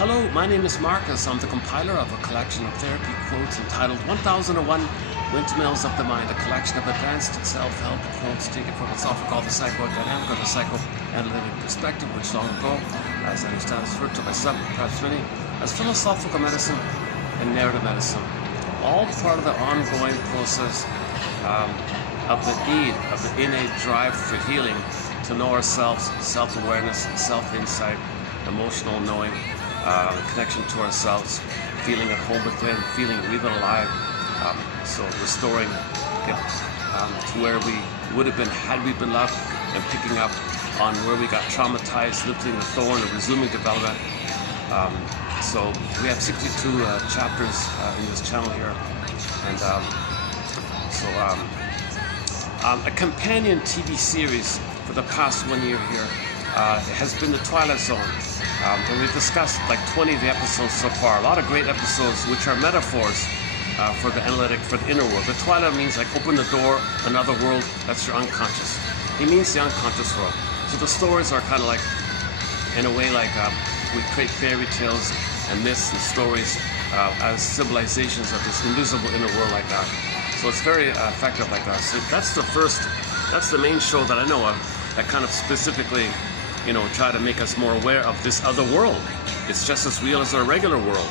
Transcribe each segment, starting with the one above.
Hello, my name is Marcus. I'm the compiler of a collection of therapy quotes entitled 1001 Windmills of the Mind, a collection of advanced self-help quotes taken from what's often called the psychodynamic or the psychoanalytic perspective, which long ago, as I understand, is referred to by some, perhaps many, as philosophical medicine and narrative medicine. All part of the ongoing process of the need, of the innate drive for healing, to know ourselves, self-awareness, self-insight, emotional knowing, connection to ourselves, feeling at home within, feeling real and alive. So restoring to where we would have been had we been left, and picking up on where we got traumatized, lifting the thorn and resuming development. So we have 62 chapters in this channel here, and a companion TV series for the past 1 year here has been The Twilight Zone. And we've discussed like 20 of the episodes so far. A lot of great episodes which are metaphors for the analytic, for the inner world. The twilight means like open the door, another world, that's your unconscious. It means the unconscious world. So the stories are kind of like, in a way, like we create fairy tales and myths and stories as civilizations of this invisible inner world like that. So it's very effective like that. So that's the main show that I know of that kind of specifically, try to make us more aware of this other world. It's just as real as our regular world.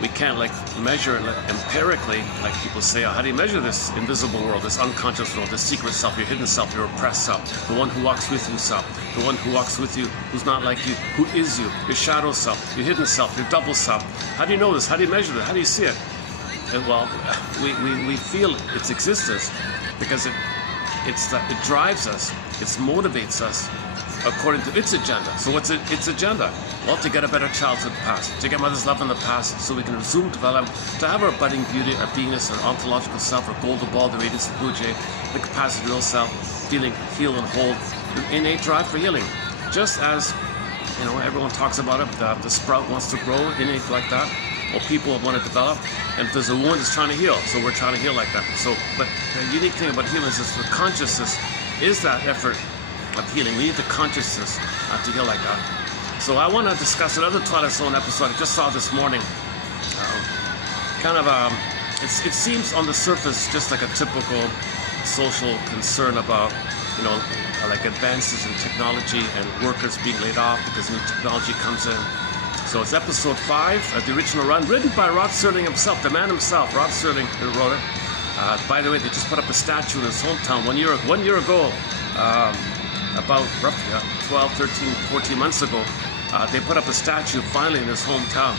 We can't measure it empirically, like people say. How do you measure this invisible world, this unconscious world, this secret self, your hidden self, your repressed self, the one who walks with you self, the one who walks with you, who's not like you, who is you, your shadow self, your hidden self, your double self. How do you know this? How do you measure it? How do you see it? And well, we feel its existence because it drives us, it motivates us according to its agenda. So what's its agenda? Well, to get a better childhood past, to get mother's love in the past, so we can resume development, to have our budding beauty, our beingness, our ontological self, our golden ball, the radiance of the blue jay, the capacity of real self, feeling, heal and hold, an innate drive for healing. Just as, everyone talks about it, the sprout wants to grow, innate like that, or people want to develop, and if there's a wound, it's trying to heal, so we're trying to heal like that. So, but the unique thing about healing is the consciousness is that effort of healing. We need the consciousness to heal like that. So I want to discuss another Twilight Zone episode I just saw this morning. It seems on the surface just like a typical social concern about, like advances in technology and workers being laid off because new technology comes in. So it's episode 5, the original run, written by Rod Serling himself, the man himself, Rod Serling, who wrote it. By the way, they just put up a statue in his hometown 1 year ago. About roughly 12, 13, 14 months ago, they put up a statue finally in his hometown.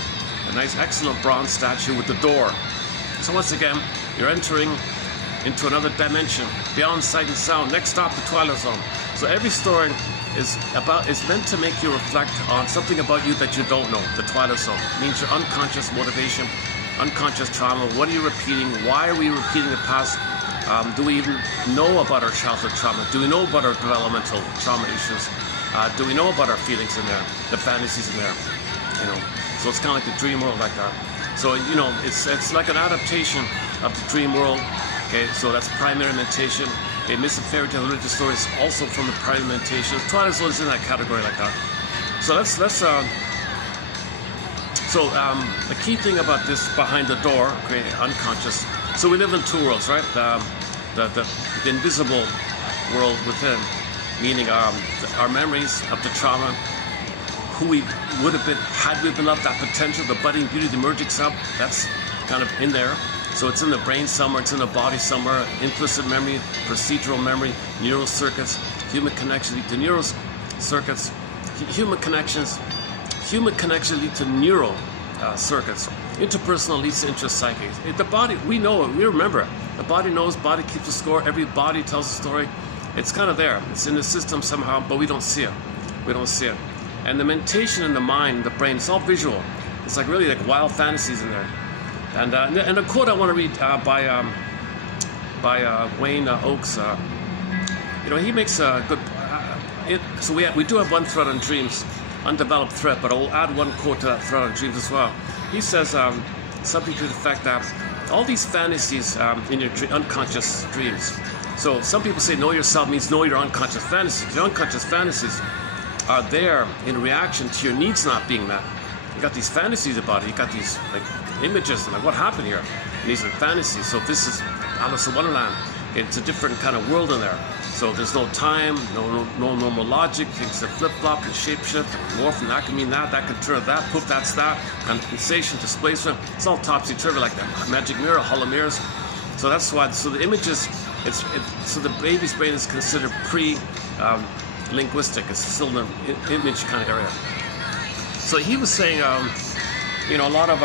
A nice, excellent bronze statue with the door. So once again, you're entering into another dimension, beyond sight and sound. Next stop, the Twilight Zone. So every story is meant to make you reflect on something about you that you don't know. The Twilight Zone means your unconscious motivation, unconscious trauma. What are you repeating? Why are we repeating the past? Do we even know about our childhood trauma? Do we know about our developmental trauma issues? Do we know about our feelings in there, the fantasies in there? So it's kind of like the dream world like that. So it's like an adaptation of the dream world. Okay, so that's primary mentation. Okay, myths and fairy tale religious stories also from the primary mentation. Twilight Zone is in that category like that. So the key thing about this behind the door, okay, unconscious. So we live in two worlds, right? The invisible world within, meaning our memories of the trauma, who we would have been had we been loved, that potential, the budding beauty, the emerging self, that's kind of in there. So it's in the brain somewhere, it's in the body somewhere, implicit memory, procedural memory, neural circuits, human connection lead to neural circuits, human connections lead to neural circuits. Interpersonal leads to intra-psyche. The body, we know it, we remember it. The body knows, body keeps a score, every body tells a story. It's kind of there, it's in the system somehow, but we don't see it. We don't see it. And the mentation in the mind, the brain, it's all visual. It's like really like wild fantasies in there. And a quote I want to read by Wayne Oakes. He makes a good. So we do have one thread on dreams, undeveloped thread, but I'll add one quote to that thread on dreams as well. He says something to the effect that all these fantasies in your unconscious dreams. So some people say know yourself means know your unconscious fantasies. Your unconscious fantasies are there in reaction to your needs not being met. you got these fantasies about it. You got these like images and like what happened here. And these are fantasies. So this is Alice in Wonderland. It's a different kind of world in there. So there's no time, no normal logic. Things that flip-flop and shape-shift and morph, and that can mean that can turn that, poof, that's that. Condensation, displacement. It's all topsy-turvy like that. Magic mirror, hollow mirrors. So that's why. So the images. So the baby's brain is considered linguistic. It's still the image kind of area. So he was saying, you know, a lot of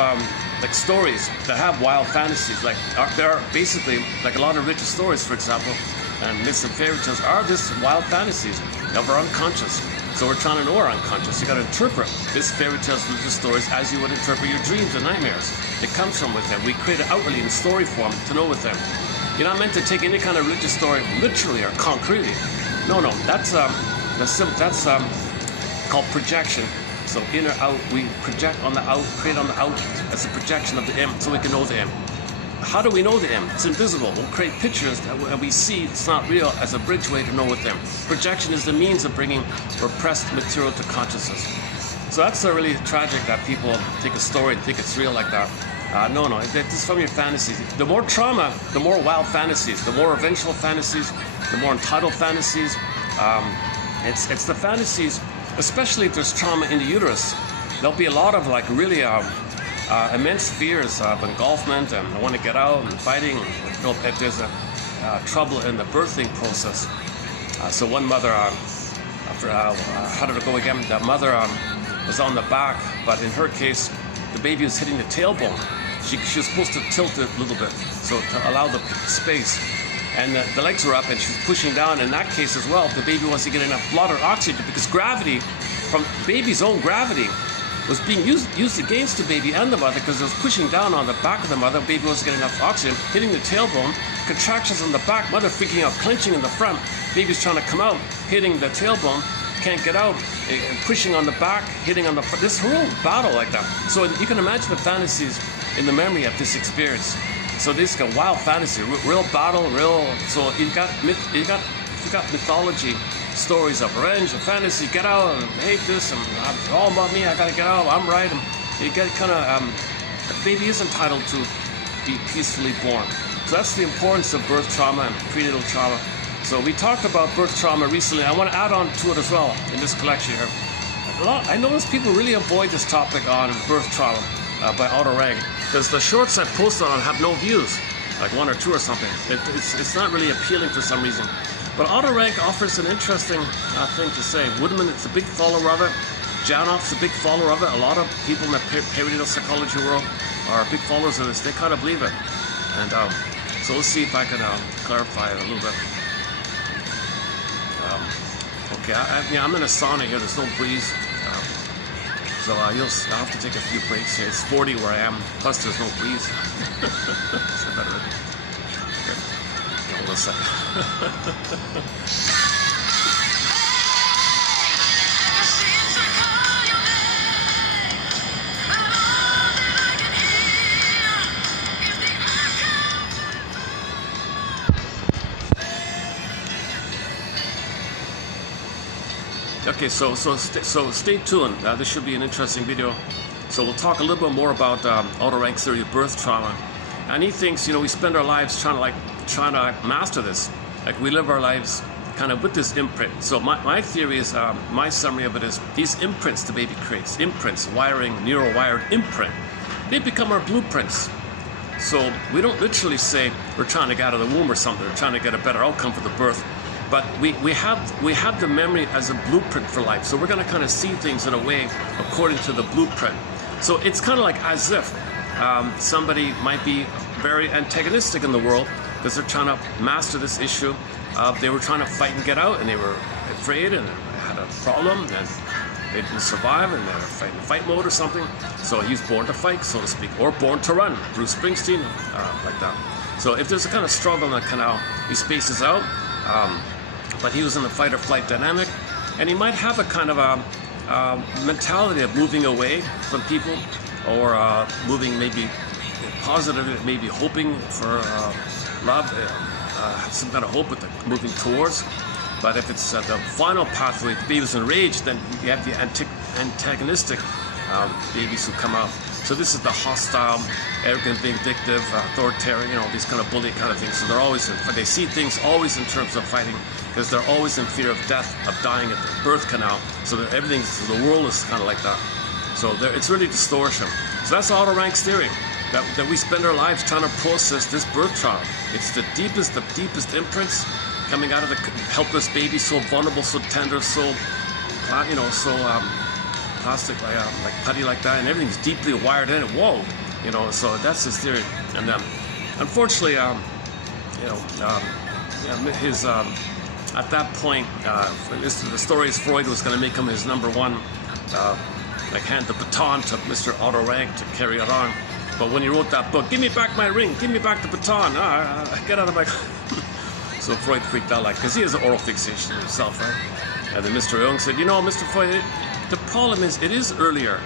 like stories that have wild fantasies, like there are basically like a lot of religious stories, for example, and myths and fairy tales are just wild fantasies of our unconscious. So we're trying to know our unconscious. You got to interpret this fairy tales, religious stories, as you would interpret your dreams and nightmares. It comes from within. We create it outwardly in story form to know within. You're not meant to take any kind of religious story literally or concretely. No, that's called projection. So in or out, we project on the out, create on the out as a projection of the M, so we can know the M. How do we know the M? It's invisible. We'll create pictures that we see it's not real as a bridgeway to know with them. Projection is the means of bringing repressed material to consciousness. So that's really tragic that people take a story and think it's real like that. No, it's from your fantasies. The more trauma, the more wild fantasies. The more vengeful fantasies, the more entitled fantasies. It's the fantasies, especially if there's trauma in the uterus. There'll be a lot of like really immense fears of engulfment and I want to get out and fighting. You know, if there's a trouble in the birthing process. So one mother, how did it go again? That mother was on the back, but in her case, the baby was hitting the tailbone. She was supposed to tilt it a little bit, so to allow the space. And the legs were up and she was pushing down. In that case as well, the baby wasn't getting enough blood or oxygen because gravity, from the baby's own gravity, was being used against the baby and the mother because it was pushing down on the back of the mother. The baby wasn't getting enough oxygen, hitting the tailbone, contractions on the back, mother freaking out, clenching in the front. Baby's trying to come out, hitting the tailbone, can't get out, and pushing on the back, hitting on the front. This whole battle like that. So you can imagine the fantasies in the memory of this experience. So this is a wild fantasy, real battle, real. So you got mythology, stories of revenge and fantasy. Get out and hate this, and it's all about me. I gotta get out. I'm right. And you get kind of the baby is entitled to be peacefully born. So that's the importance of birth trauma and prenatal trauma. So we talked about birth trauma recently. I want to add on to it as well in this collection here. I notice people really avoid this topic on birth trauma by Otto Rank because the shorts I posted on have no views, like 1 or 2 or something. It's not really appealing for some reason. But Otto Rank offers an interesting thing to say. Woodman is a big follower of it. Janoff's a big follower of it. A lot of people in the perinatal psychology world are big followers of this. They kind of believe it. And so we'll see if I can clarify it a little bit. Okay, I'm in a sauna here. There's no breeze. So I'll have to take a few breaks here. It's 40 where I am. Plus there's no breeze. Is that better? Okay. Hold on a second. Okay, so stay tuned. This should be an interesting video. So we'll talk a little bit more about Otto Rank's theory of birth trauma. And he thinks, we spend our lives trying to master this. Like we live our lives kind of with this imprint. So my theory is, my summary of it is, these imprints the baby creates, imprints, wiring, neural-wired imprint, they become our blueprints. So we don't literally say we're trying to get out of the womb or something, or trying to get a better outcome for the birth. But we have the memory as a blueprint for life. So we're going to kind of see things in a way according to the blueprint. So it's kind of like as if somebody might be very antagonistic in the world because they're trying to master this issue. They were trying to fight and get out, and they were afraid and had a problem, and they didn't survive, and they were in fight mode or something. So he's born to fight, so to speak, or born to run. Bruce Springsteen, like that. So if there's a kind of struggle in the canal, he spaces out. But he was in the fight or flight dynamic, and he might have a kind of a mentality of moving away from people, or moving maybe positive, maybe hoping for love, some kind of hope with the moving towards. But if it's the final pathway, the baby's enraged, then you have the antagonistic babies who come out. So this is the hostile, arrogant, vindictive, authoritarian, these kind of bully kind of things. So they're always, they see things always in terms of fighting, because they're always in fear of death, of dying at the birth canal. So that everything, so the world is kind of like that. So it's really distortion. So that's Otto Rank's theory, that we spend our lives trying to process this birth trauma. It's the deepest imprints coming out of the helpless baby, so vulnerable, so tender, so plastic, like putty like that, and everything's deeply wired in it. Whoa, so that's his theory. And unfortunately, his at that point, the story is Freud was going to make him his number one, hand the baton to Mr. Otto Rank to carry it on. But when he wrote that book, give me back my ring, give me back the baton, get out of my. So Freud freaked out, because he has an oral fixation himself, right? And then Mr. Jung said, Mr. Freud, the problem is, it is earlier.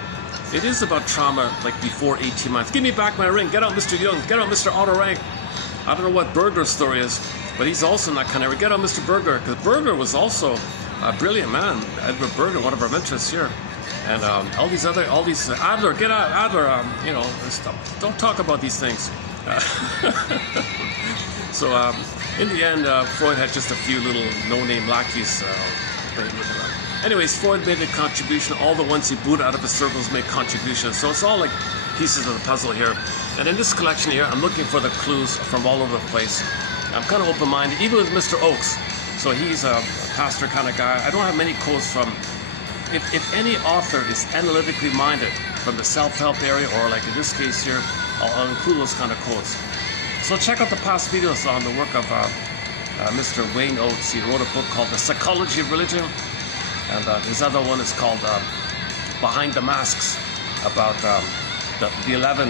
It is about trauma, before 18 months. Give me back my ring. Get out, Mr. Jung. Get out, Mr. Otto Rank. I don't know what Berger's story is, but he's also not kind of. Get out, Mr. Berger, because Berger was also a brilliant man. Edward Berger, one of our mentors here, and all these Adler. Get out, Adler. Don't talk about these things. So in the end, Freud had just a few little no-name lackeys. Anyways, Freud made a contribution. All the ones he booted out of his circles made contributions. So it's all like pieces of the puzzle here. And in this collection here, I'm looking for the clues from all over the place. I'm kind of open-minded, even with Mr. Oakes. So he's a pastor kind of guy. I don't have many quotes from. If any author is analytically minded from the self-help area, or in this case here, I'll include those kind of quotes. So check out the past videos on the work of Mr. Wayne Oates. He wrote a book called The Psychology of Religion. And his other one is called Behind the Masks, about the 11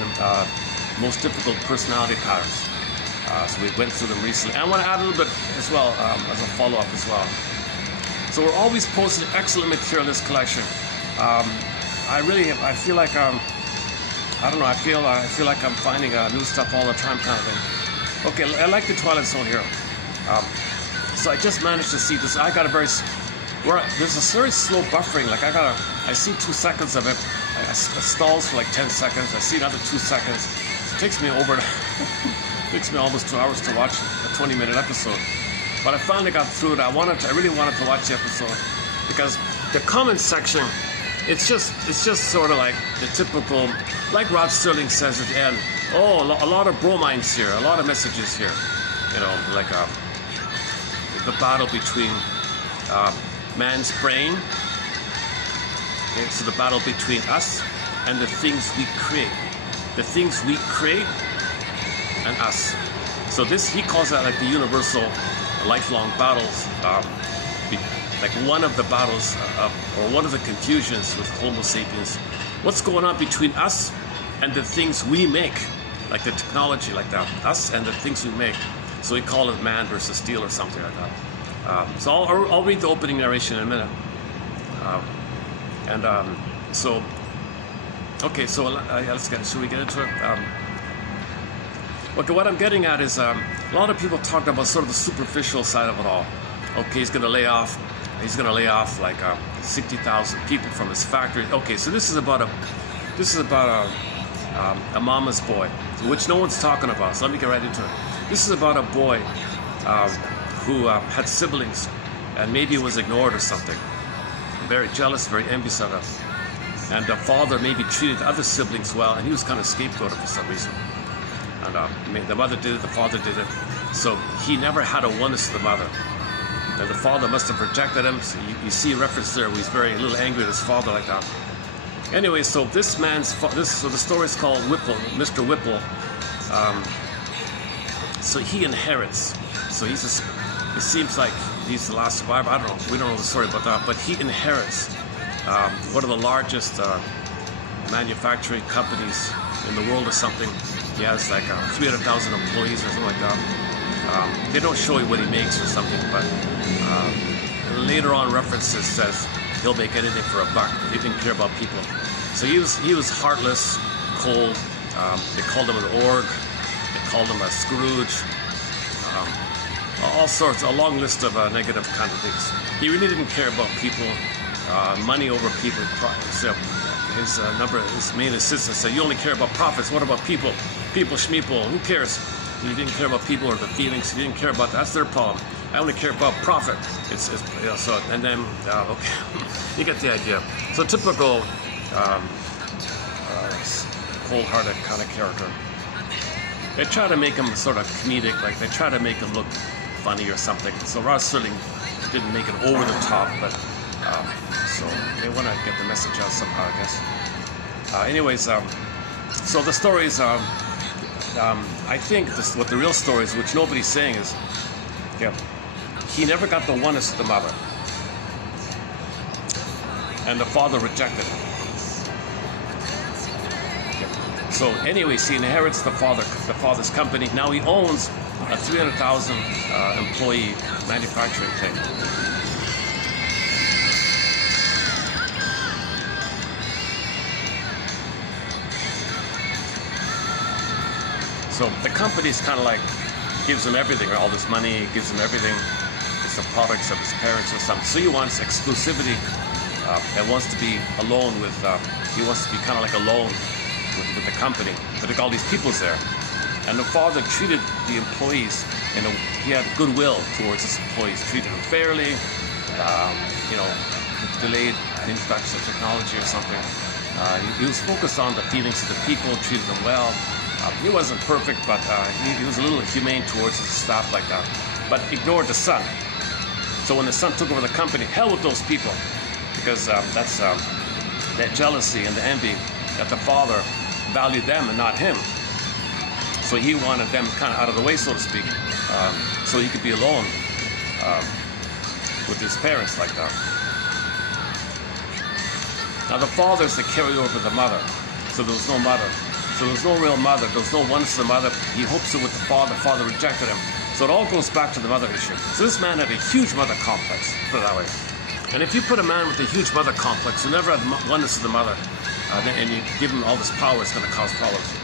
most difficult personality patterns. So we went through them recently. And I want to add a little bit as well, as a follow-up as well. So we're always posting excellent material in this collection. I feel like I don't know. I feel like I'm finding new stuff all the time, kind of thing. Okay, I like the Twilight Zone here. So I just managed to see this. I got a very there's a very slow buffering. I see 2 seconds of it. It stalls for 10 seconds. I see another 2 seconds. It takes me takes me almost 2 hours to watch a 20-minute episode. But I finally got through it. I really wanted to watch the episode because the comment section, it's just sort of like the typical, like Rod Serling says at the end. Oh, a lot of bromines here, a lot of messages here. The battle between man's brain. Okay, so the battle between us and the things we create. The things we create and us. So he calls that the universal lifelong battles. One of the battles or one of the confusions with Homo sapiens. What's going on between us and the things we make? Like the technology, like that. Us and the things we make. So we call it man versus steel or something like that. So I'll read the opening narration in a minute. Should we get into it? Okay, what I'm getting at is a lot of people talk about sort of the superficial side of it all. Okay, he's going to lay off 60,000 people from his factory. Okay, so this is about a mama's boy, which no one's talking about. So let me get right into it. This is about a boy who had siblings and maybe was ignored or something. Very jealous, very envious of it. And the father maybe treated other siblings well, and he was kind of scapegoated for some reason. And the mother did it, the father did it. So he never had a oneness to the mother. And the father must have rejected him. So you see a reference there where he's a little angry at his father like that. Anyway, so this man's, so the story is called Whipple, Mr. Whipple. So he inherits. So it seems like he's the last survivor. I don't know. We don't know the story about that. But he inherits one of the largest manufacturing companies in the world or something. He has 300,000 employees or something like that. They don't show you what he makes or something, but later on references says he'll make anything for a buck. He didn't care about people. So he was heartless, cold. They called him an org. They called him a Scrooge. All sorts, a long list of negative kind of things. He really didn't care about people, money over people. So his main assistant said, "You only care about profits. What about people? People, schmeeple. Who cares?" He didn't care about people or the feelings. He didn't care about that. That's their problem. I only care about profit. It's you know, so, and then okay, you get the idea. So typical cold-hearted kind of character. They try to make him sort of comedic, like they try to make him look funny or something. So Rod Serling didn't make it over the top, but so they want to get the message out somehow, I guess. Anyways, so the stories, I think what the real story is, which nobody's saying, is, yeah, he never got the oneness of the mother, and the father rejected him. So anyways, he inherits the father's company. Now he owns a 300,000 employee manufacturing thing. So the company's kind of like gives him everything, all this money, gives him everything. It's the products of his parents or something. So he wants exclusivity and wants to be alone with. He wants to be kind of like alone with the company, but all these people's there. And the father treated the employees, he had goodwill towards his employees, treated them fairly, delayed the introduction of technology or something. He was focused on the feelings of the people, treated them well. He wasn't perfect, but he was a little humane towards his staff like that, but ignored the son. So when the son took over the company, hell with those people, because that's that jealousy and the envy that the father valued them and not him. So he wanted them kind of out of the way, so to speak, so he could be alone with his parents like that. Now the father's the carryover of the mother, so there was no mother. So there was no real mother, there was no oneness of the mother. He hopes it with the father rejected him. So it all goes back to the mother issue. So this man had a huge mother complex, put it that way. And if you put a man with a huge mother complex who never had oneness of the mother, and you give him all this power, it's going to cause problems.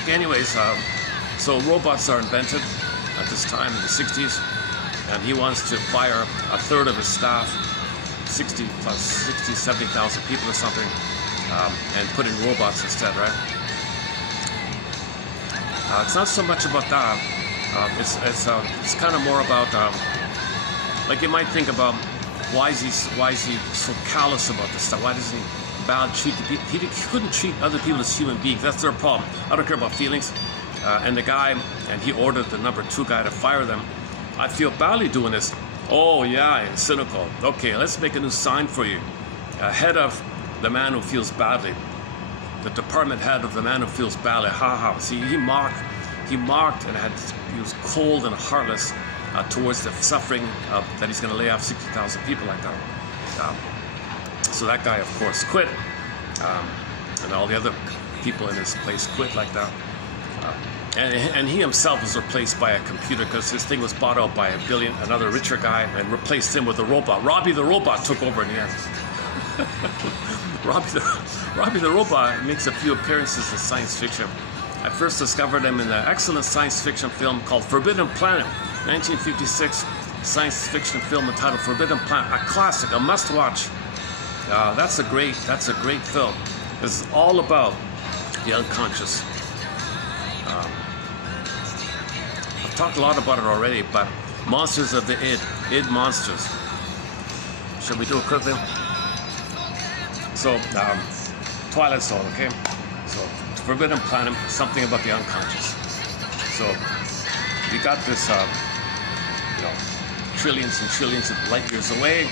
Okay, anyways, so robots are invented at this time in the 60s, and he wants to fire a third of his staff, 70,000 people or something, and put in robots instead, right? It's not so much about that. It's kind of more about, like you might think about, why is he so callous about this stuff? Why doesn't he treat the people? He couldn't treat other people as human beings. That's their problem. I don't care about feelings. And the guy, and he ordered the number 2 guy to fire them. I feel badly doing this. Oh yeah, cynical. Okay, let's make a new sign for you. Head of the man who feels badly. The department head of the man who feels badly. Ha ha. See, he mocked, and he was cold and heartless towards the suffering that he's going to lay off 60,000 people like that. So that guy, of course, quit, and all the other people in his place quit like that. And he himself was replaced by a computer because his thing was bought out by another richer guy, and replaced him with a robot. Robbie the robot took over in the end. Robbie the robot makes a few appearances in science fiction. I first discovered him in an excellent science fiction film called Forbidden Planet, 1956 science fiction film entitled Forbidden Planet, a classic, a must-watch. That's a great film. It's all about the unconscious. I've talked a lot about it already, but monsters of the id monsters. Shall we do it quickly? So, Twilight Zone, okay? So, Forbidden Planet, something about the unconscious. So, you got this, trillions and trillions of light years away,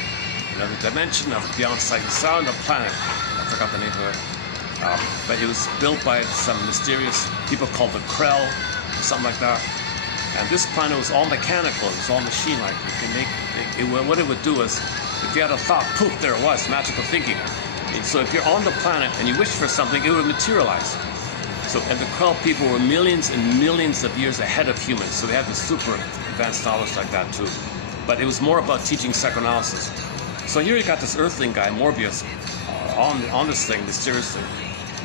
another dimension of beyond sight and sound, a planet. I forgot the name of it. But it was built by some mysterious people called the Krell, or something like that. And this planet was all mechanical, it was all machine-like. You can make, what it would do is, if you had a thought, poof, there it was, magical thinking. And so if you're on the planet and you wish for something, it would materialize. So, and the Krell people were millions and millions of years ahead of humans, so they had this super advanced knowledge like that too. But it was more about teaching psychoanalysis. So here you got this Earthling guy, Morbius, on this thing, mysterious thing.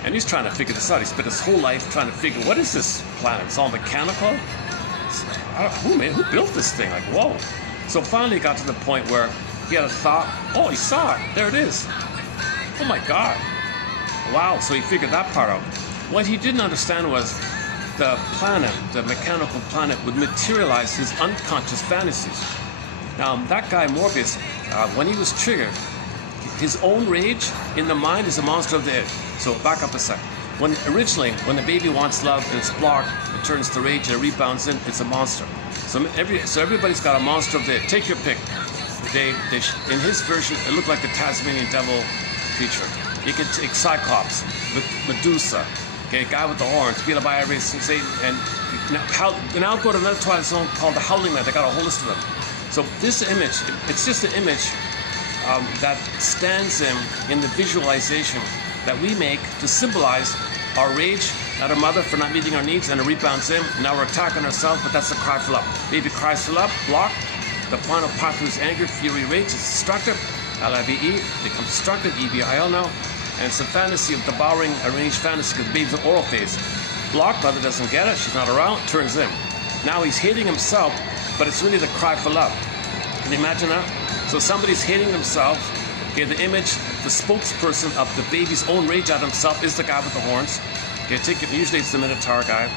And he's trying to figure this out. He spent his whole life trying to figure, what is this planet? It's all mechanical? Who built this thing? Like, whoa. So finally he got to the point where he had a thought, oh, he saw it, there it is. oh my God. Wow, so he figured that part out. What he didn't understand was the planet, the mechanical planet, would materialize his unconscious fantasies. Now, that guy Morbius, when he was triggered, his own rage in the mind is a monster of the id. So back up a sec. Originally, when the baby wants love and it's blocked, it turns to rage and it rebounds in, it's a monster. So everybody's got a monster of the id. Take your pick. In his version, it looked like the Tasmanian devil creature. You could take Cyclops, Medusa, okay, guy with the horns, beat up by every Satan, and now go to another Twilight Zone called the Howling Man. They got a whole list of them. So this image, it's just an image that stands in the visualization that we make to symbolize our rage at our mother for not meeting our needs, and it rebounds in. Now we're attacking ourselves, but that's the cry for love. Baby cries for love, blocked. The final path is anger, fury, rage. It's destructive. L-I-V-E becomes destructive, E-V-I-L now. And it's a fantasy of devouring a rage fantasy because the baby's in oral phase. Blocked, mother doesn't get it, she's not around, turns in. Now he's hating himself, but it's really the cry for love. Can you imagine that? So somebody's hating themselves. Okay, the image, the spokesperson of the baby's own rage at himself is the guy with the horns. Okay, usually it's the Minotaur guy.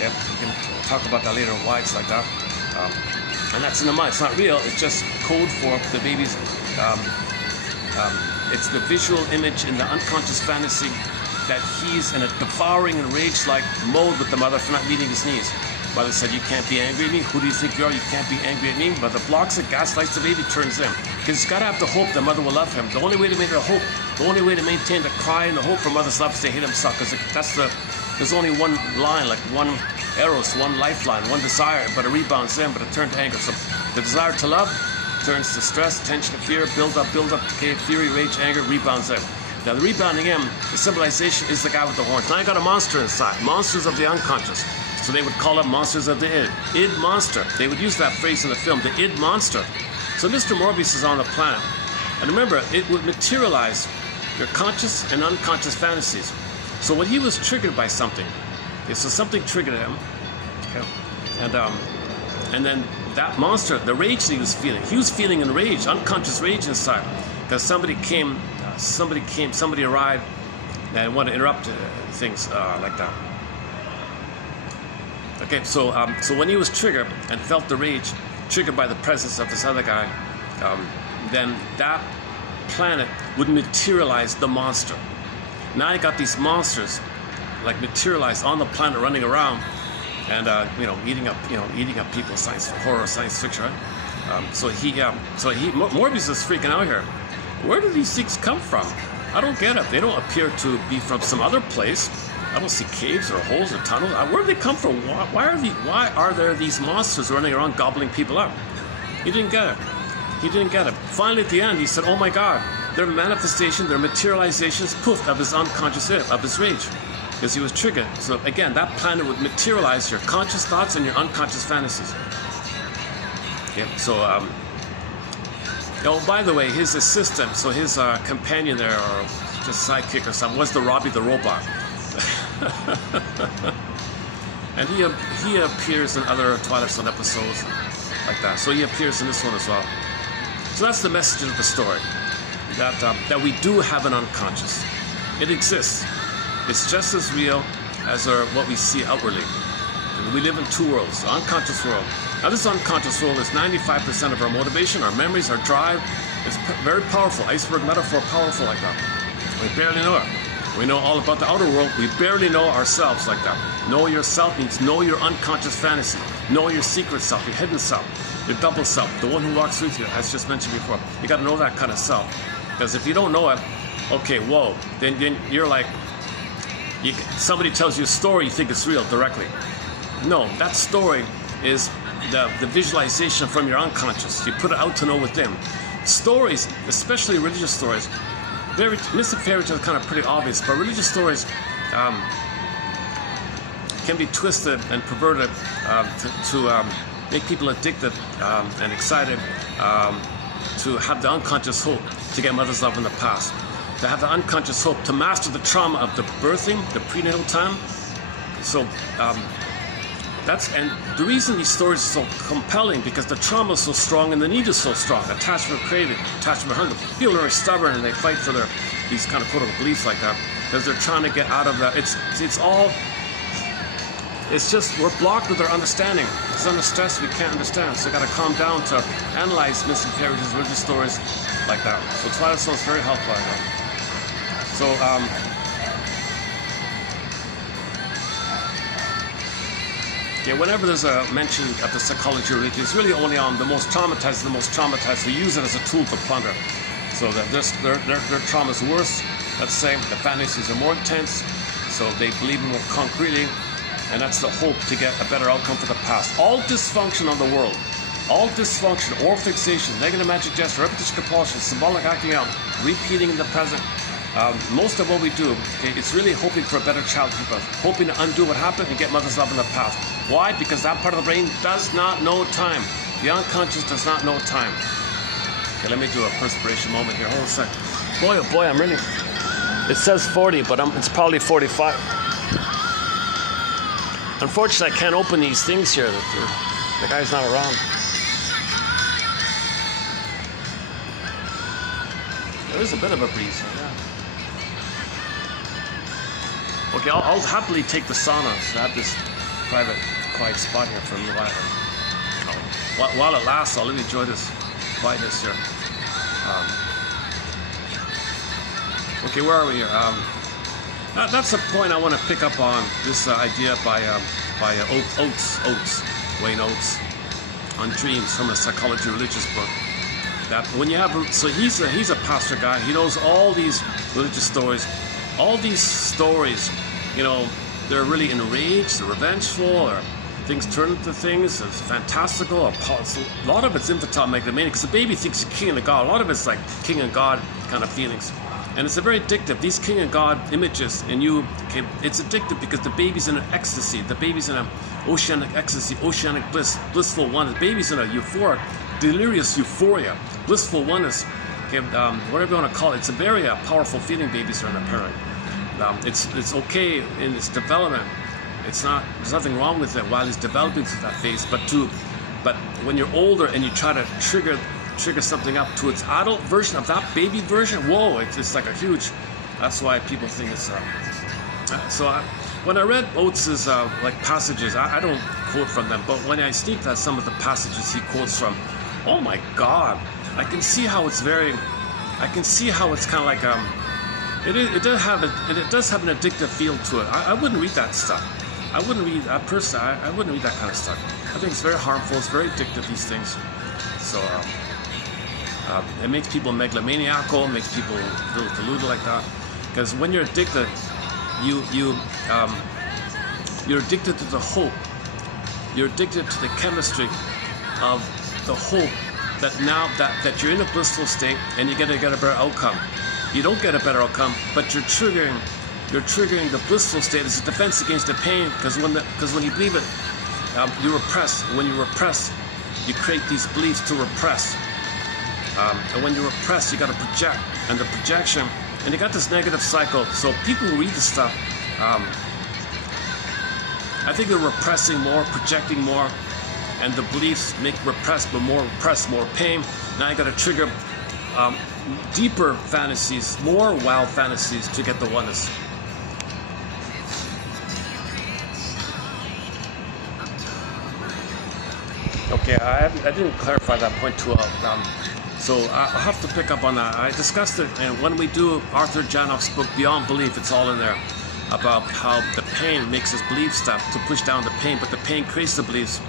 Yeah, we can talk about that later, why it's like that. And that's in the mind. It's not real. It's just code for the baby's. It's the visual image in the unconscious fantasy that he's in a devouring and rage-like mode with the mother for not meeting his needs. Mother said, "You can't be angry at me. Who do you think you are? You can't be angry at me." Mother blocks it, gaslights the baby, turns in. Because he's got to have the hope that mother will love him. The only way to make it a hope, the only way to maintain the cry and the hope for mother's love is to hate himself. Because there's only one line, like one eros, one lifeline, one desire, but it rebounds in, but it turns to anger. So the desire to love turns to stress, tension, fear, build up, decay, fury, rage, anger, rebounds in. Now the rebounding in, the symbolization is the guy with the horns. Now I got a monster inside, monsters of the unconscious. So they would call them monsters of the id. Id monster. They would use that phrase in the film, the id monster. So Mr. Morbius is on the planet. And remember, it would materialize your conscious and unconscious fantasies. So when he was triggered by something, okay, so something triggered him, okay, and then that monster, the rage that he was feeling in rage, unconscious rage inside, because somebody arrived and wanted to interrupt things like that. Okay, so when he was triggered and felt the rage, triggered by the presence of this other guy, then that planet would materialize the monster. Now you got these monsters, like materialized on the planet, running around, and eating up people. Science horror, science fiction. Right? Morbius is freaking out here. Where do these things come from? I don't get it. They don't appear to be from some other place. I don't see caves or holes or tunnels. Where do they come from? Why are there these monsters running around gobbling people up? He didn't get it. He didn't get it. Finally, at the end, he said, "Oh my God, they're manifestations, they're materializations, poof, of his unconscious, of his rage." Because he was triggered. So again, that planet would materialize your conscious thoughts and your unconscious fantasies. Yeah. So, oh, by the way, his assistant, so his companion there, or just sidekick or something, was the Robbie the robot. And he appears in other Twilight Zone episodes like that. So he appears in this one as well. So that's the message of the story. That we do have an unconscious. It exists. It's just as real as what we see outwardly. We live in two worlds, the unconscious world. Now this unconscious world is 95% of our motivation, our memories, our drive. It's very powerful, iceberg metaphor, powerful like that. We barely know it. We know all about the outer world, we barely know ourselves like that. Know yourself means know your unconscious fantasy. Know your secret self, your hidden self, your double self, the one who walks with you, as just mentioned before. You gotta know that kind of self. Because if you don't know it, okay, whoa, then you're like, somebody tells you a story, you think it's real directly. No, that story is the visualization from your unconscious. You put it out to know within. Stories, especially religious stories, myths and fairy tales are kind of pretty obvious, but religious stories can be twisted and perverted to make people addicted and excited, to have the unconscious hope to get mother's love in the past, to have the unconscious hope to master the trauma of the birthing, the prenatal time. So and the reason these stories are so compelling, because the trauma is so strong and the need is so strong. Attachment craving, attachment hunger. People are very stubborn and they fight for their these kind of quote-unquote beliefs like that, because they're trying to get out of that. It's just we're blocked with our understanding. It's under stress we can't understand. So you got to calm down to analyze missing characters, religious stories like that. So Twilight Zone is very helpful. I know. So yeah, whenever there's a mention of the psychology of religion, it's really only on the most traumatized. The most traumatized, who use it as a tool to plunder. So that their trauma is worse. Let's say the fantasies are more intense, so they believe more concretely. And that's the hope to get a better outcome for the past. All dysfunction of the world, all dysfunction or fixation, negative magic gesture, repetition, compulsion, symbolic acting out, repeating in the present. Most of what we do, okay, it's really hoping for a better childhood birth, hoping to undo what happened and get mother's love in the past. Why? Because that part of the brain does not know time. The unconscious does not know time. Okay, let me do a perspiration moment here. Hold on a sec. Boy, oh boy, I'm really... It says 40, but it's probably 45. Unfortunately, I can't open these things here. The guy's not around. There is a bit of a breeze. Yeah. Okay, I'll happily take the sauna. So I have this private, quiet spot here for a little while. While it lasts, I'll really enjoy this quietness here. Okay, where are we here? That's a point I want to pick up on. This idea by Wayne Oates, on dreams, from a psychology religious book. That when you have, so he's a pastor guy. He knows all these religious stories. All these stories, you know, they're really enraged, they're revengeful, or things turn into things. It's fantastical. Or a lot of it's infantile megalomania, because the baby thinks he's king and god. A lot of it's like king and god kind of feelings. And it's a very addictive. These king and god images, and it's addictive because the baby's in an ecstasy. The baby's in an oceanic ecstasy, oceanic bliss, blissful oneness. The baby's in a euphoric, delirious euphoria, blissful oneness. Okay, whatever you want to call it. It's a very powerful feeling babies are in apparently. It's okay in its development. It's not. There's nothing wrong with it while it's developing to that phase. But when you're older and you try to trigger something up to its adult version of that baby version, whoa, it's like a huge, that's why people think it's, when I read Oates's like passages, I don't quote from them, but when I sneak at some of the passages he quotes from, oh my God, I can see how it's kind of like, it does have an addictive feel to it. I wouldn't read that stuff. I wouldn't read that kind of stuff. I think it's very harmful, it's very addictive, these things. So, it makes people megalomaniacal, makes people a little deluded like that. Because when you're addicted, you're addicted to the hope. You're addicted to the chemistry of the hope that now that you're in a blissful state and you're gonna get a better outcome. You don't get a better outcome, but you're triggering the blissful state as a defense against the pain. Because when you believe it, you repress. When you repress, you create these beliefs to repress. And when you repress, you got to project, and the projection, and you got this negative cycle. So people who read this stuff, I think they're repressing more, projecting more, and the beliefs make repress, more pain. Now you got to trigger deeper fantasies, more wild fantasies to get the oneness. Okay, I didn't clarify that point too well. So I'll have to pick up on that. I discussed it, and when we do Arthur Janoff's book Beyond Belief, it's all in there about how the pain makes us believe stuff to push down the pain, but the pain creates the beliefs,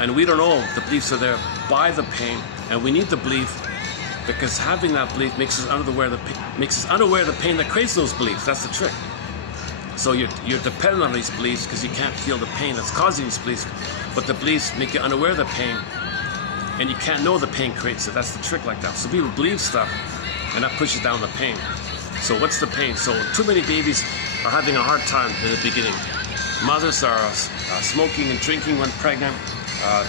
and we don't know the beliefs are there by the pain, and we need the belief because having that belief makes us unaware of the pain that creates those beliefs. That's the trick. So you're dependent on these beliefs because you can't feel the pain that's causing these beliefs, but the beliefs make you unaware of the pain. And you can't know the pain creates it. That's the trick like that. So people believe stuff, and that pushes down the pain. So what's the pain? So too many babies are having a hard time in the beginning. Mothers are smoking and drinking when pregnant,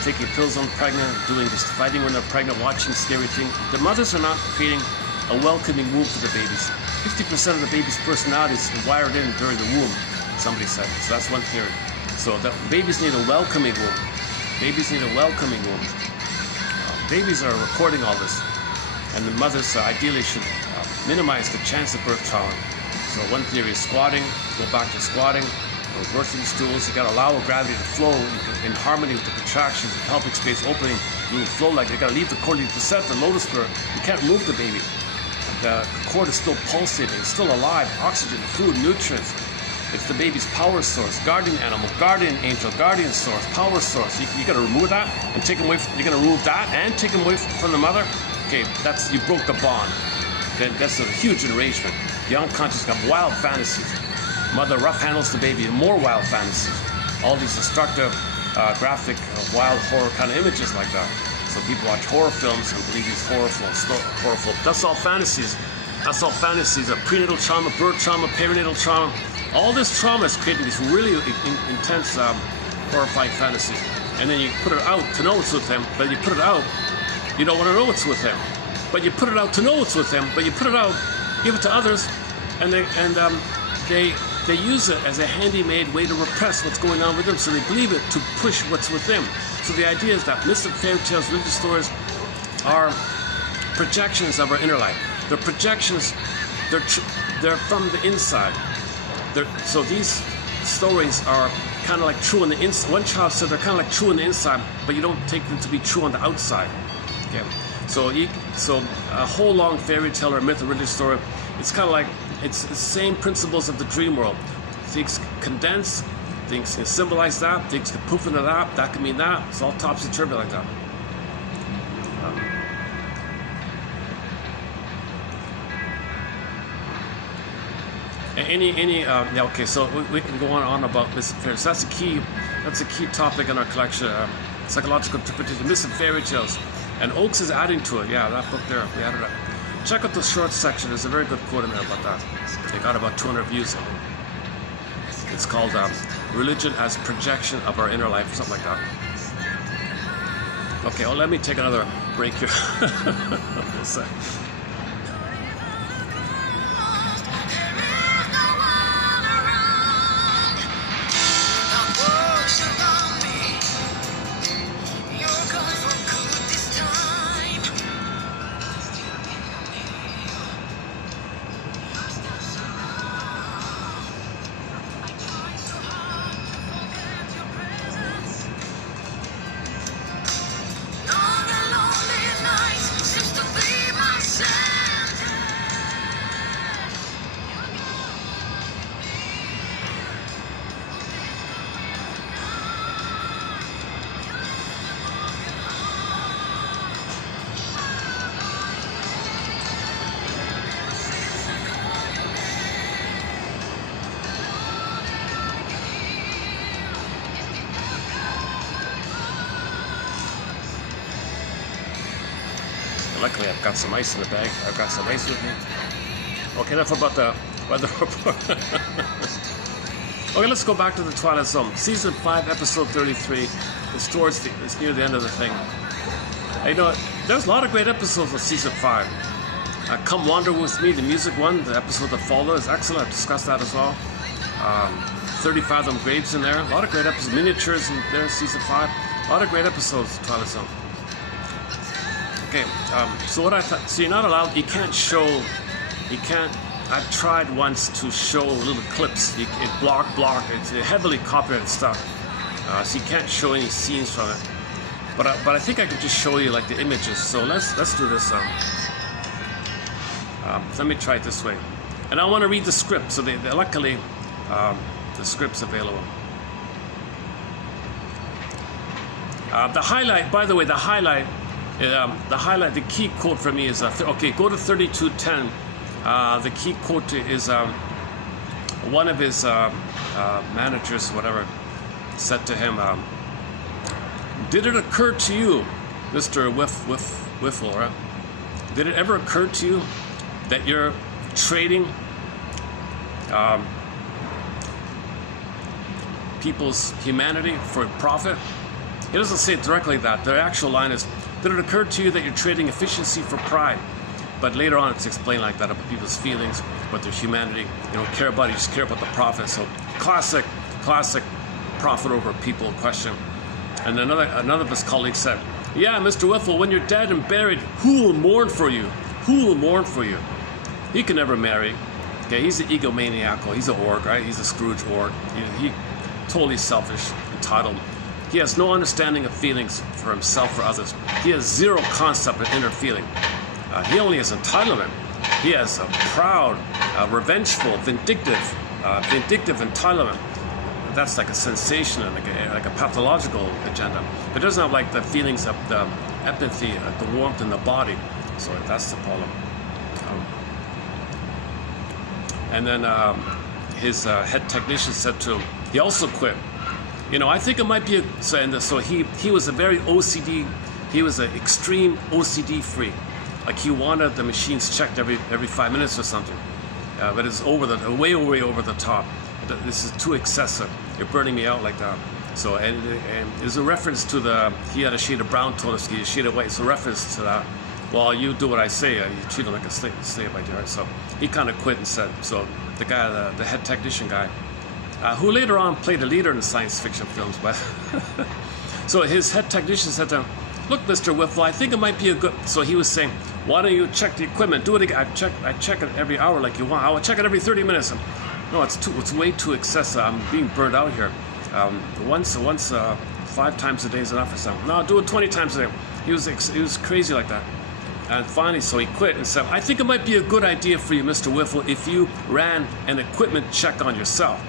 taking pills when pregnant, doing this fighting when they're pregnant, watching scary things. The mothers are not creating a welcoming womb for the babies. 50% of the baby's personality is wired in during the womb, somebody said. So that's one theory. So the babies need a welcoming womb. Babies need a welcoming womb. Babies are recording all this, and the mothers ideally should minimize the chance of birth trauma. So one theory is squatting, go back to squatting, or birthing stools. You gotta allow gravity to flow in harmony with the contractions, the pelvic space opening. You will flow like you gotta leave the cord, you set the lotus bird. You can't move the baby. The cord is still pulsating, it's still alive. Oxygen, food, nutrients. It's the baby's power source, guardian animal, guardian angel, guardian source, power source. You gotta remove that and take him away. You're gonna remove that and take him away from the mother. Okay, you broke the bond. That's a huge enragement. The unconscious got wild fantasies. Mother rough handles the baby, and more wild fantasies. All these destructive, graphic, wild horror kind of images like that. So people watch horror films and believe these horrible. That's all fantasies. That's all fantasies of prenatal trauma, birth trauma, perinatal trauma. All this trauma is creating these really intense, horrifying fantasies. And then you put it out to know it's with him, but you put it out, you don't want to know it's with him. But you put it out to know it's with him, but you put it out, give it to others, and they use it as a handy-made way to repress what's going on with them. So they believe it to push what's with them. So the idea is that myths, fairy tales, religious stories are projections of our inner life. They're projections, they're from the inside. So these stories are kind of like true on the inside. One child said they're kind of like true on the inside, but you don't take them to be true on the outside. Okay. So a whole long fairy tale or myth or religious story, it's kind of like, it's the same principles of the dream world. Things condense, things can symbolize that, things can poof into that can mean that. It's all topsy-turvy like that. Okay, so we can go on about myths and fairy tales. That's a key topic in our collection, psychological interpretation, myths and fairy tales. And Oakes is adding to it, yeah, that book there, we added it. Check out the short section, there's a very good quote in there about that. They got about 200 views. It's called Religion as Projection of Our Inner Life, or something like that. Okay, well, let me take another break here. One sec. Luckily, I've got some ice in the bag. I've got some ice with me. Okay, enough about the weather report. Okay, let's go back to the Twilight Zone. Season 5, episode 33. It's near the end of the thing. You know, there's a lot of great episodes of season 5. Come Wander With Me, the music one, the episode that followed is excellent. I've discussed that as well. 30 Fathom Graves in there. A lot of great episodes. Miniatures in there, season 5. A lot of great episodes of Twilight Zone. Okay, so what I thought, so you're not allowed, you can't, I've tried once to show little clips, it block, it's heavily copyrighted stuff, so you can't show any scenes from it, but I think I could just show you like the images, so let's do this, let me try it this way, and I want to read the script, so luckily, the script's available. The highlight, by the way, the key quote for me is, okay, go to 3210. The key quote is one of his managers, whatever, said to him, did it occur to you, Mr. Wiffle, right? Did it ever occur to you that you're trading people's humanity for profit? He doesn't say it directly that. The actual line is, did it occur to you that you're trading efficiency for pride? But later on it's explained like that about people's feelings, about their humanity. You don't care about it, you just care about the profit. So classic profit over people question. And another of his colleagues said, yeah, Mr. Wiffle, when you're dead and buried, who will mourn for you? Who will mourn for you? He can never marry. Okay, he's an egomaniacal. He's an orc, right? He's a Scrooge orc. He totally selfish, entitled. He has no understanding of feelings for himself or others. He has zero concept of inner feeling. He only has entitlement. He has a proud, revengeful, vindictive entitlement. That's like a sensation and like a pathological agenda. It doesn't have like the feelings of the empathy, the warmth in the body. So that's the problem. And then his head technician said to him, he also quit. You know, I think it might be so he was a very OCD. He was an extreme OCD freak. Like he wanted the machines checked every 5 minutes or something. But it's way over the top. This is too excessive. You're burning me out like that. So and there's a reference to he had a shade of brown tone, a shade of white. It's a reference to that. Well, you do what I say. You treat him like a slave, my dear. So he kind of quit and said. So the guy, the head technician guy, who later on played a leader in science fiction films, but so his head technician said to him, "Look, Mr. Whiffle, I think it might be a good." So he was saying, "Why don't you check the equipment? Do it again. I check it every hour like you want. I will check it every 30 minutes." And, no, it's way too excessive. I'm being burned out here. Once 5 times a day is enough or something. No, do it 20 times a day. He was crazy like that. And finally, so he quit and said, "I think it might be a good idea for you, Mr. Whiffle, if you ran an equipment check on yourself."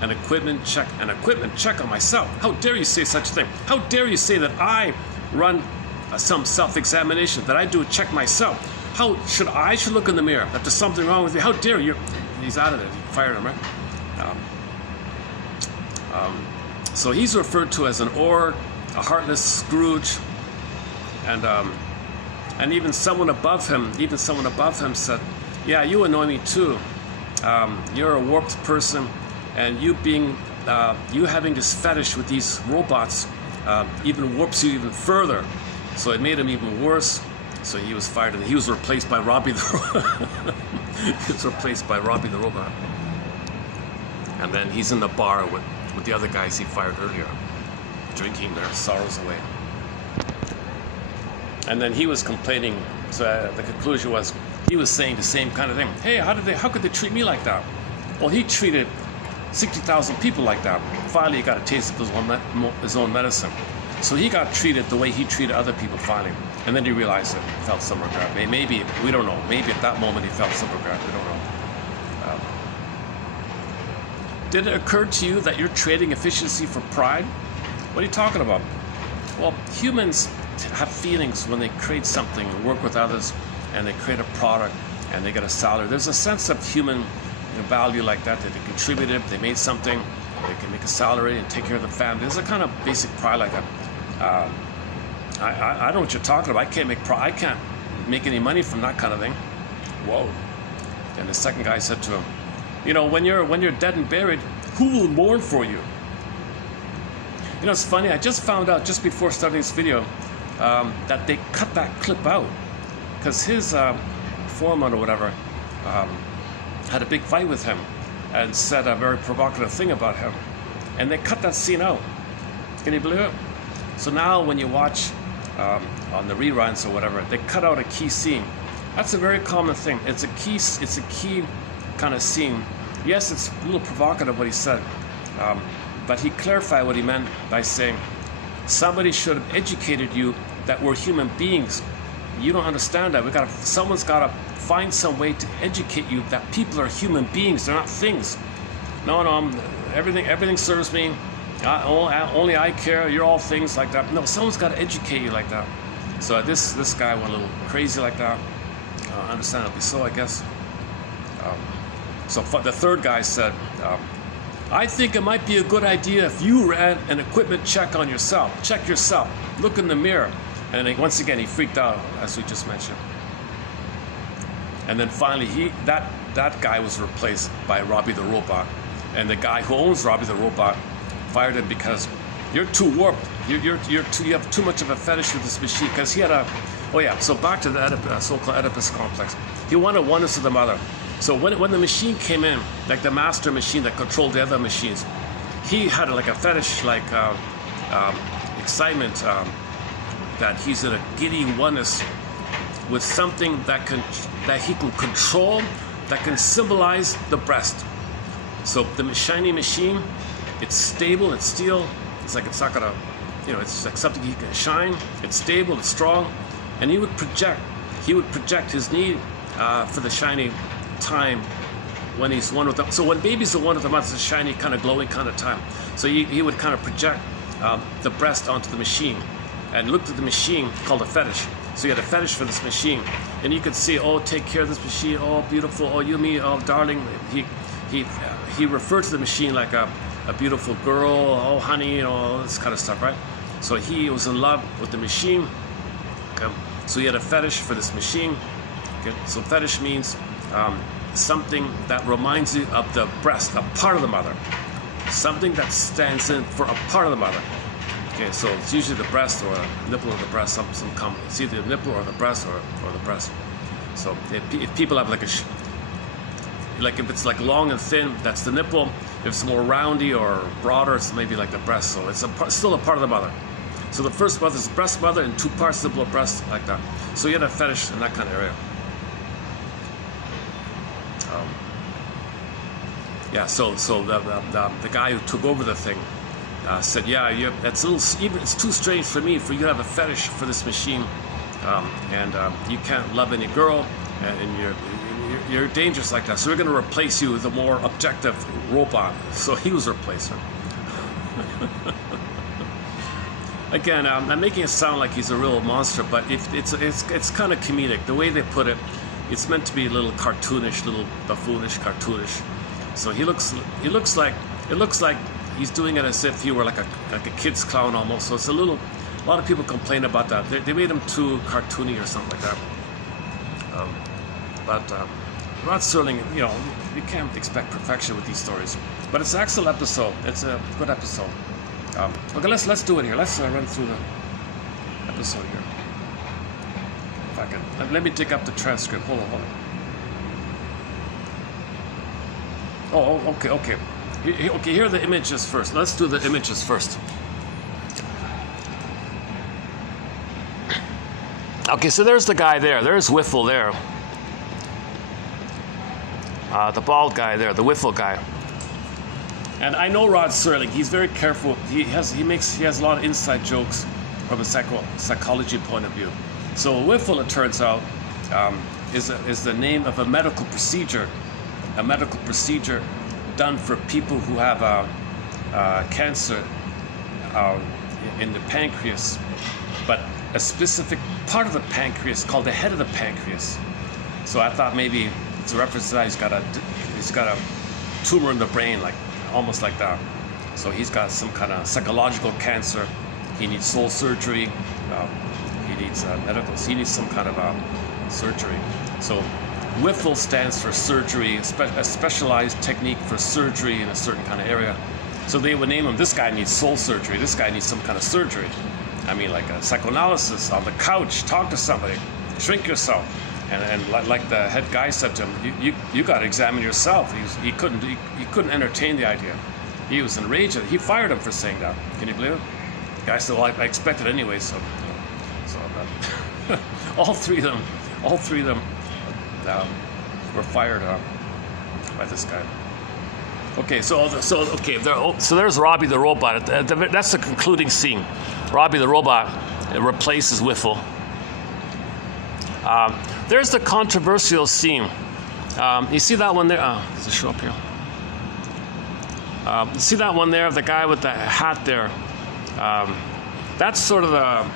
An equipment check on myself. How dare you say such a thing? How dare you say that I run some self-examination, that I do a check myself? How should I look in the mirror that there's something wrong with me? How dare you? He's out of it. He fired him, right? So he's referred to as an orc, a heartless Scrooge, and even someone above him said, "Yeah, you annoy me too. You're a warped person, and you having this fetish with these robots even warps you even further." So it made him even worse. So he was fired, and he was replaced by Robbie the robot. And then he's in the bar with the other guys he fired earlier, drinking their sorrows away. And then he was complaining. So the conclusion was, he was saying the same kind of thing. Hey, how could they treat me like that? Well, he treated 60,000 people like that. Finally, he got a taste of his own medicine. So he got treated the way he treated other people finally. And then he realized it, felt some regret. Maybe, we don't know. Maybe at that moment he felt some regret. We don't know. Did it occur to you that you're trading efficiency for pride? What are you talking about? Well, humans have feelings when they create something and work with others, and they create a product and they get a salary. There's a sense of human value like that they contributed, they made something, they can make a salary and take care of the family. There's a kind of basic pride like that. I know what you're talking about. I can't make any money from that kind of thing. Whoa. And the second guy said to him, you know, when you're dead and buried, who will mourn for you? You know, it's funny, I just found out just before starting this video that they cut that clip out because his foreman or whatever had a big fight with him and said a very provocative thing about him, and they cut that scene out. Can you believe it? So now when you watch on the reruns or whatever, they cut out a key scene. That's a very common thing. It's a key kind of scene. Yes, it's a little provocative what he said, but he clarified what he meant by saying, somebody should have educated you that we're human beings. You don't understand that. Someone's got to find some way to educate you that people are human beings. They're not things. No, everything serves me. Only I care. You're all things like that. No, someone's got to educate you like that. So this guy went a little crazy like that. Understandably so, I guess. So the third guy said, I think it might be a good idea if you ran an equipment check on yourself. Check yourself. Look in the mirror. And then once again, he freaked out, as we just mentioned. And then finally, that guy was replaced by Robbie the robot. And the guy who owns Robbie the robot fired him because you're too warped. You have too much of a fetish with this machine. Because he had so back to the so-called Oedipus complex. He wanted oneness of the mother. So when the machine came in, like the master machine that controlled the other machines, he had like a fetish, like excitement, that he's in a giddy oneness with something that he can control, that can symbolize the breast. So the shiny machine, it's stable, it's steel. It's like it's not gonna, it's like something he can shine. It's stable, it's strong, and he would project his need for the shiny time when he's one with them. So when babies are one with the mother, it's a shiny, kind of glowing kind of time. So he would kind of project the breast onto the machine and looked at the machine, called a fetish. So he had a fetish for this machine, and you could see, oh, take care of this machine, oh, beautiful, oh, you, me, oh, darling. He referred to the machine like a beautiful girl, oh, honey, all this kind of stuff, right? So he was in love with the machine. Okay? So he had a fetish for this machine. Okay? So fetish means something that reminds you of the breast, a part of the mother. Something that stands in for a part of the mother. Okay, so it's usually the breast or a nipple or the breast, some common. It's either the nipple or the breast or the breast. So if people have like if it's like long and thin, that's the nipple. If it's more roundy or broader, it's maybe like the breast. So it's still a part of the mother. So the first mother is the breast mother, and two parts, nipple or breast, like that. So you had a fetish in that kind of area. So the guy who took over the thing said, it's too strange for me for you to have a fetish for this machine, and you can't love any girl, and you're dangerous like that. So we're going to replace you with a more objective robot. So he was replaced. Again, I'm making it sound like he's a real monster, but it's kind of comedic. The way they put it, it's meant to be a little cartoonish, little buffoonish, cartoonish. So it looks like he's doing it as if he were like a kid's clown almost. So it's a lot of people complain about that. They made him too cartoony or something like that. But Rod Serling, you can't expect perfection with these stories. But it's an excellent episode. It's a good episode. Okay, let's do it here. Let's run through the episode here. If I can, let me dig up the transcript. Hold on. Oh, okay. Here are the images first. Let's do the images first. Okay, so there's the guy there. There's Whiffle there. The bald guy there, the Whiffle guy. And I know Rod Serling. He's very careful. He has a lot of inside jokes from a psychology point of view. So Whiffle, it turns out, is the name of a medical procedure. A medical procedure done for people who have cancer in the pancreas, but a specific part of the pancreas called the head of the pancreas. So I thought maybe it's a reference to that he's got a tumor in the brain, like almost like that. So he's got some kind of psychological cancer. He needs soul surgery. He needs he needs some kind of surgery. So Whiffle stands for surgery, a specialized technique for surgery in a certain kind of area. So they would name him, this guy needs soul surgery, this guy needs some kind of surgery. I mean, like a psychoanalysis on the couch, talk to somebody, shrink yourself. And like the head guy said to him, you got to examine yourself. He couldn't entertain the idea. He was enraged. He fired him for saying that. Can you believe it? The guy said, well, I expected anyway, so all three of them were fired by this guy. Okay, so there's Robbie the robot. That's the concluding scene. Robbie the robot replaces Whiffle. There's the controversial scene. You see that one there? Does it show up here? You see that one there of the guy with the hat there? That's sort of the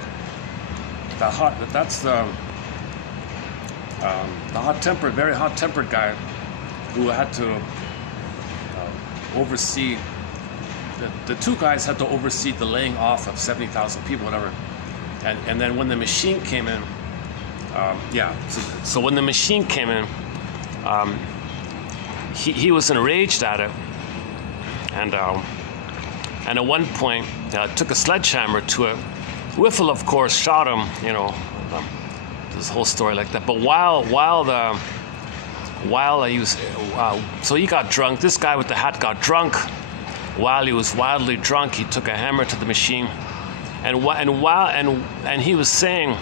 hot-tempered, very hot-tempered guy who had to oversee. The two guys had to oversee the laying off of 70,000 people, whatever. And then when the machine came in, so when the machine came in, he was enraged at it, and at one point took a sledgehammer to it. Whiffle, of course, shot him. This whole story like that. But while he was, so he got drunk. This guy with the hat got drunk. While he was wildly drunk, he took a hammer to the machine, and he was saying,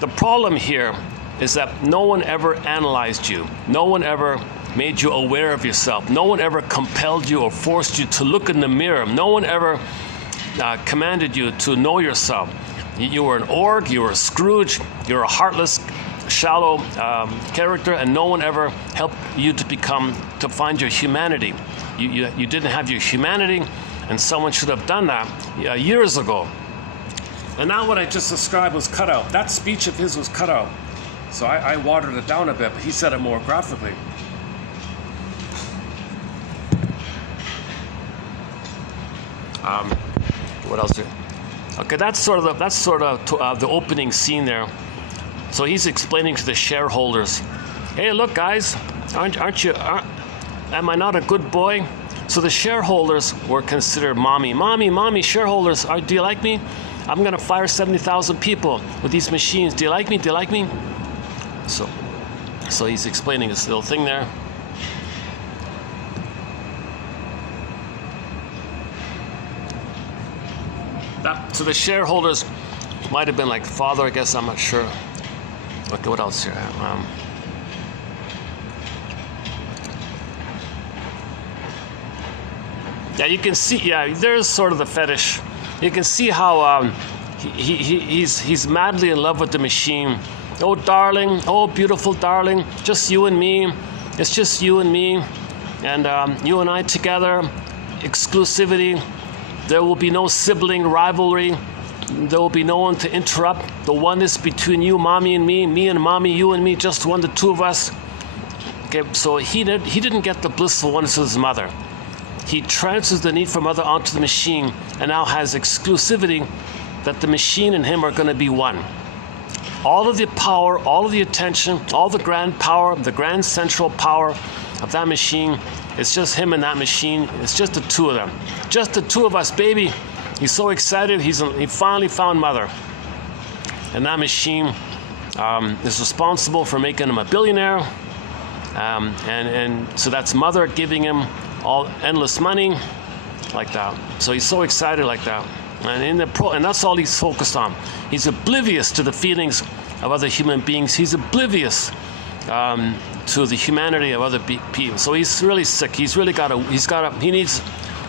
the problem here is that no one ever analyzed you. No one ever made you aware of yourself. No one ever compelled you or forced you to look in the mirror. No one ever commanded you to know yourself. You were an orc, you were a Scrooge, you were a heartless, shallow character, and no one ever helped you to find your humanity. You didn't have your humanity, and someone should have done that years ago. And now what I just described was cut out. That speech of his was cut out. So I watered it down a bit, but he said it more graphically. What else? Okay, that's sort of the opening scene there. So he's explaining to the shareholders, "Hey, look, guys, am I not a good boy?" So the shareholders were considered mommy, shareholders, do you like me? I'm going to fire 70,000 people with these machines. Do you like me? Do you like me? So he's explaining this little thing there. So the shareholders might have been like father, I guess, I'm not sure. Okay, what else here? Yeah, you can see, there's sort of the fetish. You can see how he's madly in love with the machine. Oh, darling, oh, beautiful darling, just you and me. It's just you and me. And you and I together, exclusivity. There will be no sibling rivalry. There will be no one to interrupt the oneness between you, mommy, and me and mommy, you and me, just one, the two of us. Okay, so he didn't get the blissful oneness of his mother. He transfers the need for mother onto the machine and now has exclusivity that the machine and him are going to be one. All of the power, all of the attention, all the grand power, the grand central power of that machine, it's just him and that machine. It's just the two of them. Just the two of us, baby. He's so excited. He finally found mother. And that machine is responsible for making him a billionaire. And so that's mother giving him all endless money like that. So he's so excited like that. And that's all he's focused on. He's oblivious to the feelings of other human beings. He's oblivious to the humanity of other people. So he's really sick. He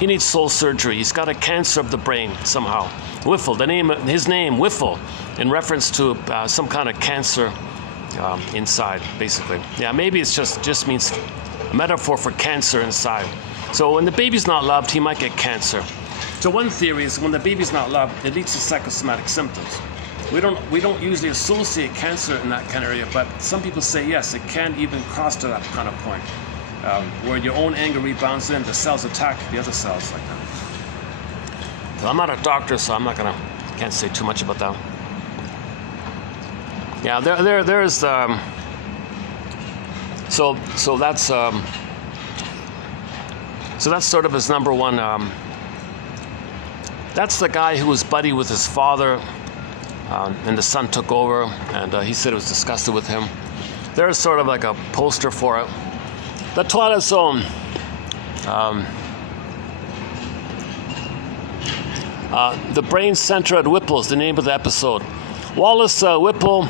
needs soul surgery. He's got a cancer of the brain somehow. Whiffle, his name, Whiffle, in reference to some kind of cancer inside, basically. Yeah, maybe it's just means a metaphor for cancer inside. So when the baby's not loved, he might get cancer. So one theory is when the baby's not loved, it leads to psychosomatic symptoms. We don't usually associate cancer in that kind of area, but some people say yes, it can even cross to that kind of point, where your own anger rebounds in, the cells attack the other cells like that. So I'm not a doctor, so can't say too much about that. Yeah, there's so that's sort of his number one. That's the guy who was buddy with his father, and the son took over, and he said it was disgusted with him. There's sort of like a poster for it. The Twilight Zone. The Brain Center at Whipple's, the name of the episode. Wallace Whipple,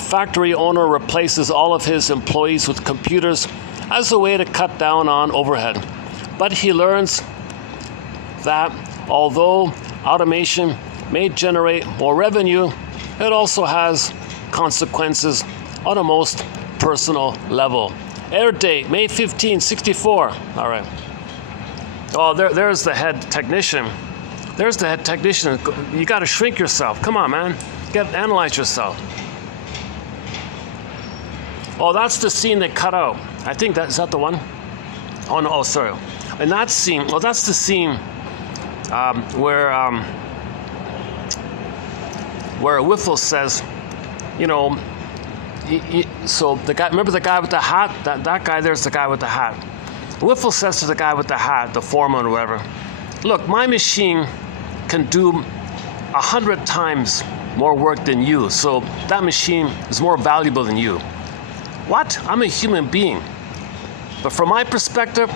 factory owner, replaces all of his employees with computers as a way to cut down on overhead. But he learns that although automation may generate more revenue, it also has consequences on a most personal level. Air date, May 15, 64. All right. Oh, there's the head technician. There's the head technician. You got to shrink yourself. Come on, man. You got to analyze yourself. Oh, that's the scene they cut out. I think is that the one? Oh, no. Oh, sorry. In that scene, well, that's the scene where Whiffle says, so the guy, remember the guy with the hat? That guy there's the guy with the hat. Whiffle says to the guy with the hat, the foreman or whatever, look, my machine can do 100 times more work than you, so that machine is more valuable than you. What? I'm a human being. But from my perspective,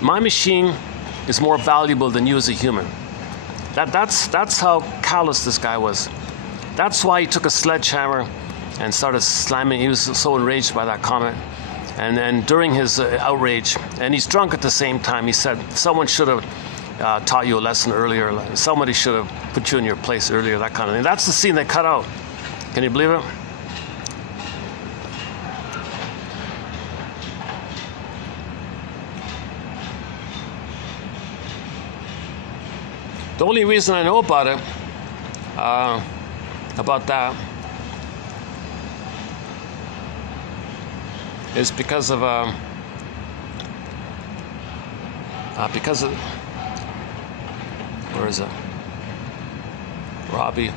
my machine is more valuable than you as a human. That's how callous this guy was. That's why he took a sledgehammer and started slamming. He was so enraged by that comment. And then during his outrage, and he's drunk at the same time, he said, someone should have taught you a lesson earlier. Somebody should have put you in your place earlier, that kind of thing. That's the scene they cut out. Can you believe it? The only reason I know about it, about that, is because of where is it? Robbie.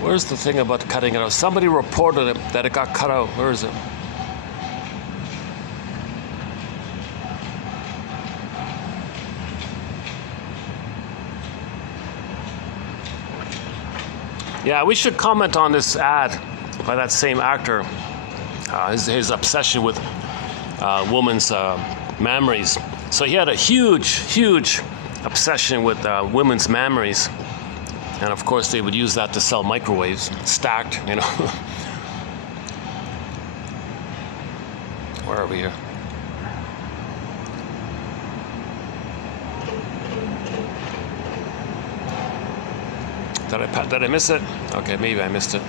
Where's the thing about cutting it out? Somebody reported it that it got cut out. Where is it? Yeah, we should comment on this ad by that same actor, his obsession with women's mammaries. So he had a huge obsession with women's mammaries. And of course they would use that to sell microwaves, stacked, you know. Where are we here? Did I miss it? Okay, maybe I missed it.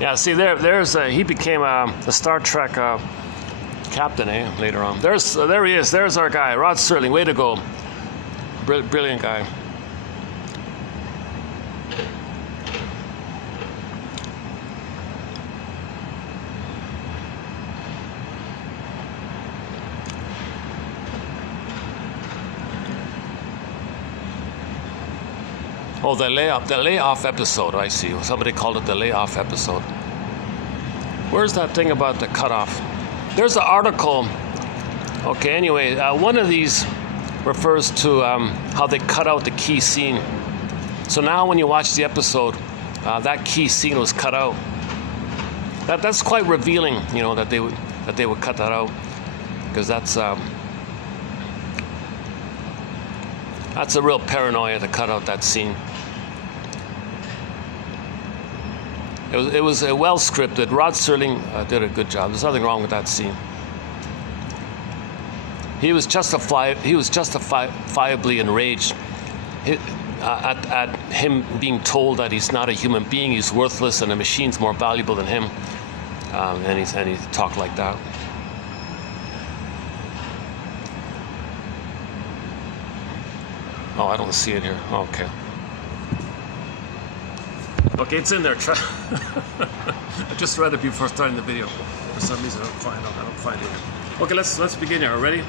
Yeah, see, he became a Star Trek captain, later on. There he is. There's our guy, Rod Serling. Way to go, brilliant guy. Oh, the layoff episode, I see. Somebody called it the layoff episode. Where's that thing about the cutoff? There's an article. Okay, anyway, one of these refers to how they cut out the key scene. So now when you watch the episode, that key scene was cut out. That's quite revealing, you know, that they would cut that out, because that's a real paranoia to cut out that scene. It was well scripted. Rod Serling did a good job. There's nothing wrong with that scene. He was justifiably enraged at him being told that he's not a human being, he's worthless, and a machine's more valuable than him. And he talked like that. Oh, I don't see it here. Oh, okay. Okay, it's in there. I just read it before starting the video. For some reason, I don't find it. Okay, let's begin here. Ready?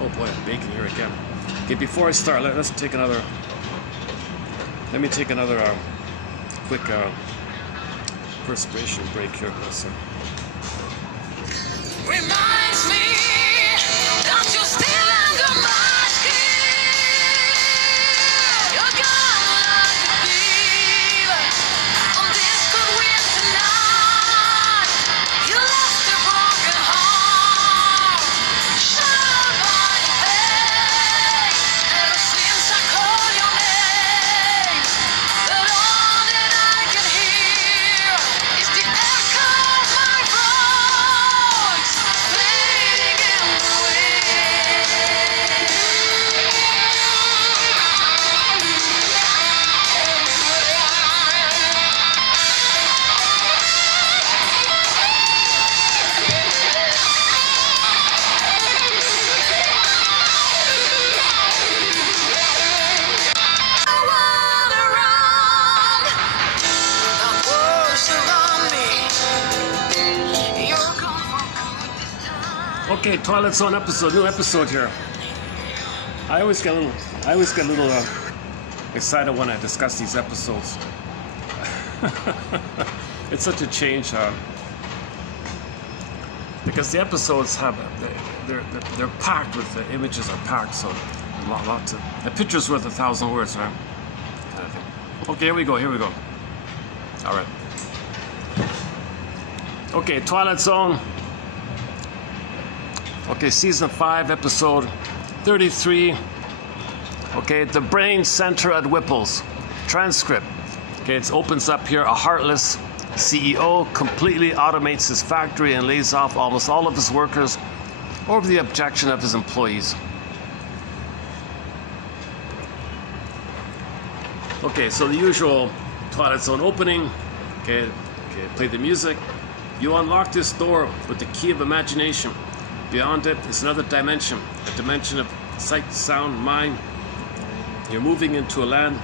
Oh boy, I'm baking here again. Okay, before I start, let's take another. Let me take another quick perspiration break here. Reminds me, don't you still under my skin? You're gone like a thief on this good winter night. You left a broken heart, shut by your face. Ever since I called your name, but all that I can hear is the echo of my voice fading in the Okay, Twilight Zone episode, new episode here. I always get a little excited when I discuss these episodes. It's such a change, because the episodes they're packed with the images are packed, so lots of the picture's worth 1,000 words, right? Okay, here we go. All right. Okay, Twilight Zone. Okay, season 5, episode 33. Okay, the brain center at Whipple's. Transcript. Okay, it opens up here. A heartless CEO completely automates his factory and lays off almost all of his workers over the objection of his employees. Okay, so the usual Twilight Zone opening. Okay, play the music. You unlock this door with the key of imagination. Beyond it is another dimension, a dimension of sight, sound, mind. You're moving into a land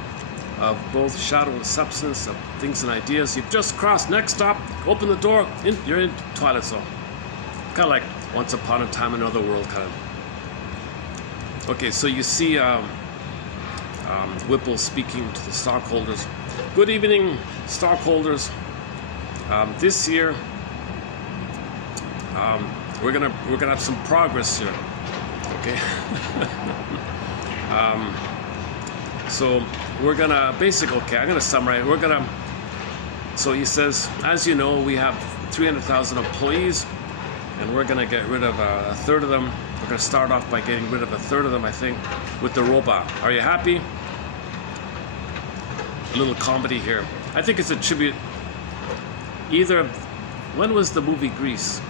of both shadow and substance, of things and ideas. You've just crossed. Next stop, open the door, you're in Twilight Zone. Kind of like Once Upon a Time in Another World, kind of. Okay, so you see Whipple speaking to the stockholders. Good evening, stockholders. This year, we're gonna have some progress here. Okay. So we're gonna okay, I'm gonna summarize. So he says, as you know, we have 300,000 employees, and we're gonna get rid of a third of them. We're gonna start off by getting rid of a third of them, I think, with the robot. Are you happy? A little comedy here. I think it's a tribute. When was the movie Grease?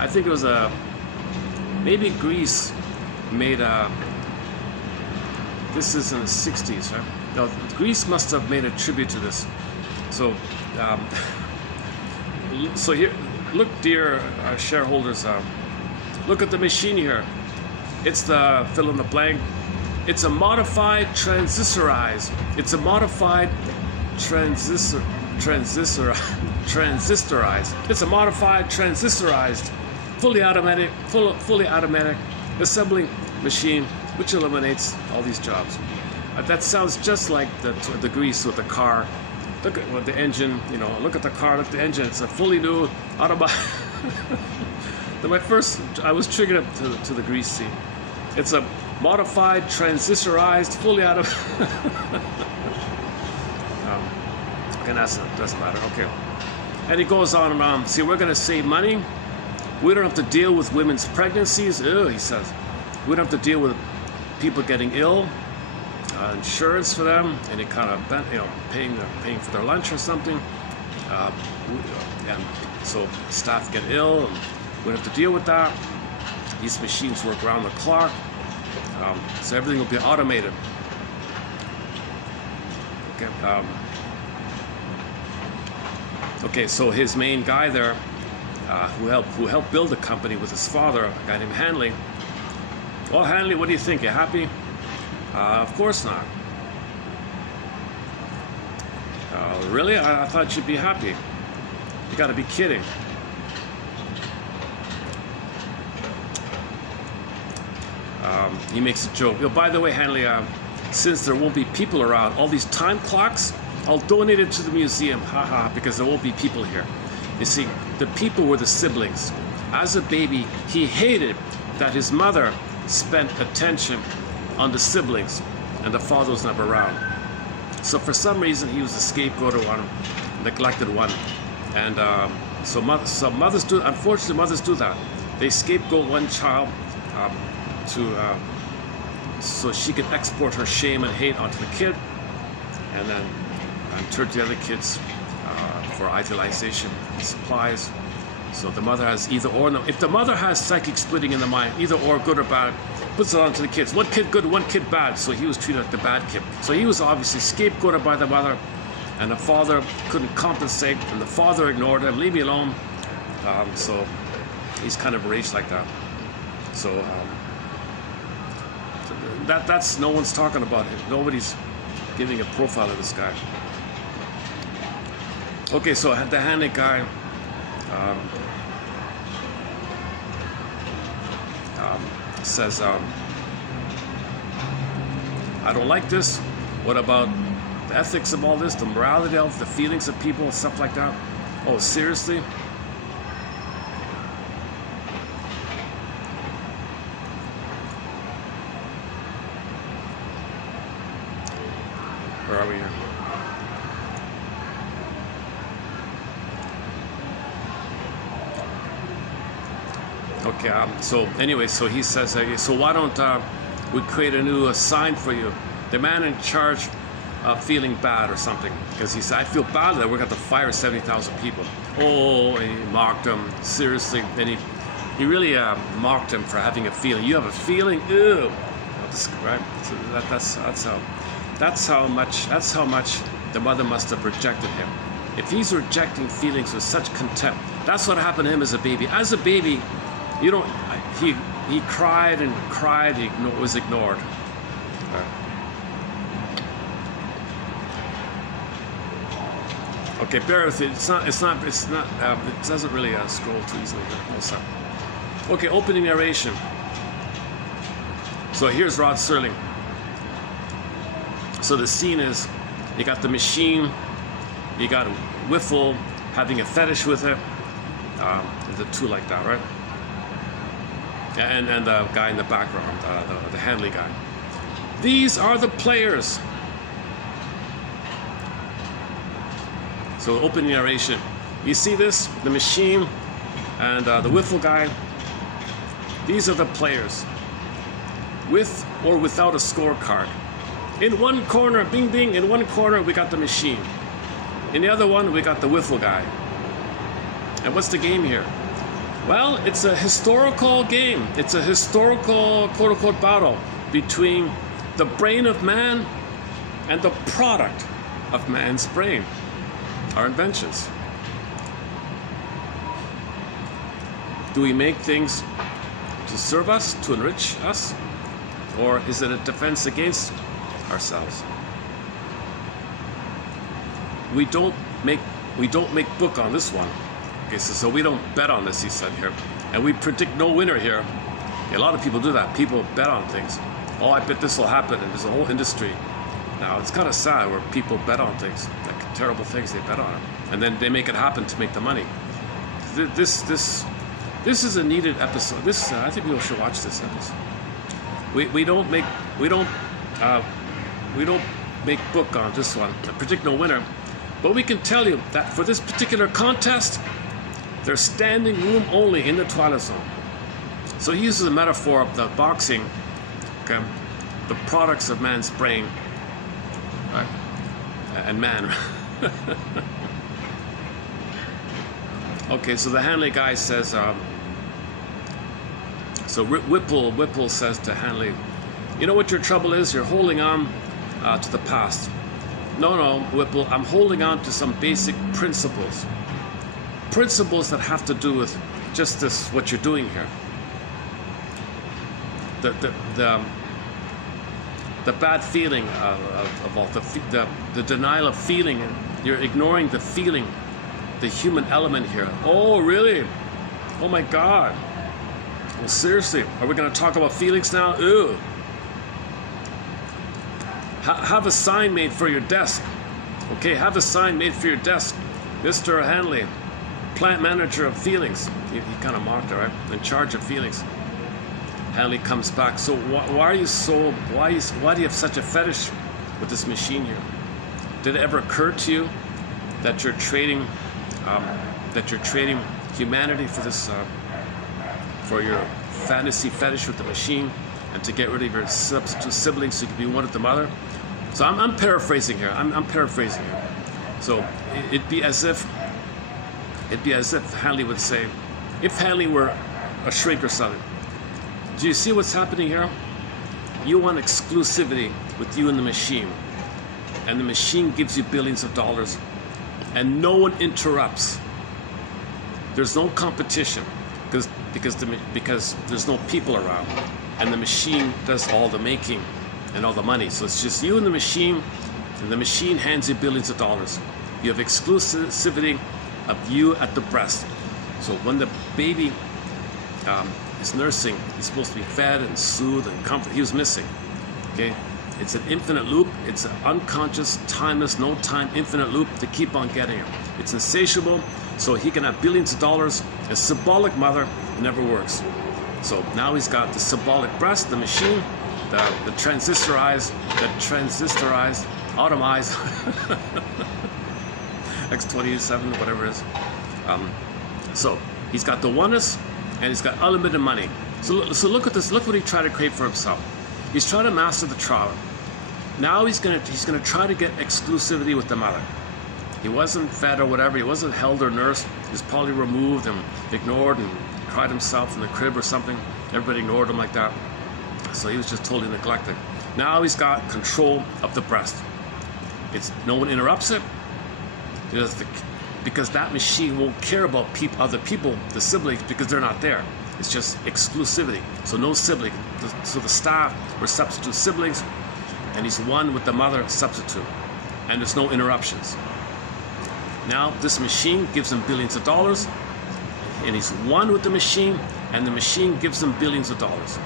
I think it was maybe Grease made this is in the 60s, right? No, Grease must have made a tribute to this. So, so here, look, dear shareholders, look at the machine here. It's the fill in the blank. It's a modified transistorized. It's a modified transistorized. It's a modified transistorized, fully automatic assembly machine, which eliminates all these jobs. That sounds just like the Grease with the car. Look at the engine, you know, look at the car, look at the engine. It's a fully new automatic. I was triggered up to the Grease scene. It's a modified, transistorized, fully automatic. Okay, doesn't matter, okay. And he goes on and on. See, we're gonna save money. We don't have to deal with women's pregnancies. Ew, he says. We don't have to deal with people getting ill, insurance for them, and it kind of, paying for their lunch or something. And so staff get ill, and we don't have to deal with that. These machines work around the clock, so everything will be automated. Okay. Okay, so his main guy there, who helped build the company with his father, a guy named Hanley. Well, Hanley, what do you think? You happy? Of course not. Really? I thought you'd be happy. You got to be kidding. He makes a joke. Oh, by the way, Hanley, since there won't be people around, all these time clocks, I'll donate it to the museum. Haha, because there won't be people here. You see, the people were the siblings. As a baby, he hated that his mother spent attention on the siblings and the father was never around. So for some reason, he was the scapegoat of one, neglected one. And so mothers do, unfortunately, mothers do that. They scapegoat one child so she can export her shame and hate onto the kid, and then turn to the other kids for idealization and supplies. So the mother has either or. No, if the mother has psychic splitting in the mind, either or, good or bad, puts it on to the kids. One kid good, one kid bad. So he was treated like the bad kid. So he was obviously scapegoated by the mother, and the father couldn't compensate, and the father ignored him. Leave me alone. So he's kind of raised like that. So that's no one's talking about him. Nobody's giving a profile of this guy. Okay, so the Hanley guy. Says, I don't like this. What about the ethics of all this, the morality of the feelings of people, stuff like that? Oh, seriously? Where are we here? Okay, so anyway, so he says, so why don't we create a new sign for you? The man in charge of feeling bad or something. Because he said, I feel bad that we're going to fire 70,000 people. Oh, and he mocked him, seriously. And he really mocked him for having a feeling. You have a feeling? Ew. Right? So that's how much the mother must have rejected him. If he's rejecting feelings with such contempt, that's what happened to him as a baby. As a baby, you don't. He cried and cried. He was ignored. Okay, bear with it. It's not. It doesn't really scroll too easily here. Okay, opening narration. So here's Rod Serling. So the scene is, you got the machine, you got Whiffle having a fetish with it. The two like that, right? And the guy in the background, the Hanley guy. These are the players. So opening narration. You see this? The machine and the Whiffle guy. These are the players. With or without a scorecard. In one corner, bing bing, in one corner we got the machine. In the other one we got the Whiffle guy. And what's the game here? Well, it's a historical game. It's a historical quote-unquote battle between the brain of man and the product of man's brain, our inventions. Do we make things to serve us, to enrich us? Or is it a defense against ourselves? We don't make book on this one. Okay, so we don't bet on this, he said here. And we predict no winner here. A lot of people do that. People bet on things. Oh, I bet this will happen, and there's a whole industry. Now, it's kind of sad where people bet on things, like terrible things, they bet on it. And then they make it happen to make the money. This is a needed episode. I think people should watch this episode. We don't make book on this one, predict no winner, but we can tell you that for this particular contest, there's standing room only in the Twilight Zone. So he uses a metaphor of the boxing, okay, the products of man's brain, right, and man. Okay, so the Hanley guy says. So Whipple says to Hanley, you know what your trouble is? You're holding on to the past. No, Whipple, I'm holding on to some basic principles. Principles that have to do with just this, what you're doing here. The bad feeling of all, the denial of feeling. You're ignoring the feeling, the human element here. Oh, really? Oh my God. Well, seriously, are we going to talk about feelings now? Ew. Have a sign made for your desk. Okay, have a sign made for your desk. Mr. Hanley, plant manager of feelings. He kind of mocked her, right? In charge of feelings. Hanley comes back. So why do you have such a fetish with this machine here? Did it ever occur to you that you're trading humanity for this? For your fantasy fetish with the machine, and to get rid of your substitute siblings so you can be one with the mother. So I'm paraphrasing here. I'm paraphrasing here. So it'd be as if Hanley would say, if Hanley were a shrink or something. Do you see what's happening here? You want exclusivity with you and the machine, and the machine gives you billions of dollars, and no one interrupts. There's no competition. Because there's no people around, and the machine does all the making and all the money. So it's just you and the machine hands you billions of dollars. You have exclusivity of you at the breast. So when the baby is nursing, he's supposed to be fed and soothed and comforted. He was missing. Okay, it's an infinite loop. It's an unconscious, timeless, no time, infinite loop to keep on getting him. It's insatiable. So he can have billions of dollars. A symbolic mother never works. So now he's got the symbolic breast, the machine, the transistorized, atomized, X27, whatever it is. So he's got the oneness, and he's got unlimited money. So look at this. Look what he tried to create for himself. He's trying to master the child. Now he's gonna try to get exclusivity with the mother. He wasn't fed or whatever. He wasn't held or nursed. He was probably removed and ignored and cried himself in the crib or something. Everybody ignored him like that. So he was just totally neglected. Now he's got control of the breast. No one interrupts it. Because that machine won't care about other people, the siblings, because they're not there. It's just exclusivity. So no sibling. So the staff were substitute siblings, and he's one with the mother substitute. And there's no interruptions. Now this machine gives him billions of dollars, and he's one with the machine, and the machine gives him billions of dollars.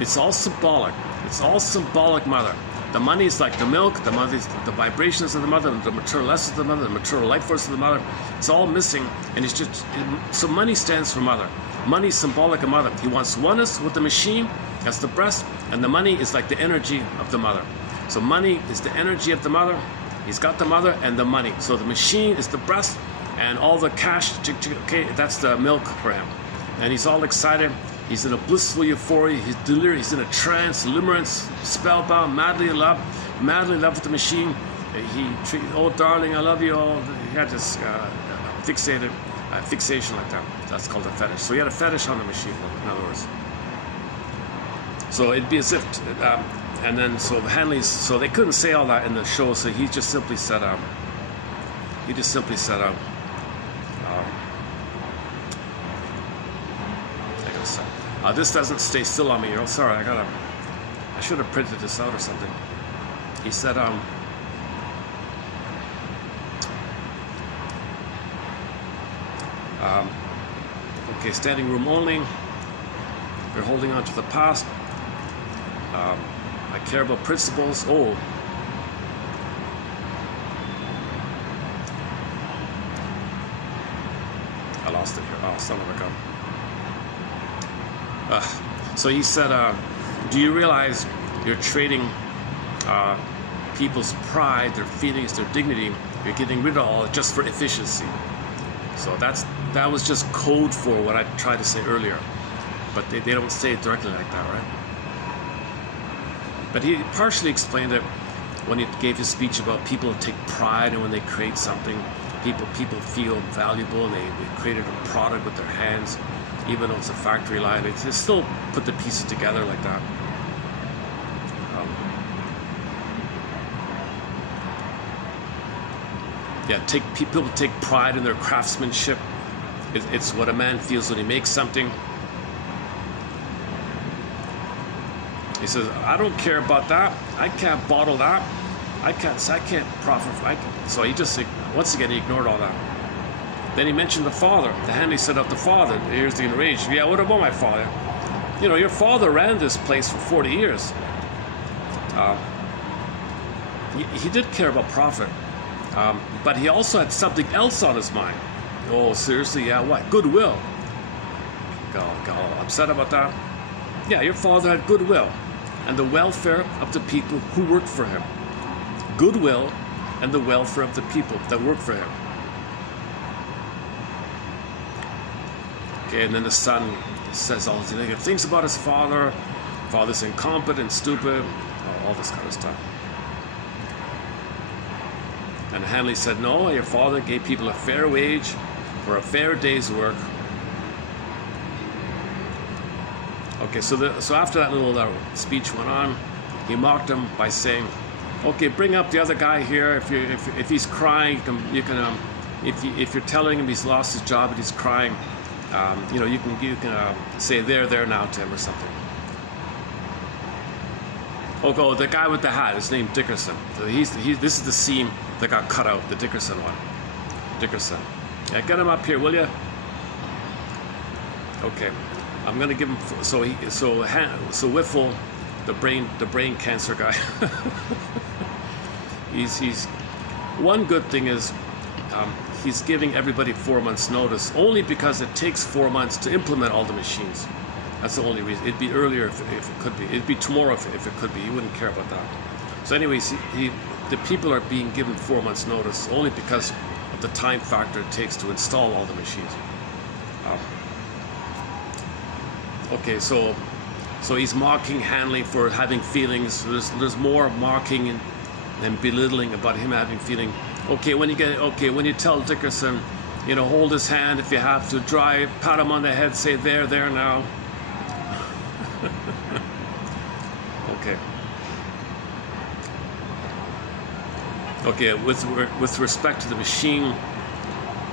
It's all symbolic. It's all symbolic mother. The money is like the milk, the mother is the vibrations of the mother, the maternal essence of the mother, the maternal life force of the mother. It's all missing, and it's just, so money stands for mother. Money is symbolic of mother. He wants oneness with the machine, that's the breast, and the money is like the energy of the mother. So money is the energy of the mother. He's got the mother and the money. So the machine is the breast, and all the cash, okay, that's the milk for him. And he's all excited. He's in a blissful euphoria. He's delirious. He's in a trance, limerence, spellbound, madly in love with the machine. Oh, darling, I love you. Oh, he had this fixation like that. That's called a fetish. So he had a fetish on the machine, in other words. So it'd be as if, and then so Hanley's, so they couldn't say all that in the show. So he just simply said, this doesn't stay still on me. Oh, sorry, I should have printed this out or something. He said, okay, standing room only. You're holding on to the past. I care about principles. Oh. I lost it here. Oh, son of a gun. So he said, do you realize you're trading people's pride, their feelings, their dignity? You're getting rid of all just for efficiency. So that was just code for what I tried to say earlier. But they don't say it directly like that, right? But he partially explained it when he gave his speech about people take pride in when they create something. People feel valuable, and they created a product with their hands. Even though it's a factory line, they still put the pieces together like that. People take pride in their craftsmanship. It's what a man feels when he makes something. He says, I don't care about that. I can't bottle that. I can't profit. So he just, once again, he ignored all that. Then he mentioned the father. The Hanley set up the father. Here's the enraged. Yeah, what about my father? You know, your father ran this place for 40 years. He did care about profit. But he also had something else on his mind. Oh, seriously? Yeah, what? Goodwill. Got all upset about that. Yeah, your father had goodwill and the welfare of the people who worked for him. Goodwill and the welfare of the people that worked for him. Okay, and then the son says all these negative things about his father. Father's incompetent, stupid, all this kind of stuff. And Hanley said, no, your father gave people a fair wage for a fair day's work. Okay, so after that little speech went on, he mocked him by saying, okay, bring up the other guy here. If he's crying, you can if you're telling him he's lost his job and he's crying, you can say there now to him or something. Oh, the guy with the hat, his name Dickerson. So this is the scene that got cut out, the Dickerson one. Dickerson. Yeah, get him up here, will you? Okay, I'm gonna give him. So Whiffle, the brain cancer guy. he's one good thing is he's giving everybody 4 months notice, only because it takes 4 months to implement all the machines. That's the only reason. It'd be earlier if it could be. It'd be tomorrow if it could be. He wouldn't care about that. So anyways, the people are being given 4 months notice only because of the time factor it takes to install all the machines. Okay, so he's mocking Hanley for having feelings. There's more mocking and belittling about him having feeling. Okay, when you tell Dickerson, you know, hold his hand if you have to, drive, pat him on the head, say there now. Okay, with respect to the machine,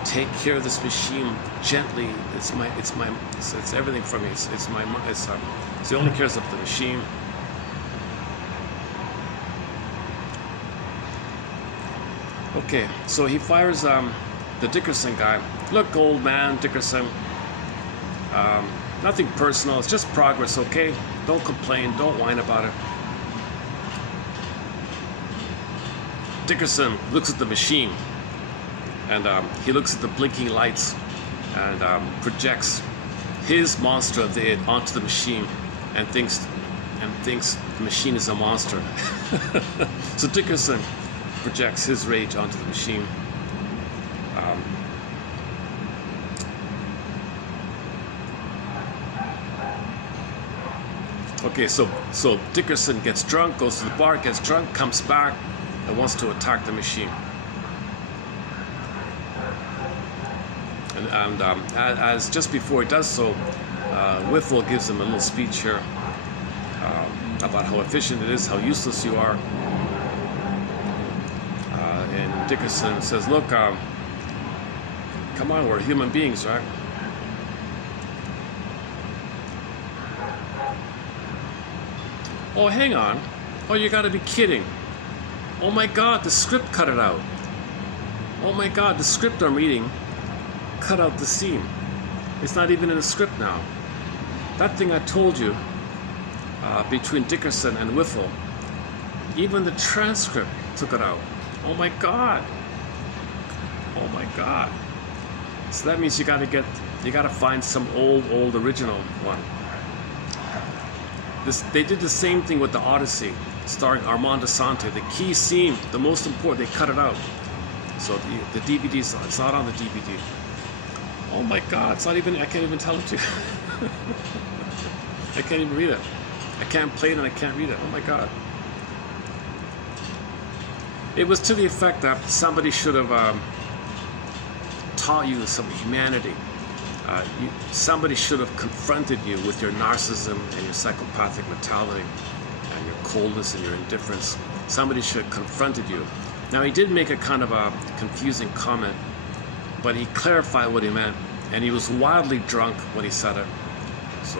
take care of this machine gently. It's everything for me. He only cares about the machine. Okay, so he fires the Dickerson guy. Look, old man, Dickerson. Nothing personal. It's just progress. Okay, don't complain. Don't whine about it. Dickerson looks at the machine, and he looks at the blinking lights, and projects his monster of the id onto the machine, and thinks the machine is a monster. So Dickerson projects his rage onto the machine. Okay, so Dickerson gets drunk, goes to the bar, gets drunk, comes back, and wants to attack the machine. And as just before he does so, Whiffle gives him a little speech here about how efficient it is, how useless you are. And Dickerson says, look, come on, we're human beings, right? Oh, hang on. Oh, you gotta be kidding. Oh my God, the script cut it out. Oh my God, the script I'm reading cut out the scene. It's not even in the script now. That thing I told you between Dickerson and Whiffle, even the transcript took it out. Oh my God. Oh my God. So that means you gotta find some old original one. They did the same thing with the Odyssey, starring Armand Assante. The key scene, the most important, they cut it out. So the DVD, it's not on the DVD. Oh my God, it's not even, I can't even tell it to you. I can't even read it. I can't play it and I can't read it. Oh my God. It was to the effect that somebody should have taught you some humanity. Somebody should have confronted you with your narcissism and your psychopathic mentality and your coldness and your indifference. Somebody should have confronted you. Now, he did make a kind of a confusing comment, but he clarified what he meant, and he was wildly drunk when he said it. So,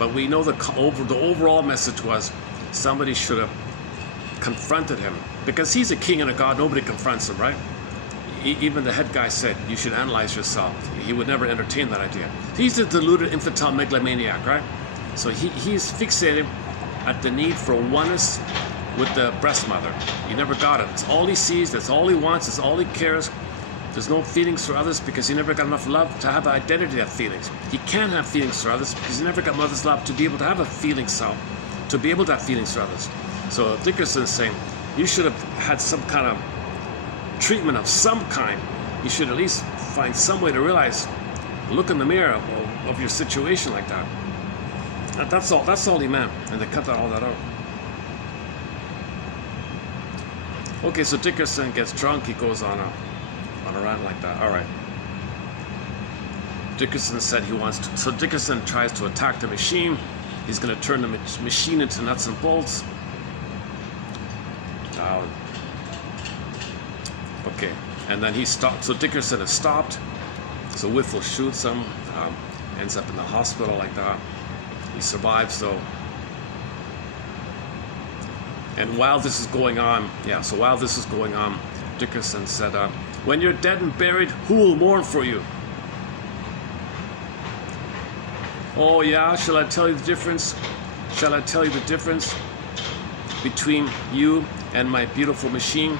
but we know the overall message was somebody should have confronted him, because he's a king and a god. Nobody confronts him, right? Even the head guy said you should analyze yourself. He would never entertain that idea. He's a deluded infantile megalomaniac, right? So he's fixated at the need for oneness with the breast mother. He never got it. It's all he sees, that's all he wants, that's all he cares. There's no feelings for others because he never got enough love to have an identity of feelings. He can't have feelings for others because he never got mother's love to be able to have a feeling self, to be able to have feelings for others. So Dickerson's saying you should have had some kind of treatment of some kind. You should at least find some way to realize, look in the mirror of your situation like that. That's all he meant, and they cut all that out. Okay, so Dickerson gets drunk, he goes on a rant like that. All right. Dickerson said he wants to, so Dickerson tries to attack the machine. He's going to turn the machine into nuts and bolts. Okay, and then he stopped. So Dickerson has stopped. So Whiffle shoots him, ends up in the hospital like that. He survives though. And while this is going on, Dickerson said, when you're dead and buried, who will mourn for you? Oh yeah, shall I tell you the difference? Shall I tell you the difference between you and my beautiful machine?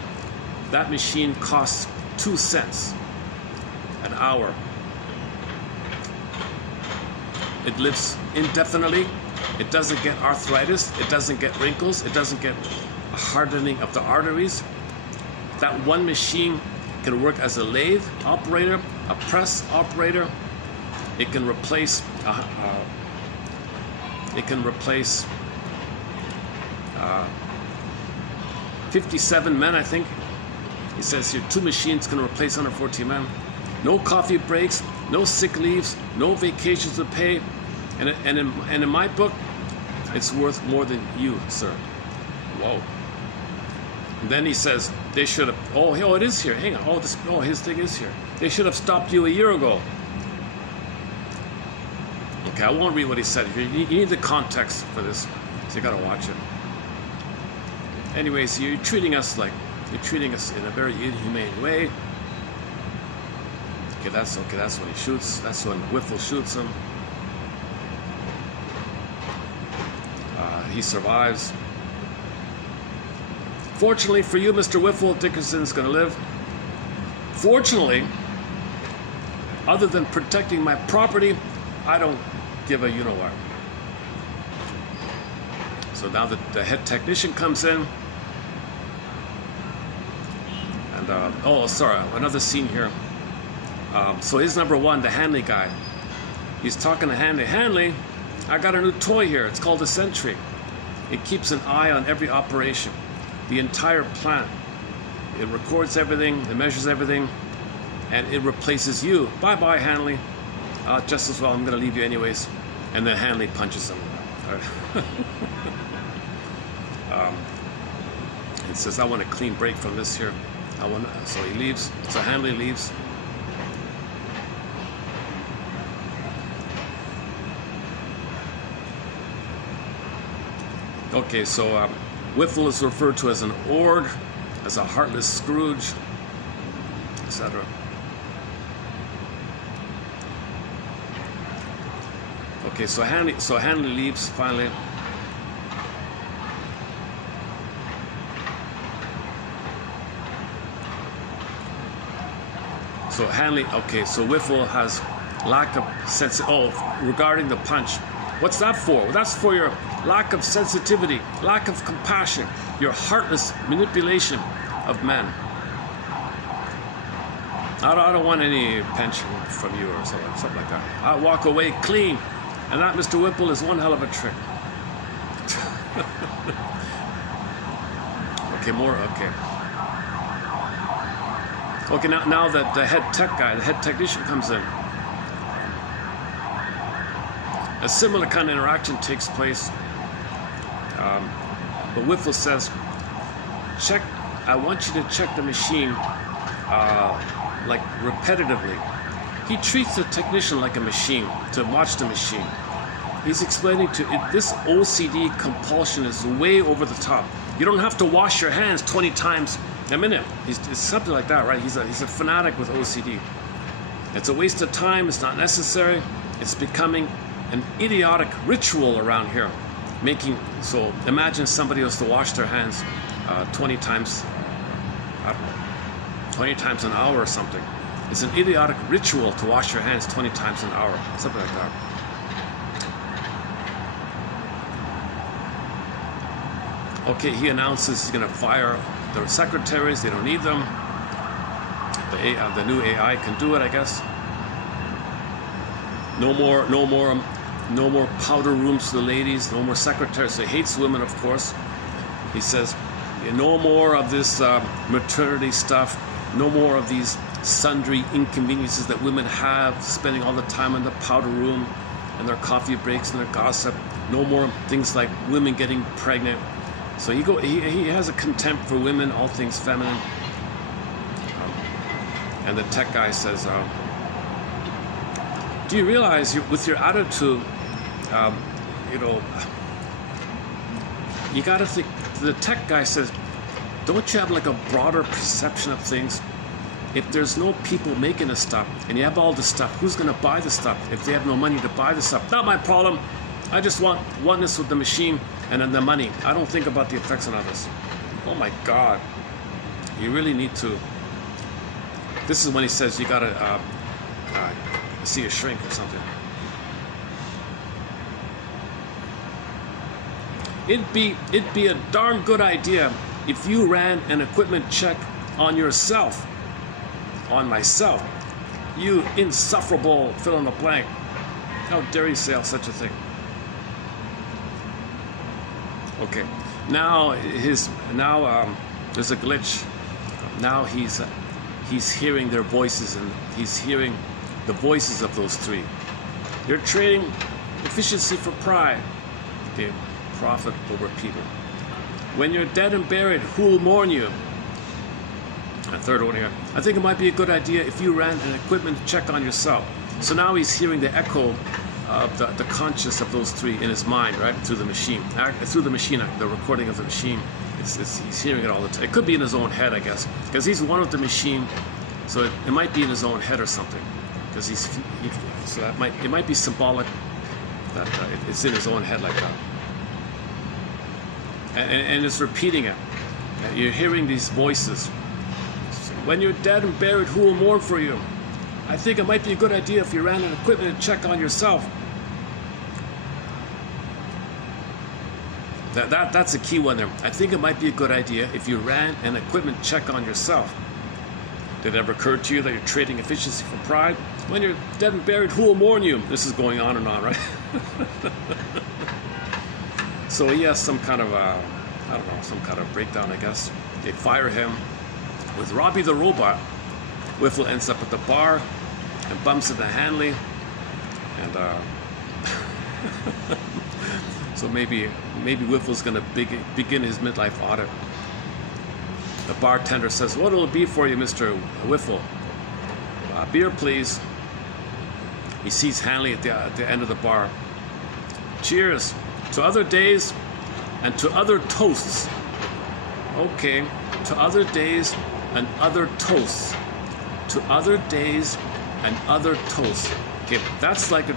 That machine costs 2 cents an hour. It lives indefinitely. It doesn't get arthritis. It doesn't get wrinkles. It doesn't get a hardening of the arteries. That one machine can work as a lathe operator, a press operator, It can replace 57 men, I think. He says here 2 machines can replace 114 men. No coffee breaks, no sick leaves, no vacations to pay, and in my book, it's worth more than you, sir. Whoa. And then he says they should have. Oh, it is here. Hang on. His thing is here. They should have stopped you a year ago. Okay, I won't read what he said here. You need the context for this, so you gotta watch it. Anyways, you're treating us in a very inhumane way. Okay, that's when he shoots. That's when Whiffle shoots him. He survives. Fortunately for you, Mr. Whiffle, Dickerson's going to live. Fortunately, other than protecting my property, I don't give a you-know-what. So now the head technician comes in. And, another scene here. So here's number 1, the Hanley guy. He's talking to Hanley. Hanley, I got a new toy here. It's called the Sentry. It keeps an eye on every operation, the entire plant. It records everything, it measures everything, and it replaces you. Bye-bye, Hanley. Just as well, I'm going to leave you anyways. And then Hanley punches him. It says, I want a clean break from this here. So he leaves. So Hanley leaves. Okay, so Whiffle is referred to as an ord, as a heartless Scrooge, etc. Okay, so Hanley leaves finally. So Whiffle has lack of sense. Regarding the punch. What's that for? Well, that's for your lack of sensitivity, lack of compassion, your heartless manipulation of men. I don't want any pension from you or something like that. I walk away clean, and that, Mr. Whipple, is one hell of a trick. Okay, now that the head technician comes in. A similar kind of interaction takes place, but Whiffle says, I want you to check the machine like repetitively. He treats the technician like a machine, to watch the machine. He's explaining this OCD compulsion is way over the top. You don't have to wash your hands 20 times a minute. It's something like that, right? He's a fanatic with OCD. It's a waste of time, it's not necessary, it's becoming an idiotic ritual around here. So imagine somebody else to wash their hands 20 times, I don't know, 20 times an hour or something. It's an idiotic ritual to wash your hands 20 times an hour, something like that. Okay, he announces he's going to fire the secretaries. They don't need them. The new AI can do it, I guess. No more powder rooms for the ladies. No more secretaries. He hates women, of course. He says, no more of this maternity stuff. No more of these sundry inconveniences that women have, spending all the time in the powder room and their coffee breaks and their gossip. No more things like women getting pregnant. So he has a contempt for women, all things feminine. And the tech guy says, do you realize with your attitude, you got to think, the tech guy says, don't you have like a broader perception of things? If there's no people making the stuff and you have all the stuff, who's going to buy the stuff if they have no money to buy the stuff? Not my problem. I just want oneness with the machine and then the money. I don't think about the effects on others. Oh my God. You really need to. This is when he says you got to see a shrink or something. It'd be a darn good idea if you ran an equipment check on yourself, on myself. You insufferable fill in the blank. How dare you say such a thing? Okay, now there's a glitch. Now he's hearing their voices, and he's hearing the voices of those three. You're trading efficiency for pride. They profit over people. When you're dead and buried, who'll mourn you? A third one here. I think it might be a good idea if you ran an equipment check on yourself. So now he's hearing the echo of the conscious of those three in his mind, right? Through the machine. The recording of the machine. He's hearing it all the time. It could be in his own head, I guess, because he's one of the machine. So it might be in his own head or something. Because it might be symbolic that it's in his own head like that. And it's repeating it. You're hearing these voices. When you're dead and buried, who will mourn for you? I think it might be a good idea if you ran an equipment check on yourself. That's a key one there. I think it might be a good idea if you ran an equipment check on yourself. Did it ever occur to you that you're trading efficiency for pride? When you're dead and buried, who will mourn you? This is going on and on, right? So he has some kind of, some kind of breakdown, I guess. They fire him. With Robbie the robot, Whiffle ends up at the bar and bumps into Hanley. And so maybe Whiffle's going to begin his midlife audit. The bartender says, "What will it be for you, Mr. Whiffle?" "Beer, please." He sees Hanley at the end of the bar. "Cheers to other days and to other toasts." Okay, to other days and other toasts. To other days and other toasts. Okay, that's like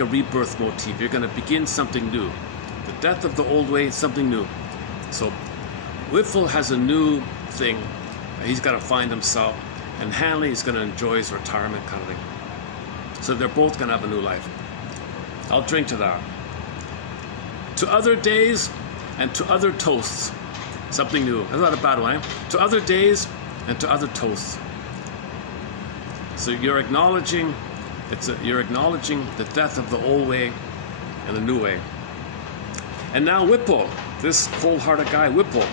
a rebirth motif. You're going to begin something new. The death of the old way, something new. So Whiffle has a new thing. He's got to find himself, and Hanley is going to enjoy his retirement kind of thing. So they're both going to have a new life. I'll drink to that. To other days and to other toasts. Something new. That's not a bad one. Eh? To other days and to other toasts. So you're acknowledging the death of the old way and the new way. And now Whipple, this cold-hearted guy, Whipple,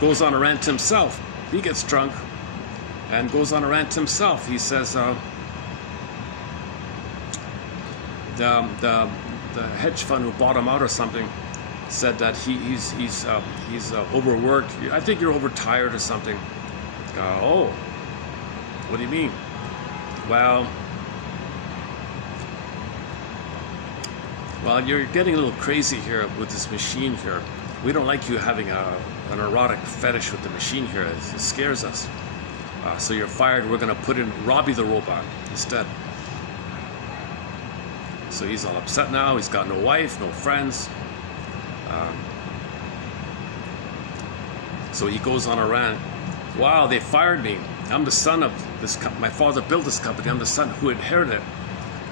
goes on a rant himself. He gets drunk and goes on a rant himself. He says, the hedge fund who bought him out or something said that he's overworked. I think you're overtired or something. Oh, what do you mean? Well, you're getting a little crazy here with this machine here. We don't like you having an erotic fetish with the machine here. It scares us. So you're fired. We're going to put in Robbie the robot instead. So he's all upset now. He's got no wife, no friends. So he goes on a rant. Wow, they fired me. I'm the son of this company. My father built this company. I'm the son who inherited it.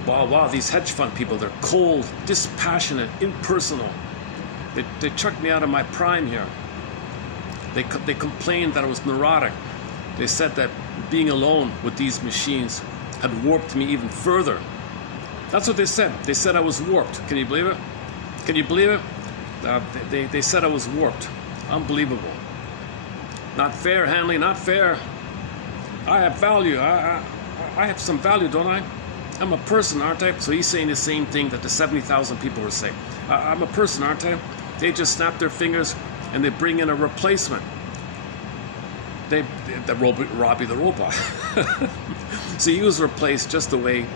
Wow, these hedge fund people, they're cold, dispassionate, impersonal. They chucked me out of my prime here. They complained that I was neurotic. They said that being alone with these machines had warped me even further. That's what they said. They said I was warped. Can you believe it? Can you believe it? They said I was warped. Unbelievable. Not fair, Hanley, not fair. I have value. I have some value, don't I? I'm a person, aren't I? So he's saying the same thing that the 70,000 people were saying. I'm a person, aren't I? They just snap their fingers and they bring in a replacement. Robbie the robot. So he was replaced just the way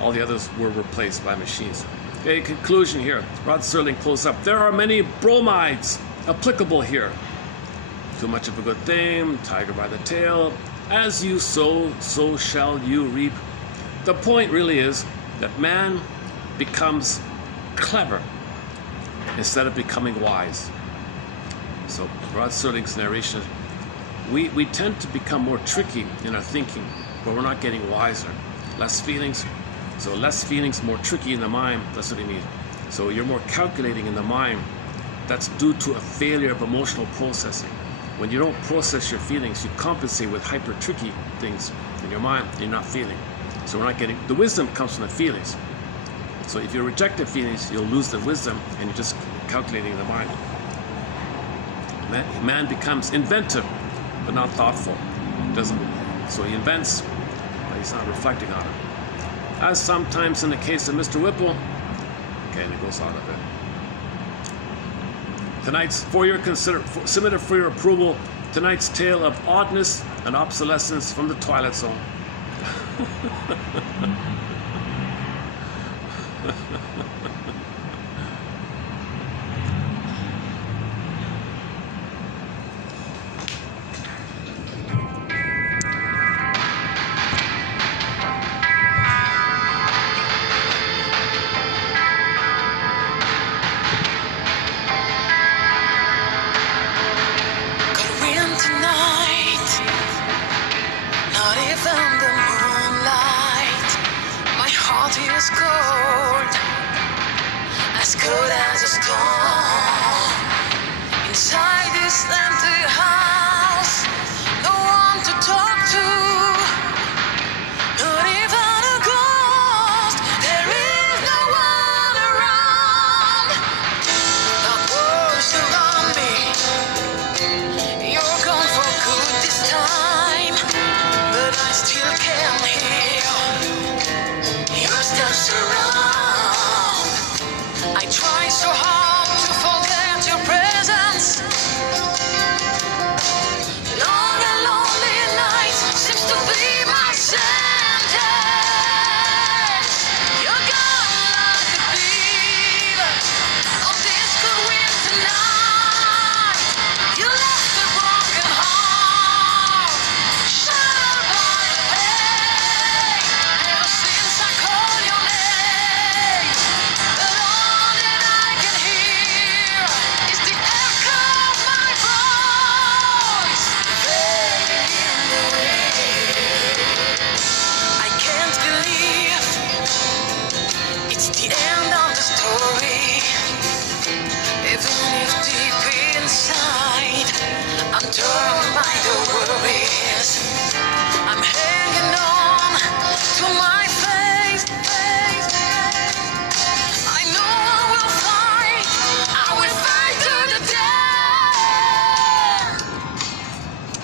all the others were replaced by machines. Okay, conclusion here. Rod Serling close up. There are many bromides applicable here. Too much of a good thing, tiger by the tail. As you sow, so shall you reap. The point really is that man becomes clever instead of becoming wise. So Rod Serling's narration, we tend to become more tricky in our thinking, but we're not getting wiser. Less feelings. So less feelings, more tricky in the mind. That's what he means. So you're more calculating in the mind. That's due to a failure of emotional processing. When you don't process your feelings, you compensate with hyper-tricky things in your mind you're not feeling. So we're not getting, the wisdom comes from the feelings. So if you reject the feelings, you'll lose the wisdom, and you're just calculating the mind. Man becomes inventive, but not thoughtful. So he invents, but he's not reflecting on it. As sometimes in the case of Mr. Whipple, okay, and it goes on a bit. Tonight's, submitted for your approval, tonight's tale of oddness and obsolescence from the Twilight Zone.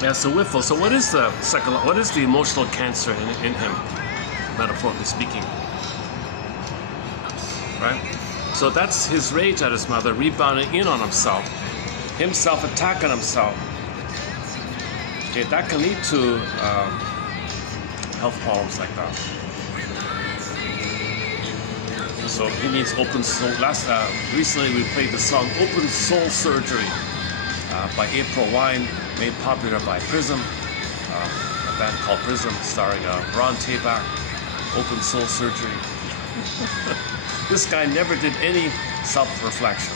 Yeah, so Whipple, so what is the emotional cancer in him, metaphorically speaking? Right? So that's his rage at his mother, rebounding in on himself attacking himself. Okay, that can lead to health problems like that. So he needs open soul. Recently we played the song "Open Soul Surgery" by April Wine, made popular by Prism, a band called Prism, starring Ron Tabak. Open Soul Surgery. This guy never did any self-reflection.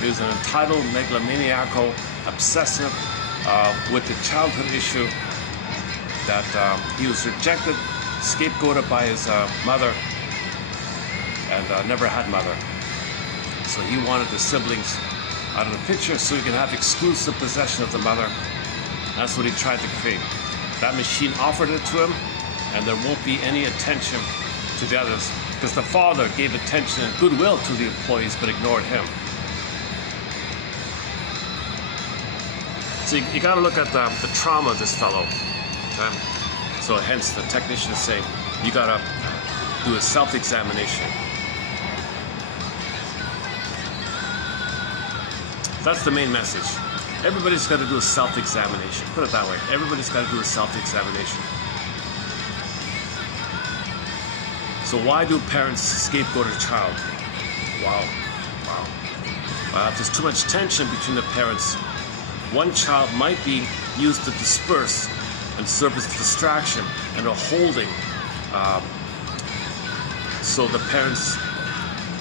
He was an entitled, megalomaniacal, obsessive, with the childhood issue that he was rejected, scapegoated by his mother, and never had mother. So he wanted the siblings out of the picture so he can have exclusive possession of the mother. That's what he tried to create. That machine offered it to him, and there won't be any attention to the others, because the father gave attention and goodwill to the employees but ignored him. So you got to look at the trauma of this fellow. Okay? So hence the technicians say you got to do a self-examination. That's the main message. Everybody's got to do a self-examination. Put it that way. Everybody's got to do a self-examination. So why do parents scapegoat a child? Wow. If there's too much tension between the parents, one child might be used to disperse and serve as a distraction and a holding. So the parents,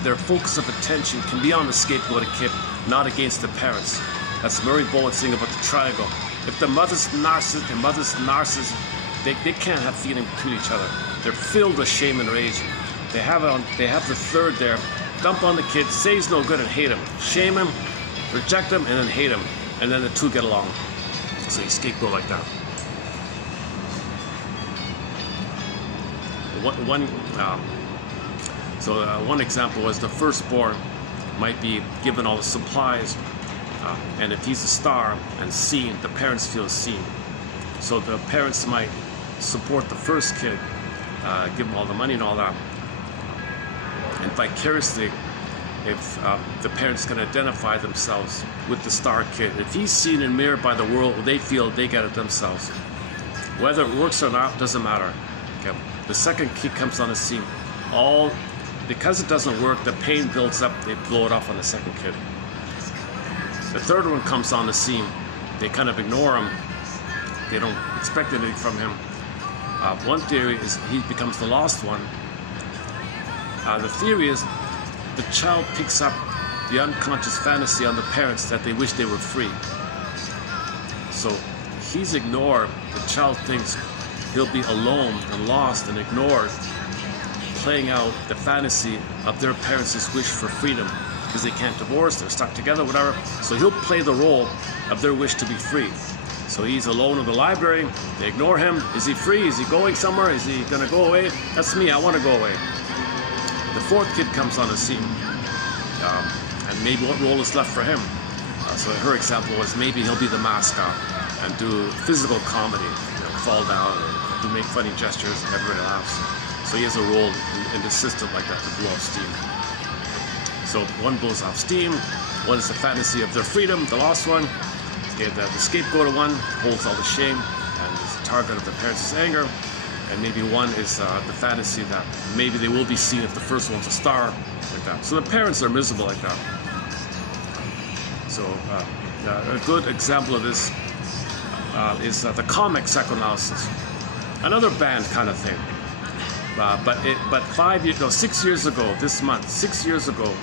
their focus of attention can be on the scapegoated kid, not against the parents. That's Murray Bowen's thing about the triangle. If the mother's narcissist, the mother's narcissist, they can't have feeling between each other. They're filled with shame and rage. They have the third there. Dump on the kid, say he's no good and hate him. Shame him, reject him, and then hate him. And then the two get along. So you scapegoat like that. one example was the firstborn might be given all the supplies, and if he's a star and seen, the parents feel seen. So the parents might support the first kid, give him all the money and all that. And vicariously, if the parents can identify themselves with the star kid, if he's seen and mirrored by the world, they feel they get it themselves. Whether it works or not, doesn't matter. Okay. The second kid comes on the scene. Because it doesn't work, the pain builds up, they blow it off on the second kid. The third one comes on the scene. They kind of ignore him. They don't expect anything from him. One theory is he becomes the lost one. The theory is the child picks up the unconscious fantasy on the parents that they wish they were free. So he's ignored. The child thinks he'll be alone and lost and ignored, playing out the fantasy of their parents' wish for freedom because they can't divorce, they're stuck together, whatever. So he'll play the role of their wish to be free. So he's alone in the library, they ignore him. Is he free? Is he going somewhere? Is he gonna go away? That's me, I wanna go away. The fourth kid comes on the scene, and maybe what role is left for him? So her example was maybe he'll be the mascot and do physical comedy, fall down or do make funny gestures and everybody laughs. So he has a role in the system like that to blow off steam. So one blows off steam, one is the fantasy of their freedom, the lost one. Okay, the scapegoat one holds all the shame and is the target of the parents' anger. And maybe one is the fantasy that maybe they will be seen if the first one's a star, like that. So the parents are miserable like that. So a good example of this is the comic psychoanalysis. Another band kind of thing. But 6 years ago, this month, 6 years ago,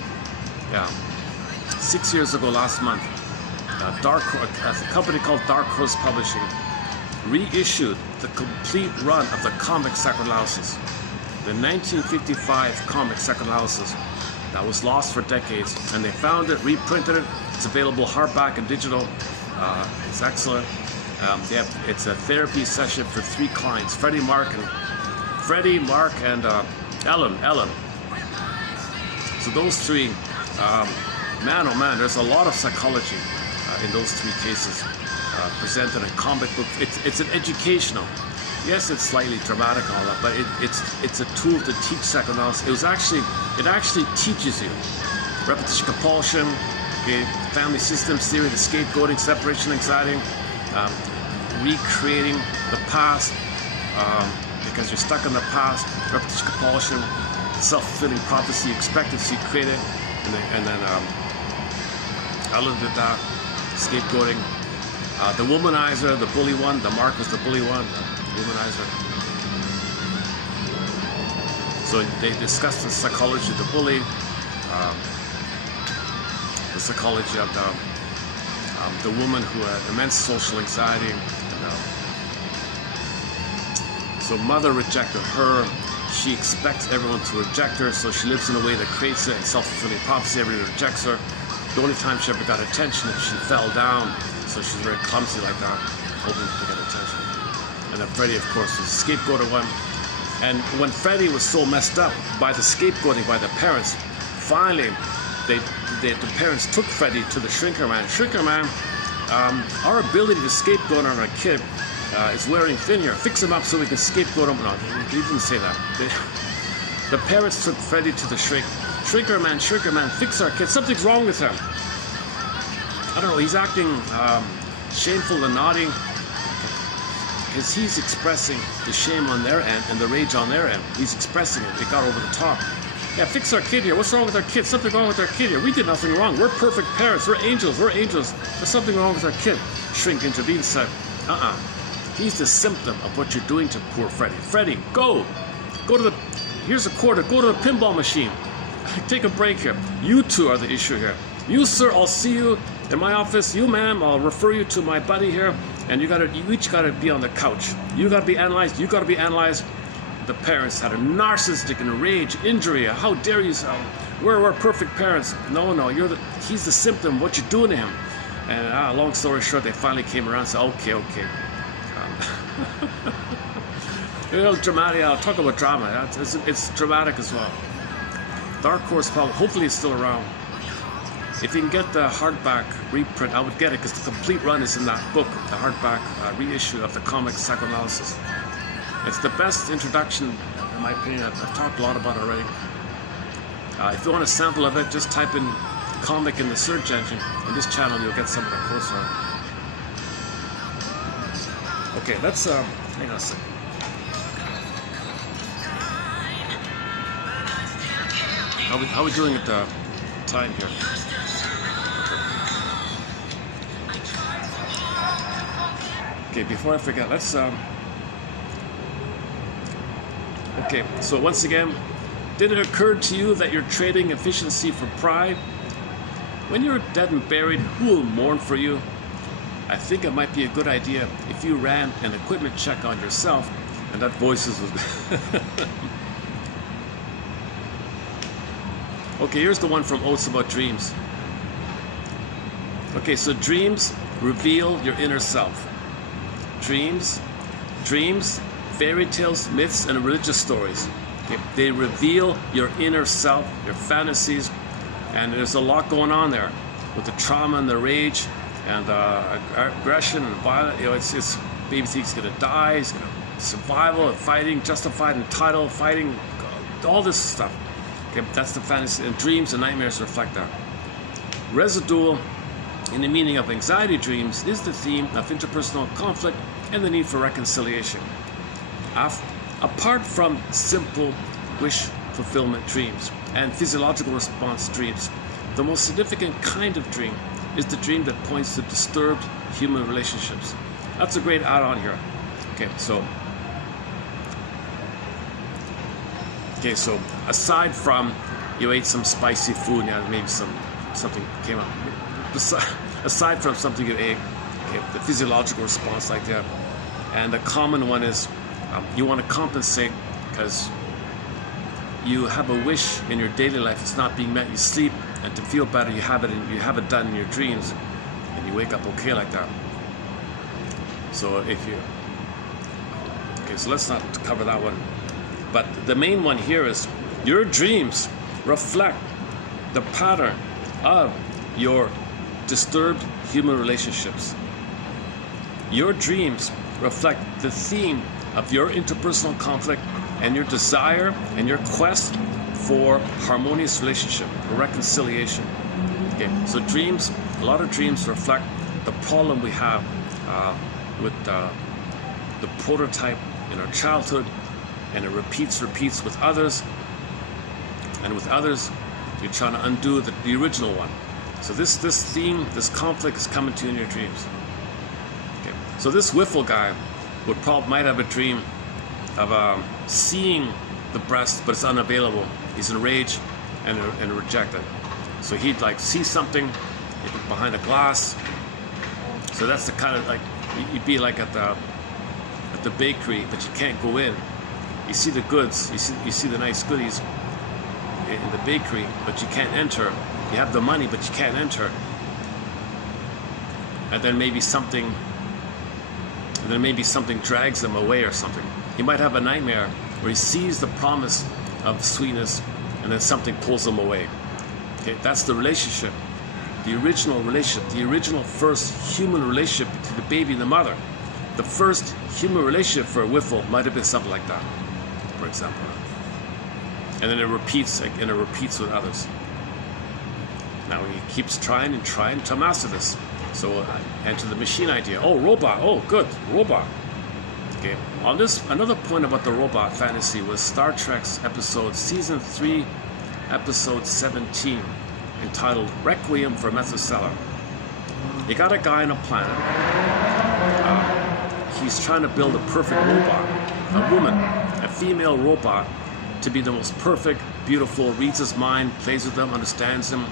6 years ago last month, a company called Dark Horse Publishing reissued the complete run of the comic psychoanalysis, the 1955 comic psychoanalysis that was lost for decades, and they found it, reprinted it. It's available hardback and digital. It's excellent. It's a therapy session for 3 clients: Freddie, Mark, and Ellen. So those 3, man, oh man, there's a lot of psychology in those 3 cases. Presented in comic book. It's an educational. Yes, it's slightly dramatic and all that, but it's a tool to teach psychoanalysis. It actually teaches you repetition compulsion, okay, family systems theory, the scapegoating, separation anxiety, recreating the past because you're stuck in the past, repetition compulsion, self-fulfilling prophecy, expectancy, create it, and then Ellen did that, scapegoating. The womanizer, the bully one, the Mark was the bully one, the womanizer. So they discussed the psychology of the bully, the psychology of the woman who had immense social anxiety. So mother rejected her. She expects everyone to reject her, so she lives in a way that creates a self-fulfilling prophecy. Everyone rejects her. The only time she ever got attention is she fell down. So she's very clumsy like that, hoping to get attention. And then Freddie, of course, was the scapegoater one. And when Freddie was so messed up by the scapegoating by the parents, finally, the parents took Freddie to the shrinker man. Shrinker man, our ability to scapegoat on our kid is wearing thin here. Fix him up so we can scapegoat him. No, he didn't say that. The parents took Freddie to the shrinker man, fix our kid. Something's wrong with him. I don't know, he's acting shameful and naughty because he's expressing the shame on their end and the rage on their end. He's expressing it. They got over the top. Yeah, fix our kid here. What's wrong with our kid? Something wrong with our kid here. We did nothing wrong. We're perfect parents. We're angels. There's something wrong with our kid. Shrink intervened and said, he's the symptom of what you're doing to poor Freddie. Freddie, go to here's a quarter. Go to the pinball machine. Take a break here. You 2 are the issue here. You, sir, I'll see you in my office. You, ma'am, I'll refer you to my buddy here. And you each gotta be on the couch. You gotta be analyzed. You gotta be analyzed. The parents had a narcissistic and rage, injury. How dare you? We're perfect parents. No, he's the symptom. What you're doing to him. And long story short, they finally came around and said, okay. You know, dramatic. I'll talk about drama. It's dramatic as well. Dark Horse probably, hopefully, is still around. If you can get the hardback reprint, I would get it because the complete run is in that book, the hardback reissue of the comic Psychoanalysis. It's the best introduction, in my opinion. I've talked a lot about it already. If you want a sample of it, just type in comic in the search engine. In this channel, you'll get some of the closer. Okay, let's hang on a second. How are we doing at the time here? Okay, before I forget, let's okay, so once again, did it occur to you that you're trading efficiency for pride? When you're dead and buried, who will mourn for you? I think it might be a good idea if you ran an equipment check on yourself, and that voices was okay, here's the one from Oaths About Dreams. Okay, so dreams reveal your inner self. Dreams, fairy tales, myths, and religious stories. Okay, they reveal your inner self, your fantasies, and there's a lot going on there with the trauma and the rage and aggression and violence. You know, it's baby thinks he's gonna die, he's gonna survival, fighting, justified, entitled, fighting, all this stuff. Okay, that's the fantasy, and dreams and nightmares reflect that. Residual, in the meaning of anxiety dreams, is the theme of interpersonal conflict and the need for reconciliation. Apart from simple wish fulfillment dreams and physiological response dreams, the most significant kind of dream is the dream that points to disturbed human relationships. That's a great add-on here. Okay, so aside from you ate some spicy food, yeah, maybe something came up. Aside from something you ate, okay, the physiological response like that, and the common one is you want to compensate because you have a wish in your daily life, it's not being met. You sleep, and to feel better, you have it done in your dreams, and you wake up okay like that. So so let's not cover that one. But the main one here is your dreams reflect the pattern of your disturbed human relationships. Your dreams reflect the theme of your interpersonal conflict and your desire and your quest for harmonious relationship, or reconciliation. Okay, so dreams, a lot of dreams reflect the problem we have with the prototype in our childhood, and it repeats with others, and with others you're trying to undo the original one. So this theme, this conflict is coming to you in your dreams. Okay. So this Wiffle guy might have a dream of seeing the breast, but it's unavailable. He's enraged and rejected. So he'd like see something behind a glass. So that's the kind of like you'd be like at the bakery, but you can't go in. You see the goods, you see the nice goodies in the bakery, but you can't enter. You have the money, but you can't enter. And then maybe something drags them away or something. He might have a nightmare where he sees the promise of sweetness, and then something pulls him away. Okay, that's the relationship, the original relationship, the original first human relationship between the baby and the mother. The first human relationship for a Wiffle might have been something like that, for example. And then it repeats, and it repeats with others. Now he keeps trying to master this. So enter the machine idea. Oh, robot. Oh, good, robot. Okay. On this, another point about the robot fantasy was Star Trek's season 3, episode 17, entitled "Requiem for Methuselah." You got a guy on a planet. He's trying to build a perfect robot, a woman, a female robot, to be the most perfect, beautiful, reads his mind, plays with him, understands him.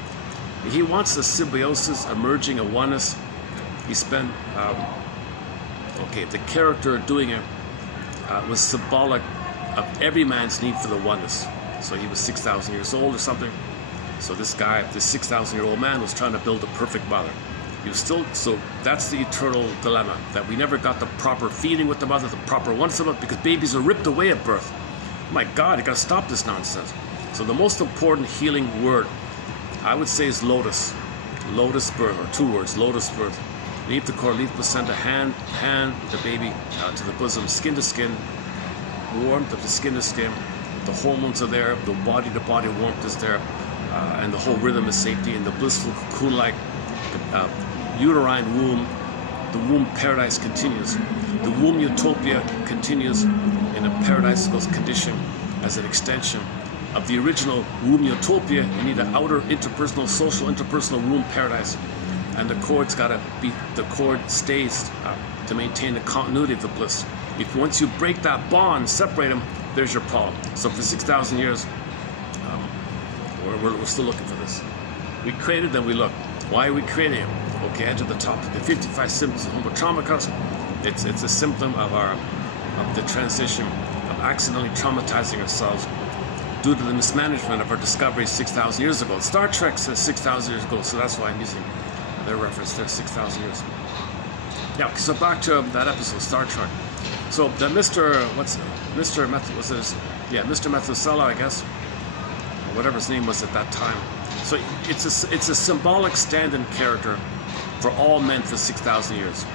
He wants a symbiosis, a merging, a oneness. He spent, the character doing it was symbolic of every man's need for the oneness. So he was 6,000 years old or something. So this guy, this 6,000-year-old man, was trying to build a perfect mother. So that's the eternal dilemma, that we never got the proper feeding with the mother, the proper once a month, because babies are ripped away at birth. Oh my God, you gotta stop this nonsense. So the most important healing word, I would say, is lotus. Lotus birth, or 2 words, lotus birth. Leave the cord, leave the placenta, hand the baby to the bosom, skin to skin, warmth of the skin to skin. The hormones are there, the body-to-body warmth is there, and the whole rhythm is safety, and the blissful cocoon-like uterine womb, the womb paradise continues. The womb utopia continues in a paradisical condition as an extension of the original womb utopia. You need an outer interpersonal, social interpersonal womb paradise, and the cord stays to maintain the continuity of the bliss. If once you break that bond, separate them, there's your problem. So for 6,000 years, we're still looking for this. We created, then we look. Why are we creating it? Okay, enter the topic. The 55 symptoms of homotraumicus. It's a symptom of the transition of accidentally traumatizing ourselves due to the mismanagement of our discoveries 6,000 years ago. Star Trek says 6,000 years ago, so that's why I'm using their reference there, 6,000 years. Yeah, so back to that episode, Star Trek. So the Mr. Methuselah, I guess, or whatever his name was at that time. So it's a symbolic stand-in character for all men for 6,000 years.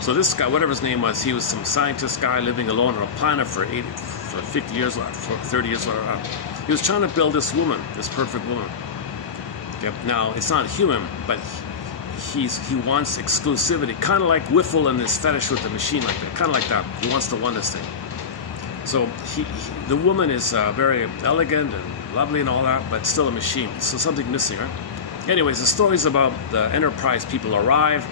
So this guy, whatever his name was, he was some scientist guy living alone on a planet for 50 years, or 30 years. He was trying to build this woman, this perfect woman. Okay. Now, it's not human, but he wants exclusivity, kind of like Wiffle and his fetish with the machine, like that, kind of like that. He wants to win this thing. So the woman is very elegant and lovely and all that, but still a machine. So something missing, right? Anyways, the story's about the Enterprise people arrive.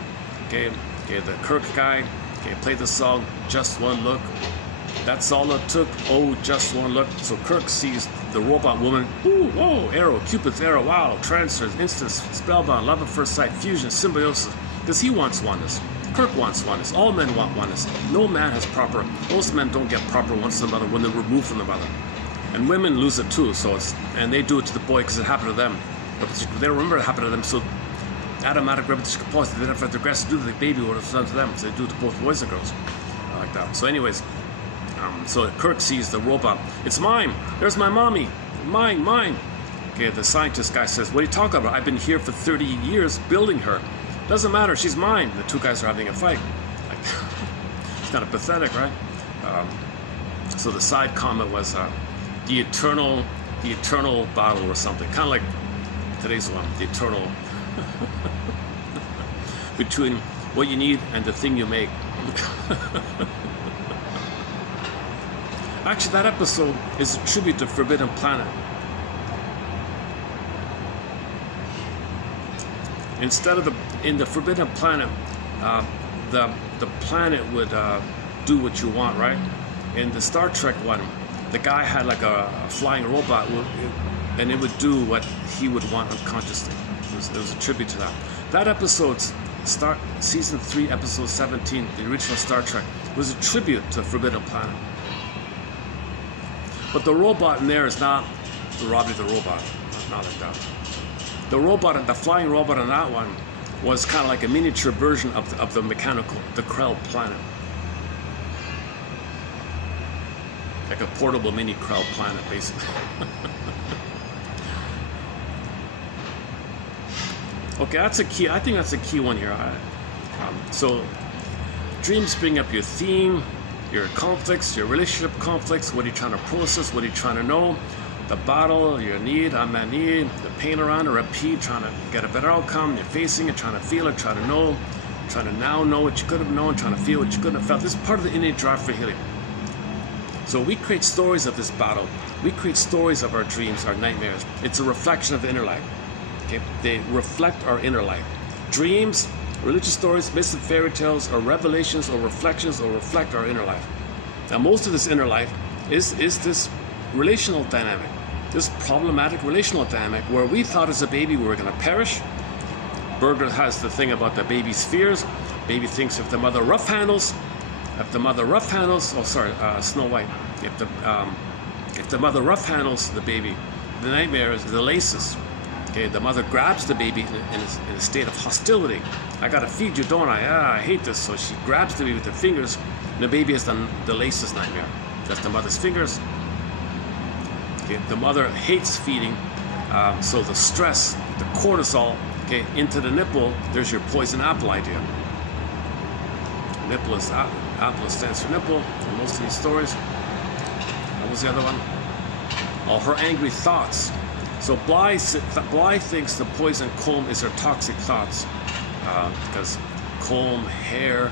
Okay, the Kirk guy, okay, played the song "Just One Look." That's all it took. Oh, just one look. So Kirk sees the robot woman. Ooh, whoa, arrow, Cupid's arrow. Wow, transfers, instance, spellbound, love at first sight, fusion, symbiosis. Because he wants oneness. Kirk wants oneness. All men want oneness. No man has proper. Most men don't get proper oneness to the mother when they're removed from the mother. And women lose it too. And they do it to the boy because it happened to them. They don't remember it happened to them. So automatic repetition compulsion. They didn't have to aggressive do to the baby what it's done to them. So they do it to both boys and girls. Like that. So anyways. So Kirk sees the robot. It's mine. There's my mommy. Mine. Okay, the scientist guy says, what are you talking about? I've been here for 30 years building her. Doesn't matter. She's mine. The two guys are having a fight. Like, it's kind of pathetic, right? So the side comment was the eternal battle or something. Kind of like today's one. The eternal between what you need and the thing you make. Actually, that episode is a tribute to Forbidden Planet. Instead of in the Forbidden Planet, the planet would do what you want, right? In the Star Trek one, the guy had like a flying robot, and it would do what he would want unconsciously. It was a tribute to that. That episode, season 3, episode 17, the original Star Trek, was a tribute to Forbidden Planet. But the robot in there is not Robbie the robot, not like that. The robot, the flying robot on that one, was kind of like a miniature version of the mechanical, the Krell planet. Like a portable mini Krell planet, basically. Okay, that's a key. I think that's a key one here. So, dreams bring up your theme, your conflicts, your relationship conflicts. What are you trying to process? What are you trying to know? The battle, your need, unmet need, the pain around it, repeat, trying to get a better outcome. You're facing it, trying to feel it, trying to know, trying to now know what you could have known, trying to feel what you couldn't have felt. This is part of the innate drive for healing. So we create stories of this battle. We create stories of our dreams, our nightmares. It's a reflection of the inner life. Okay? They reflect our inner life. Dreams, religious stories, myths and fairy tales, or revelations, or reflections, or reflect our inner life. Now, most of this inner life is this relational dynamic, this problematic relational dynamic where we thought as a baby we were going to perish. Berger has the thing about the baby's fears. Baby thinks if the mother rough handles, Snow White, if the mother rough handles the baby, the nightmare is the laces. Okay, the mother grabs the baby in a state of hostility. I gotta feed you, don't I? Ah, I hate this. So she grabs the baby with her fingers, and the baby has the laces nightmare. That's the mother's fingers. Okay, the mother hates feeding, so the stress, the cortisol, okay, into the nipple. There's your poison apple idea. Nipple is apple stands for nipple in most of these stories. What was the other one? All her angry thoughts. So Bly thinks the poison comb is her toxic thoughts, because comb, hair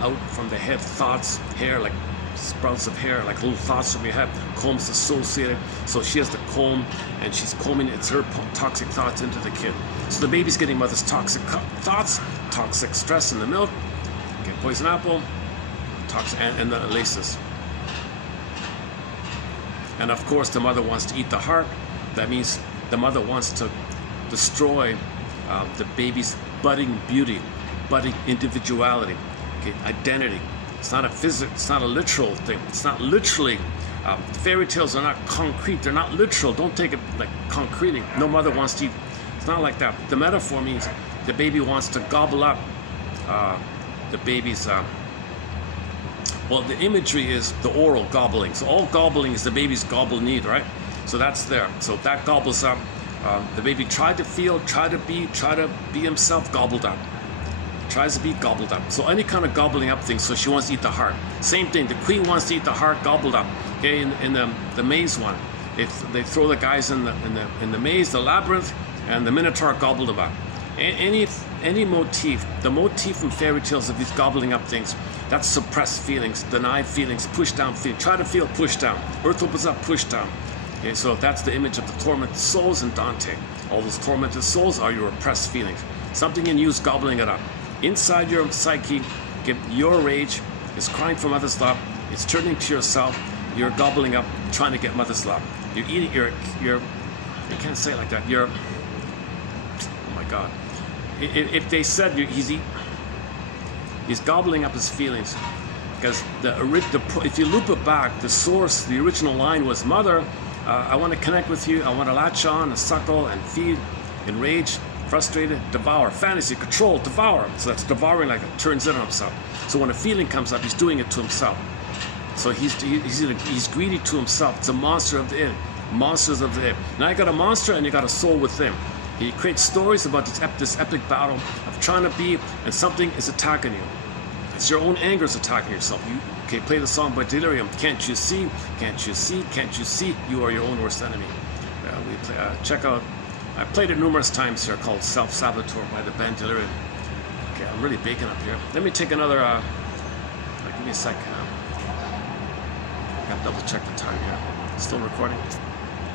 out from the head, thoughts, hair like sprouts of hair, like little thoughts from your head. Comb's associated, so she has the comb, and she's combing. It's her toxic thoughts into the kid. So the baby's getting mother's toxic thoughts, toxic stress in the milk. Okay, poison apple, toxic, and the laces. And of course, the mother wants to eat the heart. That means the mother wants to destroy the baby's budding beauty, budding individuality, okay, identity. It's not a it's not a literal thing. It's not literally. Fairy tales are not concrete. They're not literal. Don't take it like concretely. No mother wants to eat. It's not like that. The metaphor means the baby wants to gobble up the baby's. Well, the imagery is the oral gobbling. So all gobbling is the baby's gobble need, right? So that's there. So that gobbles up. The baby tried to feel, try to be himself, gobbled up. Tries to be gobbled up. So any kind of gobbling up thing. So she wants to eat the heart. Same thing. The queen wants to eat the heart, gobbled up. Okay, in the maze one, they throw the guys in the maze, the labyrinth, and the minotaur gobbled them up. Any motif, the motif from fairy tales of these gobbling up things, that's suppressed feelings, denied feelings, pushed down feelings. Try to feel, pushed down. Earth opens up, pushed down. Okay, so that's the image of the tormented souls in Dante. All those tormented souls are your repressed feelings. Something in you is gobbling it up. Inside your psyche, your rage is crying for mother's love. It's turning to yourself. You're gobbling up, trying to get mother's love. You're eating. You can't say it like that. Oh my God. If they said he's gobbling up his feelings, because if you loop it back, the source, the original line was, "Mother, I want to connect with you. I want to latch on and suckle and feed, enrage, frustrated, devour, fantasy, control, devour." So that's devouring, like it turns in on himself. So when a feeling comes up, he's doing it to himself. So he's greedy to himself. It's a monster of the id, monsters of the id. Now you got a monster and you got a soul within. He creates stories about this epic battle of trying to be, and something is attacking you. It's your own anger is attacking yourself. You play the song by Delirium. Can't you see? Can't you see? Can't you see? You are your own worst enemy. Check out. I played it numerous times here, called Self-Saboteur by the band Delirium. Okay, I'm really baking up here. Let me take another. Give me a sec. I gotta double check the time here. Still recording.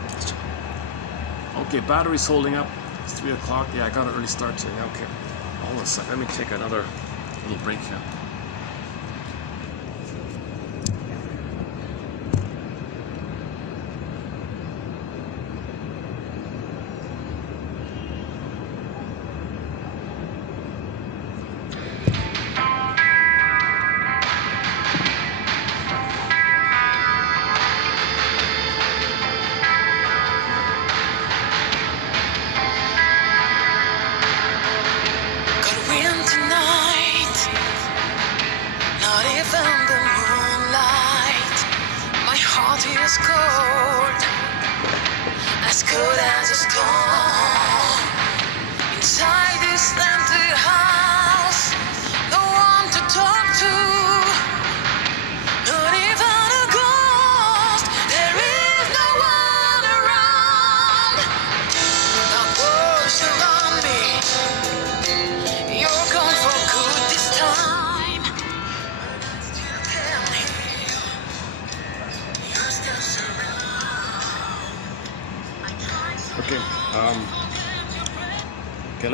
Let's check. Okay, battery's holding up. It's 3 o'clock. Yeah, I got an early start today. Okay. Hold on a sec. Let me take another little break here.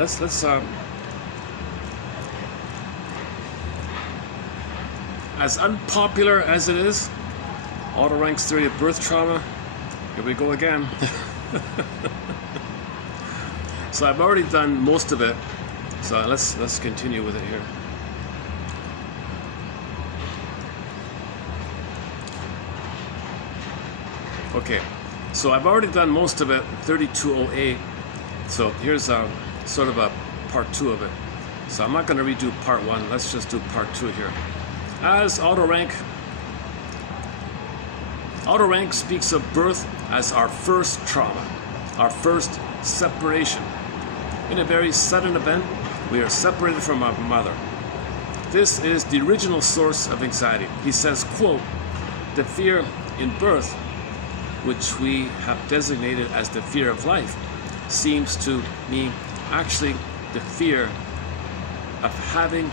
Let's as unpopular as it is, auto ranks theory of birth trauma. Here we go again. So I've already done most of it. So let's continue with it here. Okay, so I've already done most of it. 3208. So here's sort of a part 2 of it. So I'm not going to redo part 1. Let's just do part 2 here. As Otto Rank speaks of birth as our first trauma, our first separation. In a very sudden event, we are separated from our mother. This is the original source of anxiety. He says, quote, "The fear in birth, which we have designated as the fear of life, seems to me actually the fear of having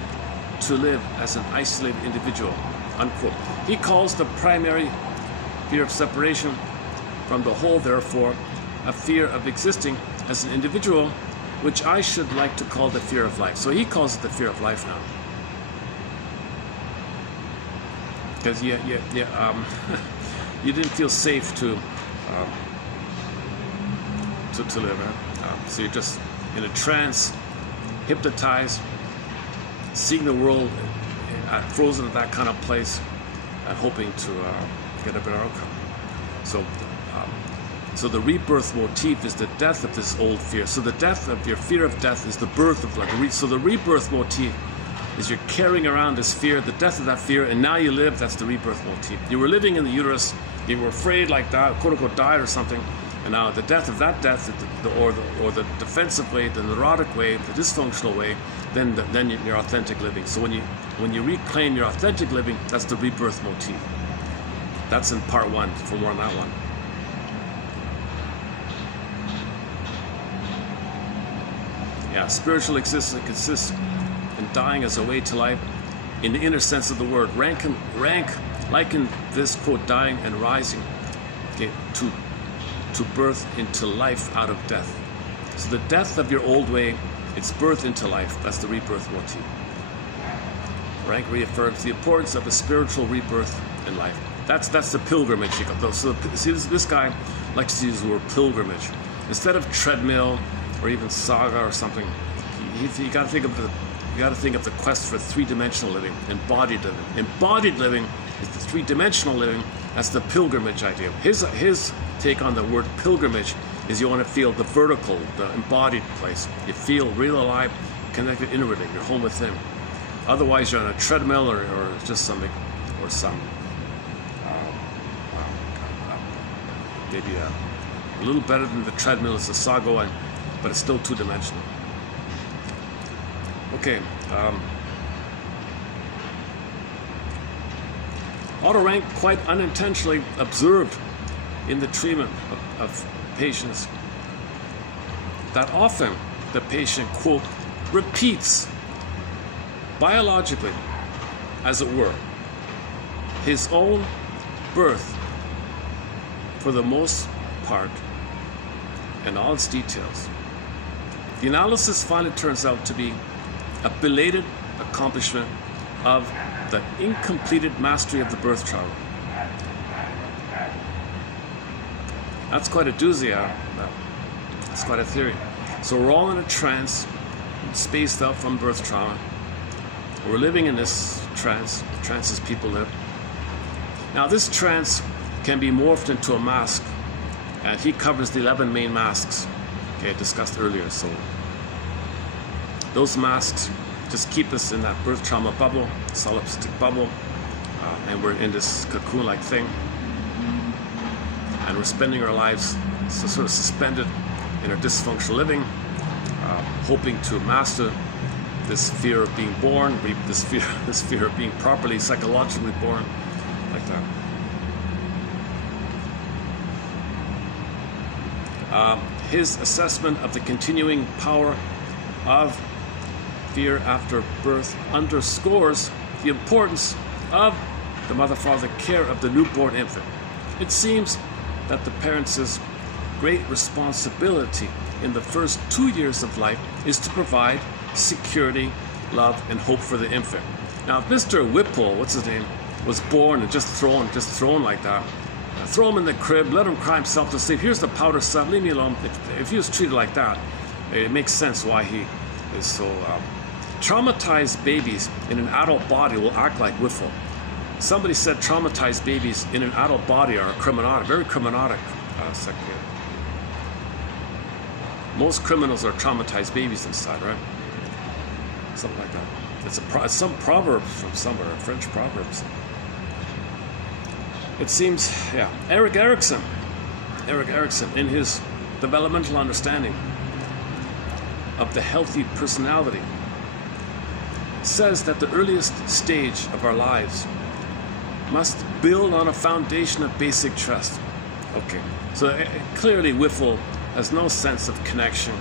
to live as an isolated individual," unquote. He calls the primary fear of separation from the whole, therefore, a fear of existing as an individual, which I should like to call the fear of life. So he calls it the fear of life now. Because you didn't feel safe to live. So you're just in a trance, hypnotized, seeing the world frozen at that kind of place, and hoping to get a better outcome. So the rebirth motif is the death of this old fear. So the death of your fear of death is the birth of life. So the rebirth motif is you're carrying around this fear, the death of that fear, and now you live. That's the rebirth motif. You were living in the uterus, you were afraid like that, quote unquote died or something, and now the death of that death, or the defensive way, the neurotic way, the dysfunctional way, then your authentic living. So when you reclaim your authentic living, that's the rebirth motif. That's in part 1. For more on that one. Yeah, spiritual existence consists in dying as a way to life in the inner sense of the word. Rank liken this, quote, dying and rising, okay, to birth into life out of death. So the death of your old way, it's birth into life. That's the rebirth motif. Rank reaffirms the importance of a spiritual rebirth in life. That's the pilgrimage. So see, this guy likes to use the word pilgrimage instead of treadmill or even saga or something. You got to think of the quest for three-dimensional living, embodied living. Embodied living is the three-dimensional living. That's the pilgrimage idea. His take on the word pilgrimage is you want to feel the vertical, the embodied place. You feel real alive, connected inwardly. You're home with him. Otherwise, you're on a treadmill or just something, or some maybe a little better than the treadmill is the saga one, but it's still two-dimensional. Okay. Otto Rank quite unintentionally observed in the treatment of patients that often the patient, quote, repeats biologically, as it were, his own birth for the most part and all its details. The analysis finally turns out to be a belated accomplishment of the incompleted mastery of the birth trauma. That's quite a doozy. That's quite a theory. So we're all in a trance, spaced out from birth trauma. We're living in this trance as people live. Now this trance can be morphed into a mask, and he covers the 11 main masks, okay, discussed earlier. So those masks just keep us in that birth trauma bubble, solipsistic bubble, and we're in this cocoon-like thing, and we're spending our lives sort of suspended in our dysfunctional living, hoping to master this fear of being born, this fear of being properly psychologically born, like that. His assessment of the continuing power of fear after birth underscores the importance of the mother-father care of the newborn infant. It seems that the parents' great responsibility in the first 2 years of life is to provide security, love, and hope for the infant. Now, if Mr. Whipple, what's his name, was born and just thrown like that, throw him in the crib, let him cry himself to sleep, here's the powder stuff, leave me alone. If he was treated like that, it makes sense why he is so... Traumatized babies in an adult body will act like Whipple. Somebody said traumatized babies in an adult body are criminogenic, very criminogenic. Most criminals are traumatized babies inside, right? Something like that. It's some proverb from somewhere, a French proverbs. It seems, yeah. Erik Erikson, in his developmental understanding of the healthy personality, says that the earliest stage of our lives must build on a foundation of basic trust. Okay, so clearly Whiffle has no sense of connection,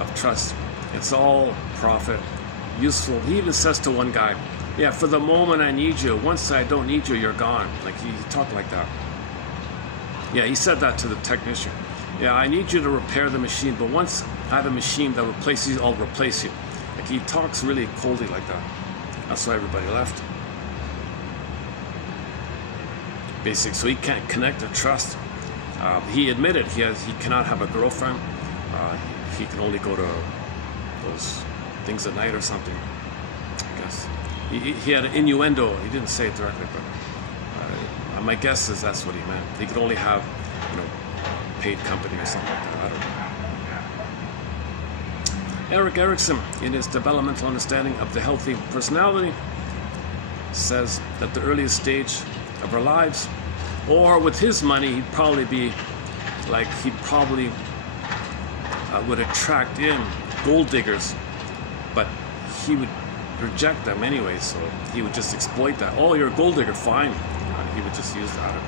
of trust. It's all profit, useful. He even says to one guy, yeah, for the moment I need you. Once I don't need you, you're gone. Like, he talked like that. Yeah, he said that to the technician. Yeah, I need you to repair the machine, but once I have a machine that replaces you, I'll replace you. Like, he talks really coldly like that. That's why everybody left. Basic, so he can't connect or trust. He admitted he cannot have a girlfriend. He can only go to those things at night or something, I guess. He had an innuendo. He didn't say it directly, but my guess is that's what he meant. He could only have, paid company or something like that. I don't know. Erik Erikson, in his developmental understanding of the healthy personality, says that the earliest stage of our lives, or with his money, he'd probably would attract in gold diggers, but he would reject them anyway, so he would just exploit that. Oh, you're a gold digger, fine. He would just use that.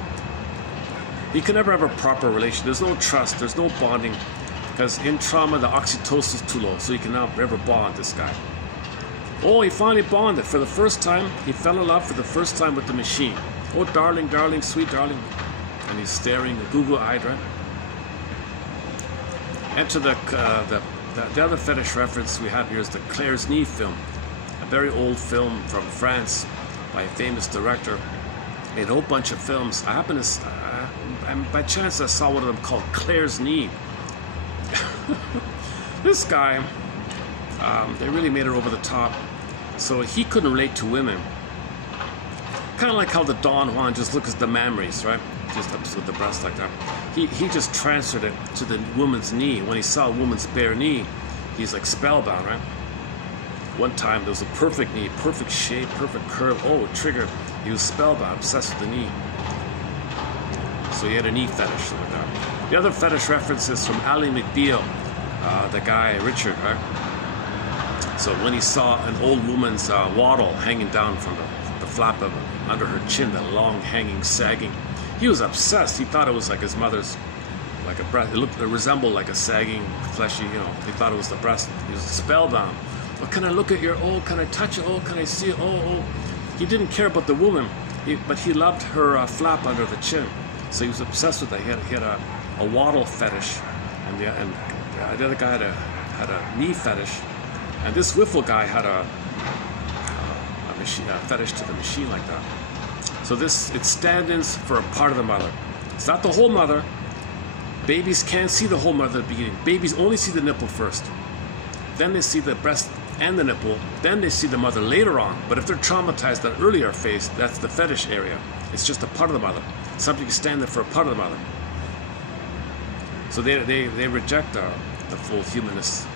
He can never have a proper relation. There's no trust, there's no bonding, because in trauma the oxytocin is too low, so he can never bond, this guy. Oh, he finally bonded. For the first time, he fell in love for the first time with the machine. Oh, darling, darling, sweet darling. And he's staring, Google-eyed, right? Enter the other fetish reference we have here is the Claire's Knee film. A very old film from France by a famous director. Made a whole bunch of films. I happen to, by chance I saw one of them called Claire's Knee. This guy, they really made it over the top. So he couldn't relate to women. Kind of like how the Don Juan just looks at the mammaries, right? Just up with the breast like that. He just transferred it to the woman's knee. When he saw a woman's bare knee, he's like spellbound, right? One time there was a perfect knee, perfect shape, perfect curve. Oh, trigger. He was spellbound, obsessed with the knee. So he had a knee fetish like that. The other fetish reference is from Ally McBeal, the guy Richard, right? So when he saw an old woman's waddle hanging down from the flap of under her chin, that long hanging sagging, he was obsessed. He thought it was like his mother's, like a breast. It resembled like a sagging, fleshy, he thought it was the breast. He was spellbound. Oh, can I look at your, oh, can I touch it? Oh, can I see it? Oh. He didn't care about the woman, but he loved her flap under the chin. So he was obsessed with that. He had a waddle fetish, and the other guy had a knee fetish, and this Whiffle guy had a fetish to the machine like that. So it stand-ins for a part of the mother. It's not the whole mother. Babies can't see the whole mother at the beginning. Babies only see the nipple first. Then they see the breast and the nipple. Then they see the mother later on. But if they're traumatized at an earlier phase, that's the fetish area. It's just a part of the mother. Something stand in for a part of the mother. So they reject the full humanness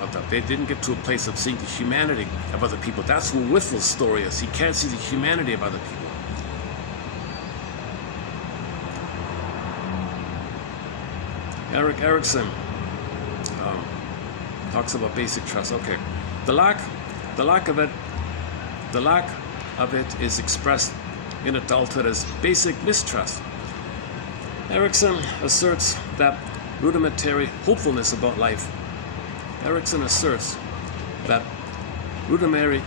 of that. They didn't get to a place of seeing the humanity of other people. That's what Whiffle's story is. He can't see the humanity of other people. Erik Erikson talks about basic trust. Okay, the lack of it is expressed in adulthood as basic mistrust. Erikson asserts that rudimentary hopefulness about life. Erikson asserts that rudimentary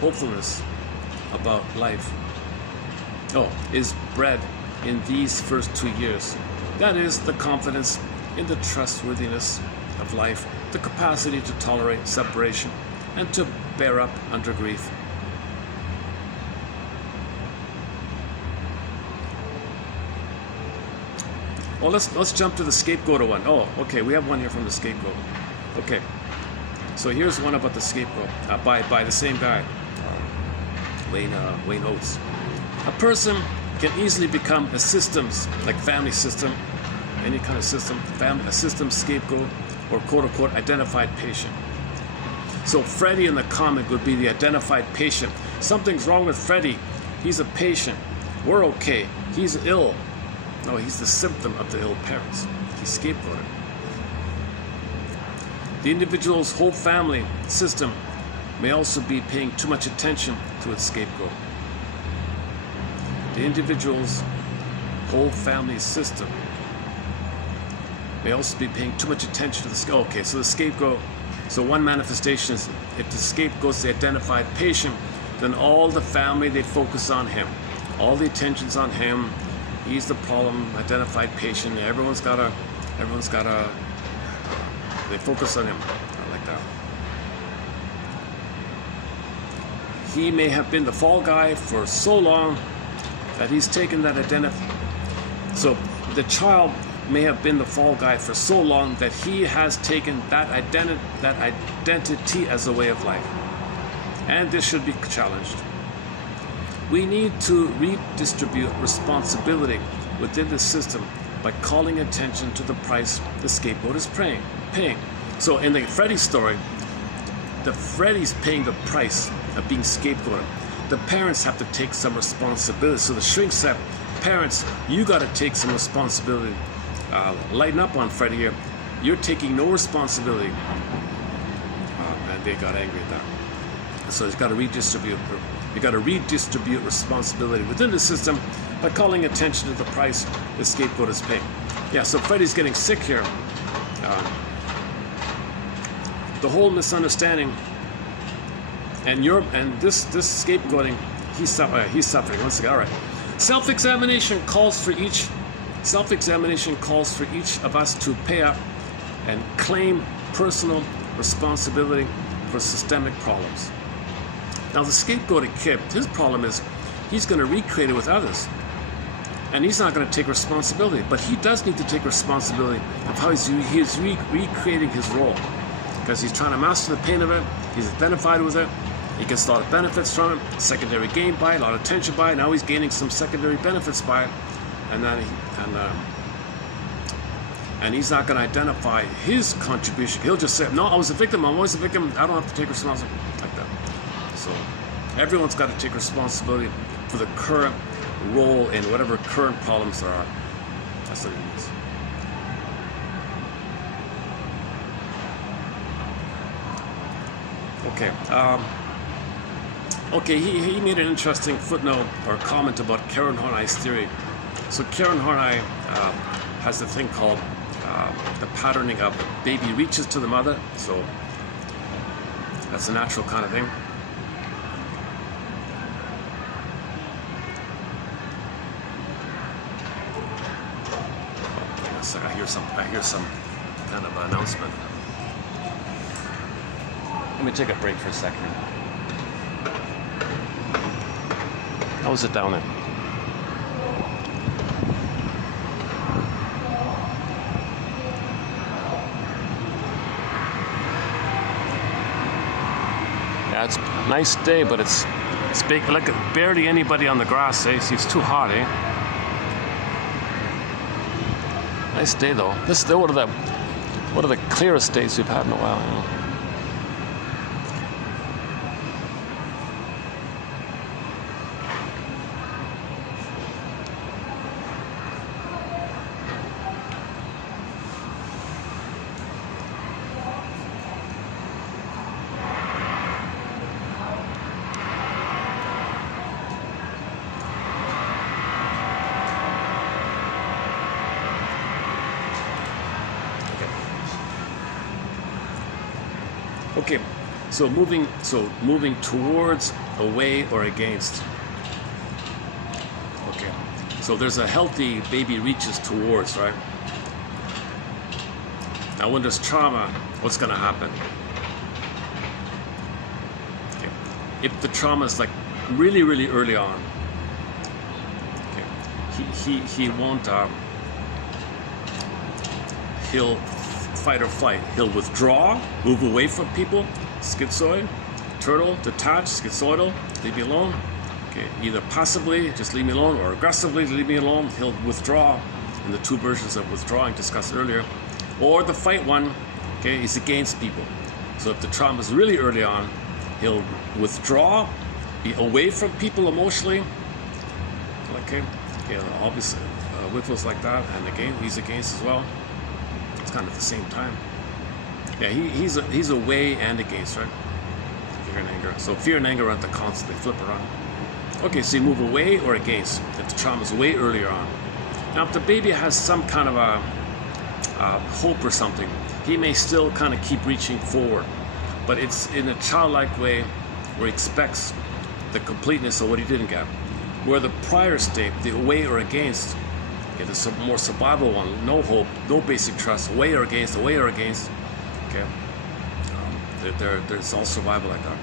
hopefulness about life is bred in these first 2 years. That is, the confidence in the trustworthiness of life, the capacity to tolerate separation, and to bear up under grief. Well, let's jump to the scapegoat one. Oh, okay, we have one here from the scapegoat. Okay, so here's one about the scapegoat by the same guy, Wayne Oates. A person can easily become a systems, like family system, any kind of system, a system, scapegoat, or quote-unquote identified patient. So Freddy in the comic would be the identified patient. Something's wrong with Freddy. He's a patient. We're okay. He's ill. No, he's the symptom of the ill parents. He's scapegoated. The individual's whole family system may also be paying too much attention to its scapegoat. The individual's whole family system may also be paying too much attention to the scapegoat. Okay, so the scapegoat, so one manifestation is if the scapegoat's the identified patient, then all the family, they focus on him. All the attention's on him. He's the problem, identified patient. Everyone's got a, they focus on him. I like that. He may have been the fall guy for so long that he's taken that identity. So the child may have been the fall guy for so long that he has taken that identity as a way of life. And this should be challenged. We need to redistribute responsibility within the system by calling attention to the price the scapegoat is paying. So in the Freddy story, the Freddy's paying the price of being scapegoated. The parents have to take some responsibility. So the shrink said, parents, you got to take some responsibility. Lighten up on Freddy here. You're taking no responsibility. And they got angry at that. So it's got to redistribute. You got to redistribute responsibility within the system by calling attention to the price the scapegoat is paying. Yeah, so Freddy's getting sick here. The whole misunderstanding and this scapegoating, he's suffering. Once again, all right. Self-examination calls for each of us to pay up and claim personal responsibility for systemic problems. Now the scapegoated kid, his problem is he's going to recreate it with others. And he's not going to take responsibility, but he does need to take responsibility of how he's recreating his role. Because he's trying to master the pain of it, he's identified with it, he gets a lot of benefits from it, secondary gain by it, a lot of attention by it, now he's gaining some secondary benefits by it, and he's not going to identify his contribution. He'll just say, no, I was a victim, I'm always a victim, I don't have to take responsibility, like that. So everyone's got to take responsibility for the current role in whatever current problems there are. That's what it means. Okay. He made an interesting footnote or comment about Karen Horney's theory. So Karen Horney has a thing called the patterning of baby reaches to the mother. So that's a natural kind of thing. I hear some kind of announcement. Let me take a break for a second. How is it down there? Yeah, it's a nice day, but it's big. Look at barely anybody on the grass. See, it's too hot, eh? Nice day though. This is one of the clearest days we've had in a while. You know? Okay, so moving towards, away, or against. Okay, so there's a healthy baby reaches towards, right? Now when there's trauma, what's going to happen? Okay, if the trauma is like really, really early on, okay, he won't. He'll fight or flight. He'll withdraw, move away from people, schizoid, turtle, detached, schizoidal, leave me alone. Okay, either passively, just leave me alone, or aggressively, leave me alone. He'll withdraw. in the two versions of withdrawing discussed earlier. Or the fight one, okay, is against people. So if the trauma is really early on, he'll withdraw, be away from people emotionally. Okay, obviously Whitfield's like that, and again he's against as well. It's kind of at the same time. Yeah, he's away and against, right? Fear and anger. So fear and anger are at the constant, they flip around. Okay, so you move away or against if the trauma is way earlier on. Now, if the baby has some kind of a hope or something, he may still kind of keep reaching forward, but it's in a childlike way where he expects the completeness of what he didn't get. Where the prior state, the away or against, okay, the more survival one, no hope, no basic trust, away or against, okay, there's all survival like that.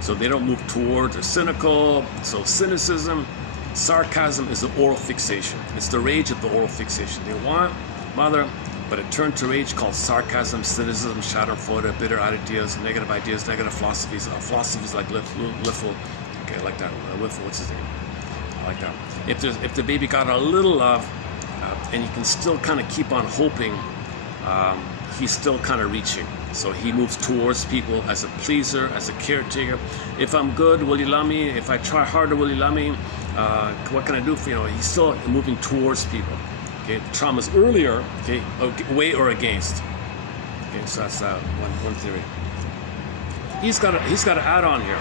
So they don't move towards, they're cynical. So cynicism, sarcasm is the oral fixation. It's the rage of the oral fixation. They want mother, but it turned to rage called sarcasm, cynicism, schadenfreude, bitter ideas, negative philosophies like Liffel, okay, like that. Liffel, what's his name? Like that. If the baby got a little love, and you can still kind of keep on hoping, he's still kind of reaching. So he moves towards people as a pleaser, as a caretaker. If I'm good, will you love me? If I try harder, will you love me? What can I do for you? He's still moving towards people. Okay, the trauma's earlier. Okay, away or against. Okay, so that's one theory. He's got to add on here.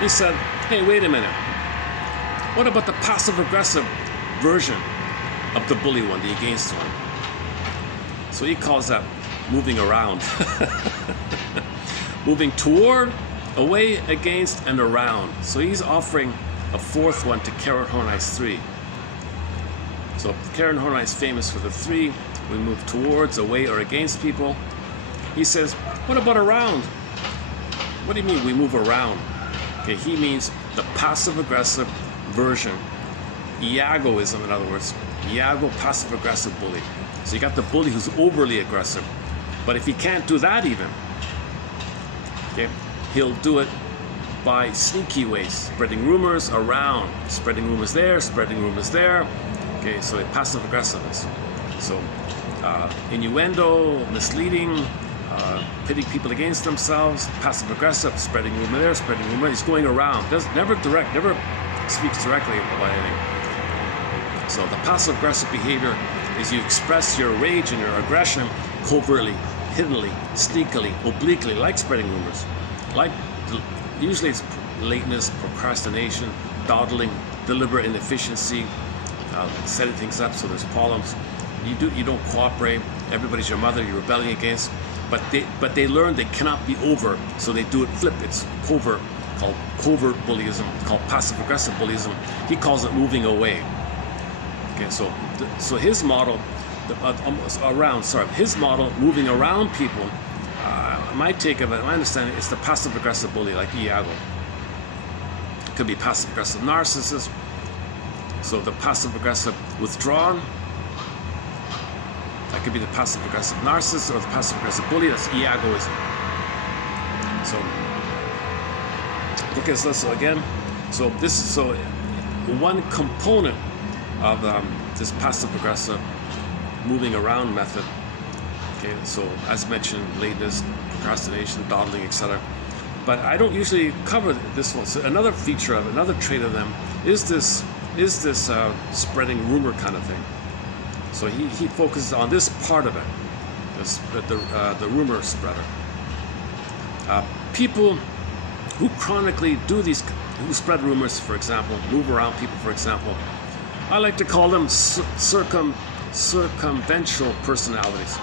He said, "Hey, wait a minute. What about the passive-aggressive version of the bully one, the against one?" So he calls that moving around. Moving toward, away, against, and around. So he's offering a fourth one to Karen Horney's 3. So Karen Horney is famous for the 3. We move towards, away, or against people. He says, what about around? What do you mean we move around? Okay, he means the passive-aggressive version. Iagoism, in other words. Iago, passive-aggressive bully. So you got the bully who's overly aggressive. But if he can't do that even, okay, he'll do it by sneaky ways, spreading rumors around, spreading rumors there, spreading rumors there. Okay, so passive aggressiveness. So innuendo, misleading, pitting people against themselves, passive aggressive, spreading rumor there, spreading rumor. He's going around. Never speaks directly about anything. So the passive aggressive behavior is you express your rage and your aggression covertly, hiddenly, sneakily, obliquely, like spreading rumors. Usually it's lateness, procrastination, dawdling, deliberate inefficiency, setting things up so there's problems. You don't cooperate. Everybody's your mother. You're rebelling against. But they learn they cannot be over, so they do it flip. It's covert, called covert bullyism, called passive-aggressive bullyism. He calls it moving away. Okay, so his model, his model, moving around people. My take of it, my understanding, is the passive-aggressive bully, like Iago. It could be passive-aggressive narcissist. So the passive-aggressive withdrawn. That could be the passive-aggressive narcissist or the passive-aggressive bully. That's Iagoism. So, okay, so again, so one component of this passive-aggressive moving around method. Okay, so as mentioned, lateness, procrastination, dawdling, etc. But I don't usually cover this one. So another feature of another trait of them is this spreading rumor kind of thing. So he focuses on this part of it, the rumor spreader. People who chronically do these, who spread rumors, for example, move around people, for example, I like to call them circumventional personalities.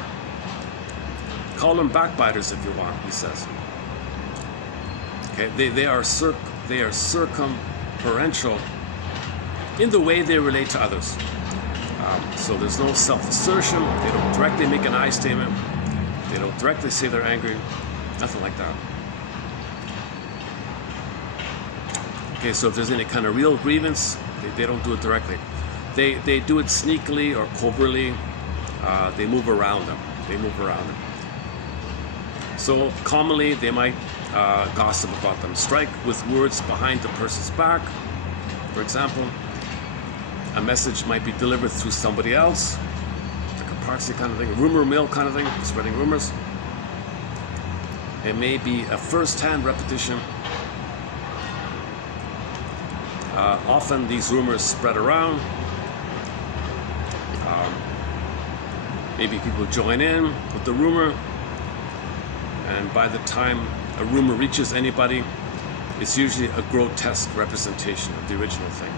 Call them backbiters if you want, he says. Okay, they are circumferential in the way they relate to others. So there's no self-assertion. They don't directly make an I statement. They don't directly say they're angry. Nothing like that. Okay, so if there's any kind of real grievance, they don't do it directly. They do it sneakily or covertly. They move around them. So commonly they might gossip about them. Strike with words behind the person's back, for example. a message might be delivered through somebody else, like a parsy kind of thing, a rumor mill kind of thing, spreading rumors. It may be a first-hand repetition. Often these rumors spread around. Maybe people join in with the rumor, and by the time a rumor reaches anybody, it's usually a grotesque representation of the original thing.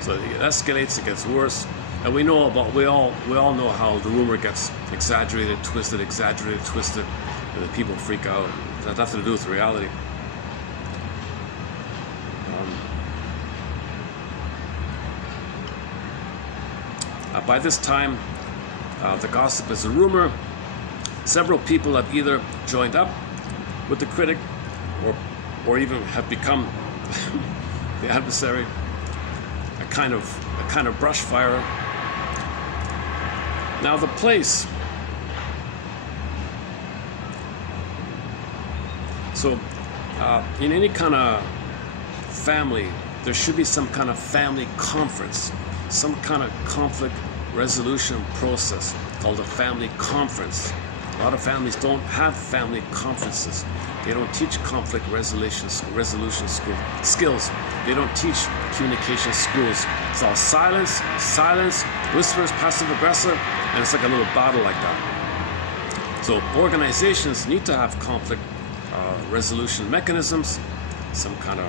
So it escalates, it gets worse, and we all know how the rumor gets exaggerated, twisted, and then people freak out. It has nothing to do with reality. By this time, the gossip is a rumor. Several people have either joined up with the critic or even have become the adversary, a kind of brush fire. Now the place. So in any kind of family, there should be some kind of family conference, some kind of conflict resolution process called a family conference. A lot of families don't have family conferences. They don't teach conflict resolution skills. They don't teach communication schools. It's all silence, whispers, passive aggressive, and it's like a little battle like that. So organizations need to have conflict resolution mechanisms, some kind of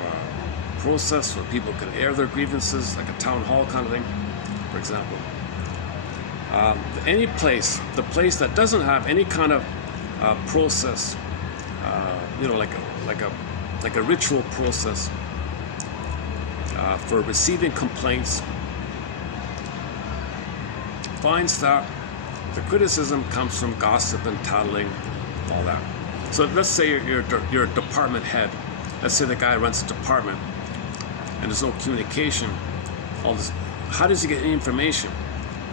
process where people can air their grievances, like a town hall kind of thing, for example. Any place, the place that doesn't have any kind of process, like a ritual process for receiving complaints, finds that the criticism comes from gossip and tattling, all that. So let's say you're a department head. Let's say the guy runs a department, and there's no communication. All this, how does he get any information?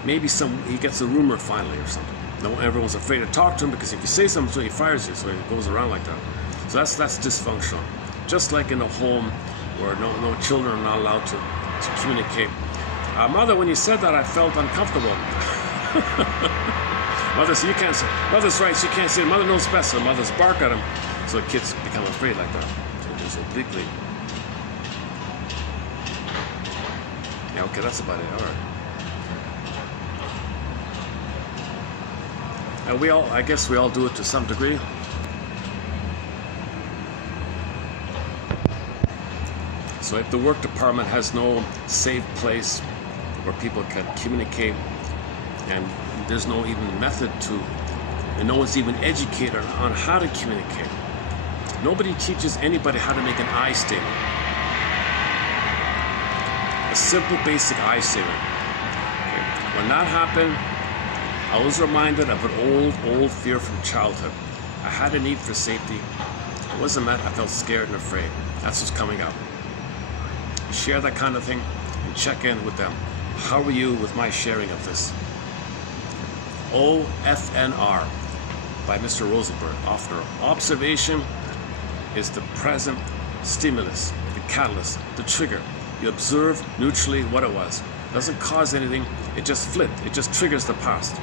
Maybe he gets a rumor finally or something. Everyone's afraid to talk to him because if you say something, so he fires you. So it goes around like that. So that's dysfunctional. Just like in a home where no children are not allowed to communicate. Mother, when you said that, I felt uncomfortable. Mother said, you can't say. Mother's right, she can't say it. Mother knows best. So mothers bark at him. So kids become afraid like that. So just obliquely. Yeah, okay, that's about it. All right. And I guess we all do it to some degree. So if the work department has no safe place where people can communicate, and there's no even method to, and no one's even educated on how to communicate. Nobody teaches anybody how to make an I statement. A simple, basic I statement. Okay. When that happened, I was reminded of an old fear from childhood. I had a need for safety. It wasn't that I felt scared and afraid. That's what's coming up. Share that kind of thing and check in with them. How are you with my sharing of this? OFNR by Mr. Rosenberg. Observation is the present stimulus, the catalyst, the trigger. You observe neutrally what it was. It doesn't cause anything. It just flipped. It just triggers the past.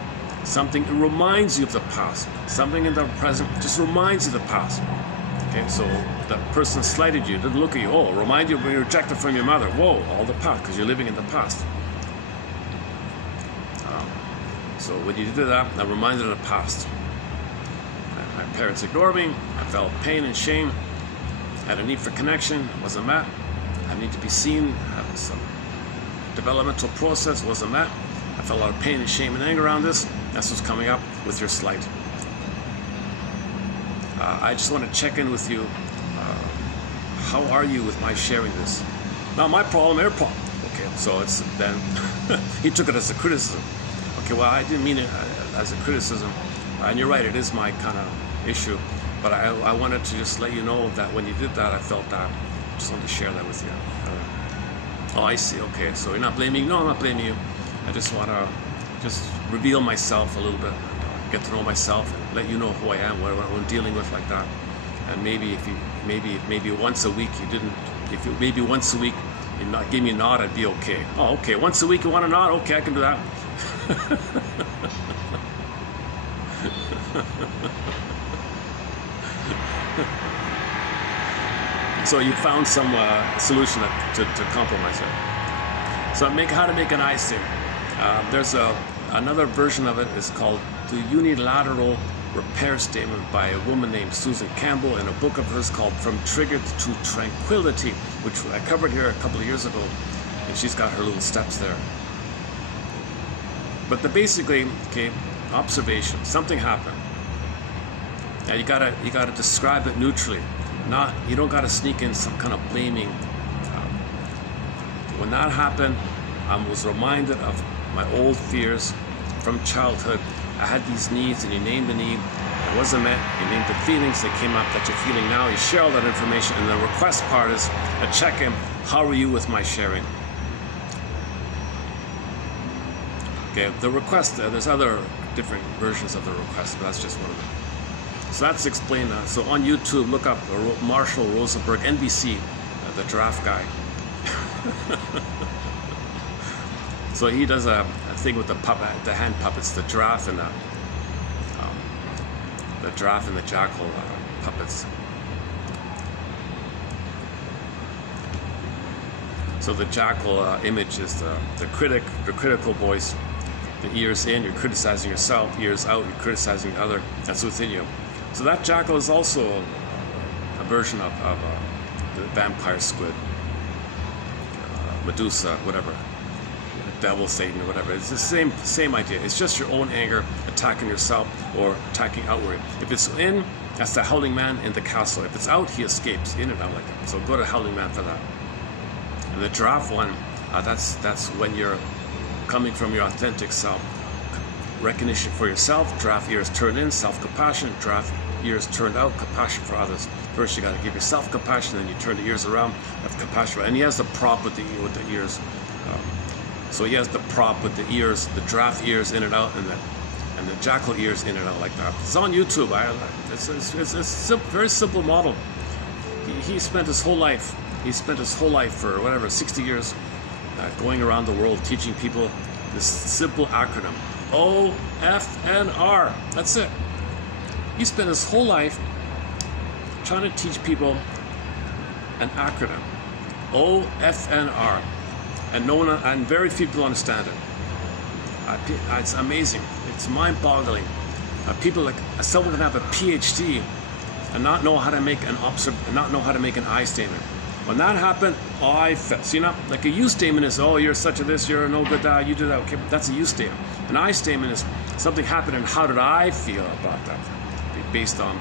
Something reminds you of the past. Something in the present just reminds you of the past. Okay, so that person slighted you, didn't look at you. Oh, remind you when you were rejected from your mother. Whoa, all the past, because you're living in the past. So when you did that, that reminded of the past. My parents ignored me. I felt pain and shame. I had a need for connection, wasn't met. I had a need to be seen. I had some developmental process, wasn't met. I felt a lot of pain and shame and anger around this. That's what's coming up with your slight. I just want to check in with you. How are you with my sharing this? Not my problem, your problem. Okay, so it's then he took it as a criticism. Okay, well, I didn't mean it as a criticism. And you're right, it is my kind of issue. But I wanted to just let you know that when you did that, I felt that. I just wanted to share that with you. Oh, I see. Okay, so you're not blaming me. No, I'm not blaming you. I just want to just reveal myself a little bit, get to know myself, and let you know who I am, what I'm dealing with like that. And maybe if you, maybe once a week you didn't, maybe once a week Give me a nod, I'd be okay. Oh, okay. Once a week you want a nod? Okay, I can do that. So you found some solution to compromise it. So how to make an I statement. There's another version of it is called the unilateral repair statement by a woman named Susan Campbell in a book of hers called From Triggered to Tranquility, which I covered here a couple of years ago, and she's got her little steps there. But basically, okay, observation, something happened. Now you gotta describe it neutrally. You don't gotta sneak in some kind of blaming. When that happened, I was reminded of my old fears from childhood. I had these needs, and you named the need. It wasn't met. You named the feelings that came up that you're feeling now. You share all that information, and the request part is a check-in. How are you with my sharing? Okay, the request. There's other different versions of the request, but that's just one of them. So that's explained. So on YouTube, look up Marshall Rosenberg, NBC, the giraffe guy. So he does a thing with the hand puppets, the giraffe and the jackal puppets. So the jackal image is the critical voice. The ears in, you're criticizing yourself. Ears out, you're criticizing the other. That's within you. So that jackal is also a version of the vampire squid, Medusa, whatever. Devil, Satan, or whatever. It's the same idea. It's just your own anger attacking yourself or attacking outward. If it's in, that's the howling man in the castle. If it's out, he escapes in and out like that. So go to howling man for that. And the giraffe one, that's when you're coming from your authentic self. Recognition for yourself. Giraffe ears turned in, self-compassion. Giraffe ears turned out, compassion for others. First, you got to give yourself compassion, then you turn the ears around, have compassion. And he has the prop with the ears. So he has the prop with the ears, the giraffe ears in and out, and the jackal ears in and out like that. It's on YouTube. It's a very simple model. He spent his whole life. He spent his whole life for whatever 60 years, going around the world teaching people this simple acronym: O, F, and R. That's it. He spent his whole life trying to teach people an acronym: O, F, and R. And very few people understand it. It's amazing. It's mind-boggling. Someone can have a PhD and not know how to make an I statement. When that happened, I felt. So like a you statement is, oh, you're such a this, you're no good that, you did that. Okay, that's a you statement. An I statement is something happened, and how did I feel about that, based on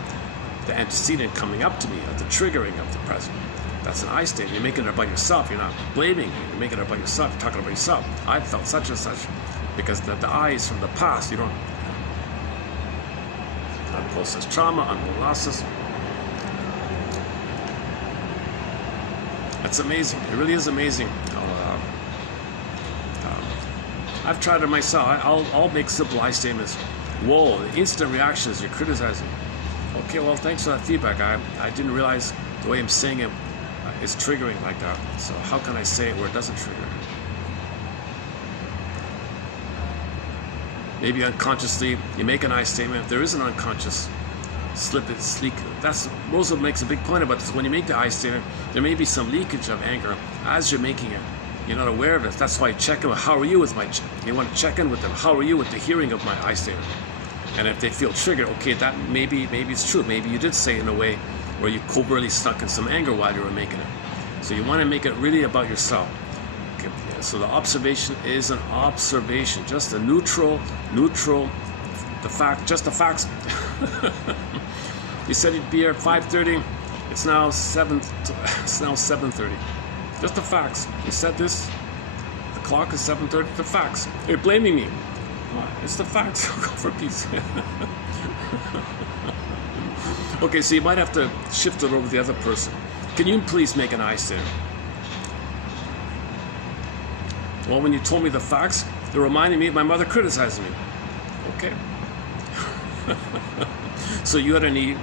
the antecedent coming up to me, or the triggering of the present. That's an I statement. You're making it about yourself. You're not blaming. You're making it about yourself. You're talking about yourself. I felt such and such, because the I is from the past. You don't unprocessed trauma, unborn losses. That's amazing. It really is amazing. I've tried it myself. I'll make simple I statements. Whoa! The instant reaction is you're criticizing. Okay, well, thanks for that feedback. I didn't realize the way I'm saying it is triggering like that. So how can I say it where it doesn't trigger? Maybe unconsciously you make an I statement. There is an unconscious sleek. Roosevelt makes a big point about this. When you make the I statement, there may be some leakage of anger as you're making it. You're not aware of it. That's why you check in with, how are you with you want to check in with them. How are you with the hearing of my I statement? And if they feel triggered, okay, that maybe it's true. Maybe you did say it in a way where you covertly stuck in some anger while you were making it. So you want to make it really about yourself. Okay, so the observation is an observation, just a neutral, just the facts. You said you'd be here at 5:30. It's now 7:30. Just the facts. You said this. The clock is 7:30. The facts. You're blaming me. It's the facts. Go for peace. Okay, so you might have to shift it over to the other person. Can you please make an I statement? Well, when you told me the facts, they're reminding me of my mother criticizing me. Okay. So you had a need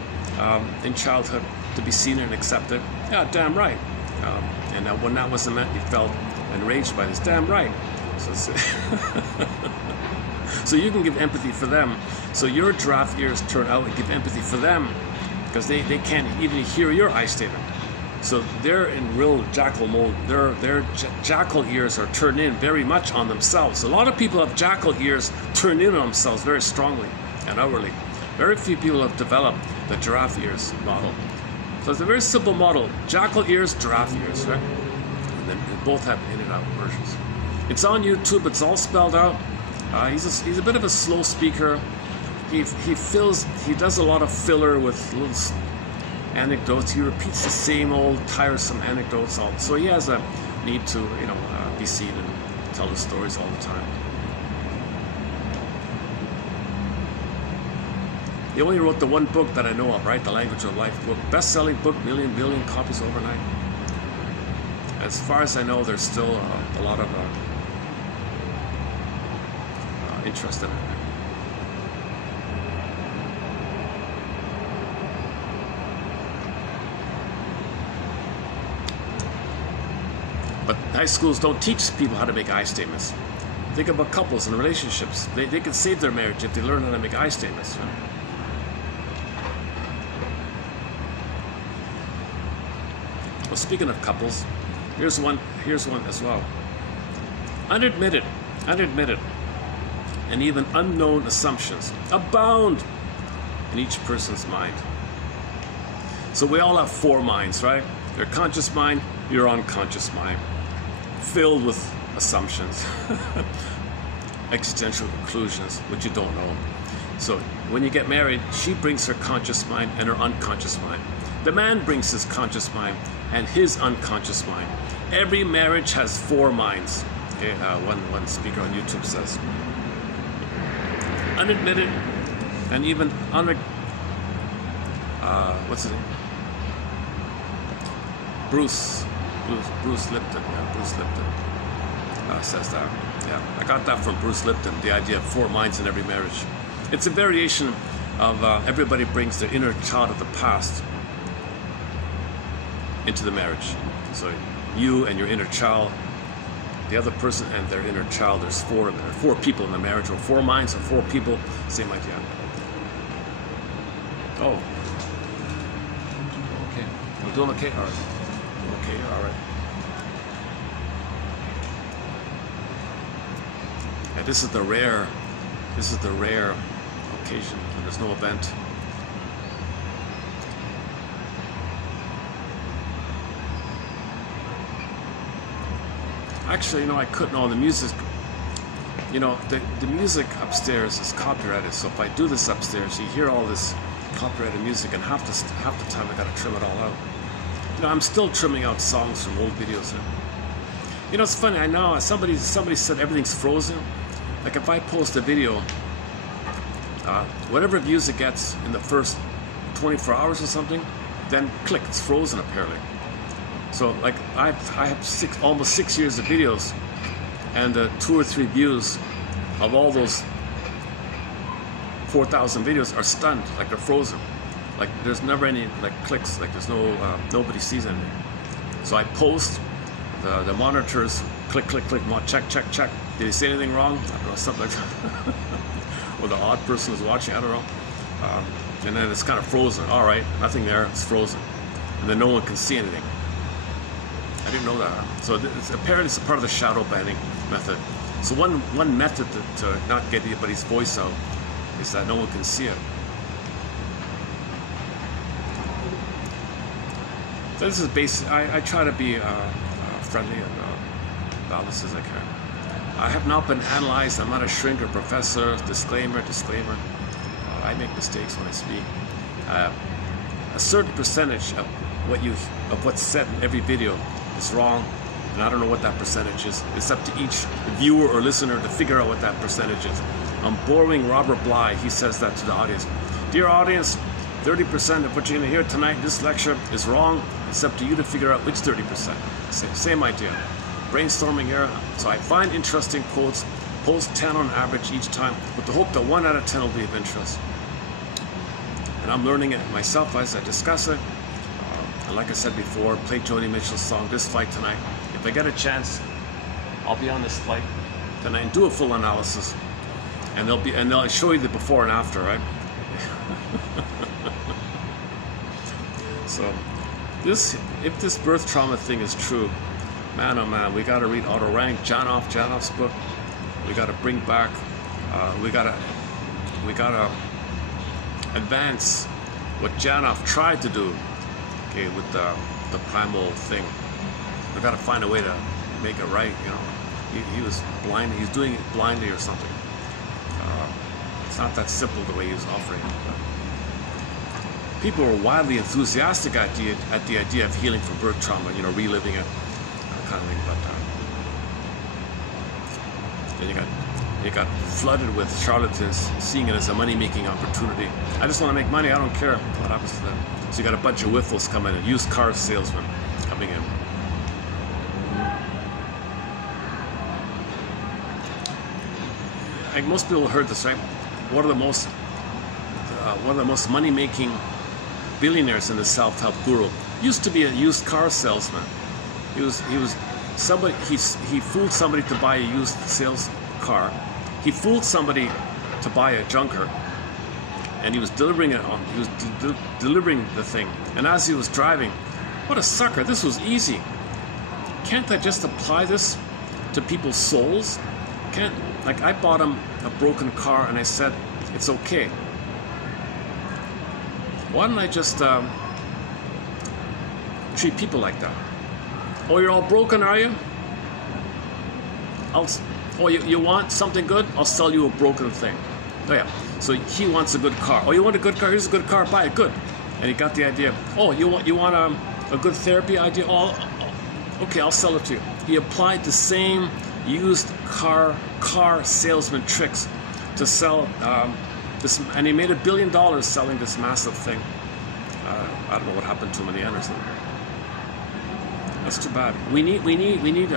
in childhood to be seen and accepted. Yeah, damn right. And when that wasn't met, he felt enraged by this. Damn right. So you can give empathy for them. So your giraffe ears turn out and give empathy for them because they can't even hear your I statement. So they're in real jackal mode. Their jackal ears are turned in very much on themselves. A lot of people have jackal ears turned in on themselves very strongly and outwardly. Very few people have developed the giraffe ears model. So it's a very simple model. Jackal ears, giraffe ears, right? And then they both have in and out versions. It's on YouTube. It's all spelled out. He's a bit of a slow speaker. He does a lot of filler with little anecdotes. He repeats the same old tiresome anecdotes. So he has a need to, be seen and tell the stories all the time. He only wrote the one book that I know of, right? The Language of Life book. Best-selling book, billion copies overnight. As far as I know, there's still a lot of interest in it. But high schools don't teach people how to make I statements. Think about couples and relationships. They can save their marriage if they learn how to make I statements. Right? Well, speaking of couples, here's one as well. Unadmitted, and even unknown assumptions abound in each person's mind. So we all have four minds, right? Your conscious mind, your unconscious mind, filled with assumptions, existential conclusions, which you don't know. So when you get married, she brings her conscious mind and her unconscious mind. The man brings his conscious mind and his unconscious mind. Every marriage has four minds. Okay, one speaker on YouTube says. Unadmitted and even what's his name? Bruce Lipton. Yeah, Bruce Lipton says that. Yeah, I got that from Bruce Lipton, the idea of four minds in every marriage. It's a variation of everybody brings their inner child of the past into the marriage. So you and your inner child, the other person and their inner child, there's four of them. There are four people in the marriage, or four minds or four people, same idea. Oh. Okay. We're doing okay? All right. Okay, all right. Yeah, this is the rare occasion when there's no event. Actually, I couldn't. All the music, the music upstairs is copyrighted. So if I do this upstairs, you hear all this copyrighted music, and half the time I got to trim it all out. I'm still trimming out songs from old videos. It's funny. I know somebody said everything's frozen. Like if I post a video, whatever views it gets in the first 24 hours or something, then click, it's frozen apparently. So like I have almost 6 years of videos, and 2 or 3 views of all those 4,000 videos are stunned, like they're frozen. Like there's never any clicks, like there's no nobody sees anything. So I post, the monitors click, check. Did he say anything wrong? I don't know, something like that. Or the odd person is watching, I don't know. And then it's kind of frozen. All right, nothing there, it's frozen. And then no one can see anything. I didn't know that. So apparently it's a part of the shadow banning method. So one method to not get anybody's voice out is that no one can see it. So this is basic. I try to be friendly and balanced as I can. I have not been analyzed. I'm not a shrink or professor. Disclaimer. I make mistakes when I speak. A certain percentage of what's said in every video is wrong, and I don't know what that percentage is. It's up to each viewer or listener to figure out what that percentage is. I'm borrowing Robert Bly. He says that to the audience. Dear audience, 30% of what you're going to hear tonight in this lecture is wrong. It's up to you to figure out which 30%. Same idea. Brainstorming here. So I find interesting quotes, post 10 on average each time, with the hope that 1 out of 10 will be of interest. And I'm learning it myself as I discuss it. And like I said before, play Joni Mitchell's song, This Flight Tonight. If I get a chance, I'll be on this flight tonight and do a full analysis. And they'll show you the before and after, right? So, if this birth trauma thing is true, man, oh man, we got to read Otto Rank, Janoff's book. We got to bring back, we got to advance what Janoff tried to do, okay, with the primal thing. We got to find a way to make it right, you know. He was blind. He's doing it blindly or something. It's not that simple the way he was offering it. People were wildly enthusiastic at the idea of healing from birth trauma, you know, reliving it, kind of thing. But then you got flooded with charlatans seeing it as a money-making opportunity. I just want to make money. I don't care what happens to them. So you got a bunch of wiffles coming in, used car salesmen coming in. Like most people heard this, right? One of the most money-making billionaires in the self-help guru used to be a used car salesman. He fooled somebody to buy a used sales car. He fooled somebody to buy a junker, and he was delivering it on. He was delivering the thing, and as he was driving, what a sucker! This was easy. Can't I just apply this to people's souls? Like I bought him a broken car, and I said it's okay. Why don't I just treat people like that? Oh, you're all broken, are you? You want something good? I'll sell you a broken thing. Oh yeah. So he wants a good car. Oh, you want a good car? Here's a good car. Buy it. Good. And he got the idea. Oh, you want a good therapy idea? Oh, okay, I'll sell it to you. He applied the same used car salesman tricks to sell this, and he made $1 billion selling this massive thing. I don't know what happened to him in the end or something. That's too bad. We need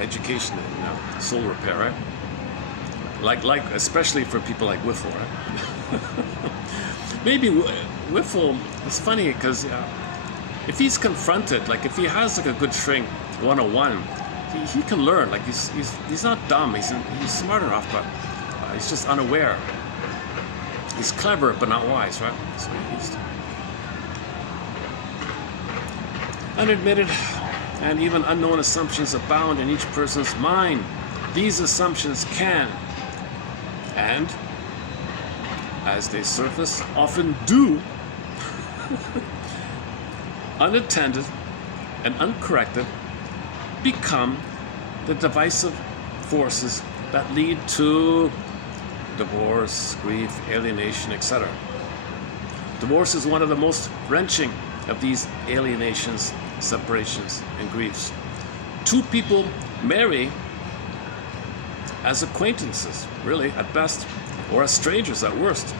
education in soul repair, right? Like especially for people like Whiffle, right? Maybe Whiffle is funny because if he's confronted, like if he has like a good shrink 101, he can learn. Like he's not dumb. He's smart enough, but he's just unaware. He's clever, but not wise, right? So he's unadmitted and even unknown assumptions abound in each person's mind. These assumptions can, and as they surface, often do, unattended and uncorrected, become the divisive forces that lead to divorce, grief, alienation, etc. Divorce is one of the most wrenching of these alienations, separations, and griefs. Two people marry as acquaintances, really, at best, or as strangers at worst.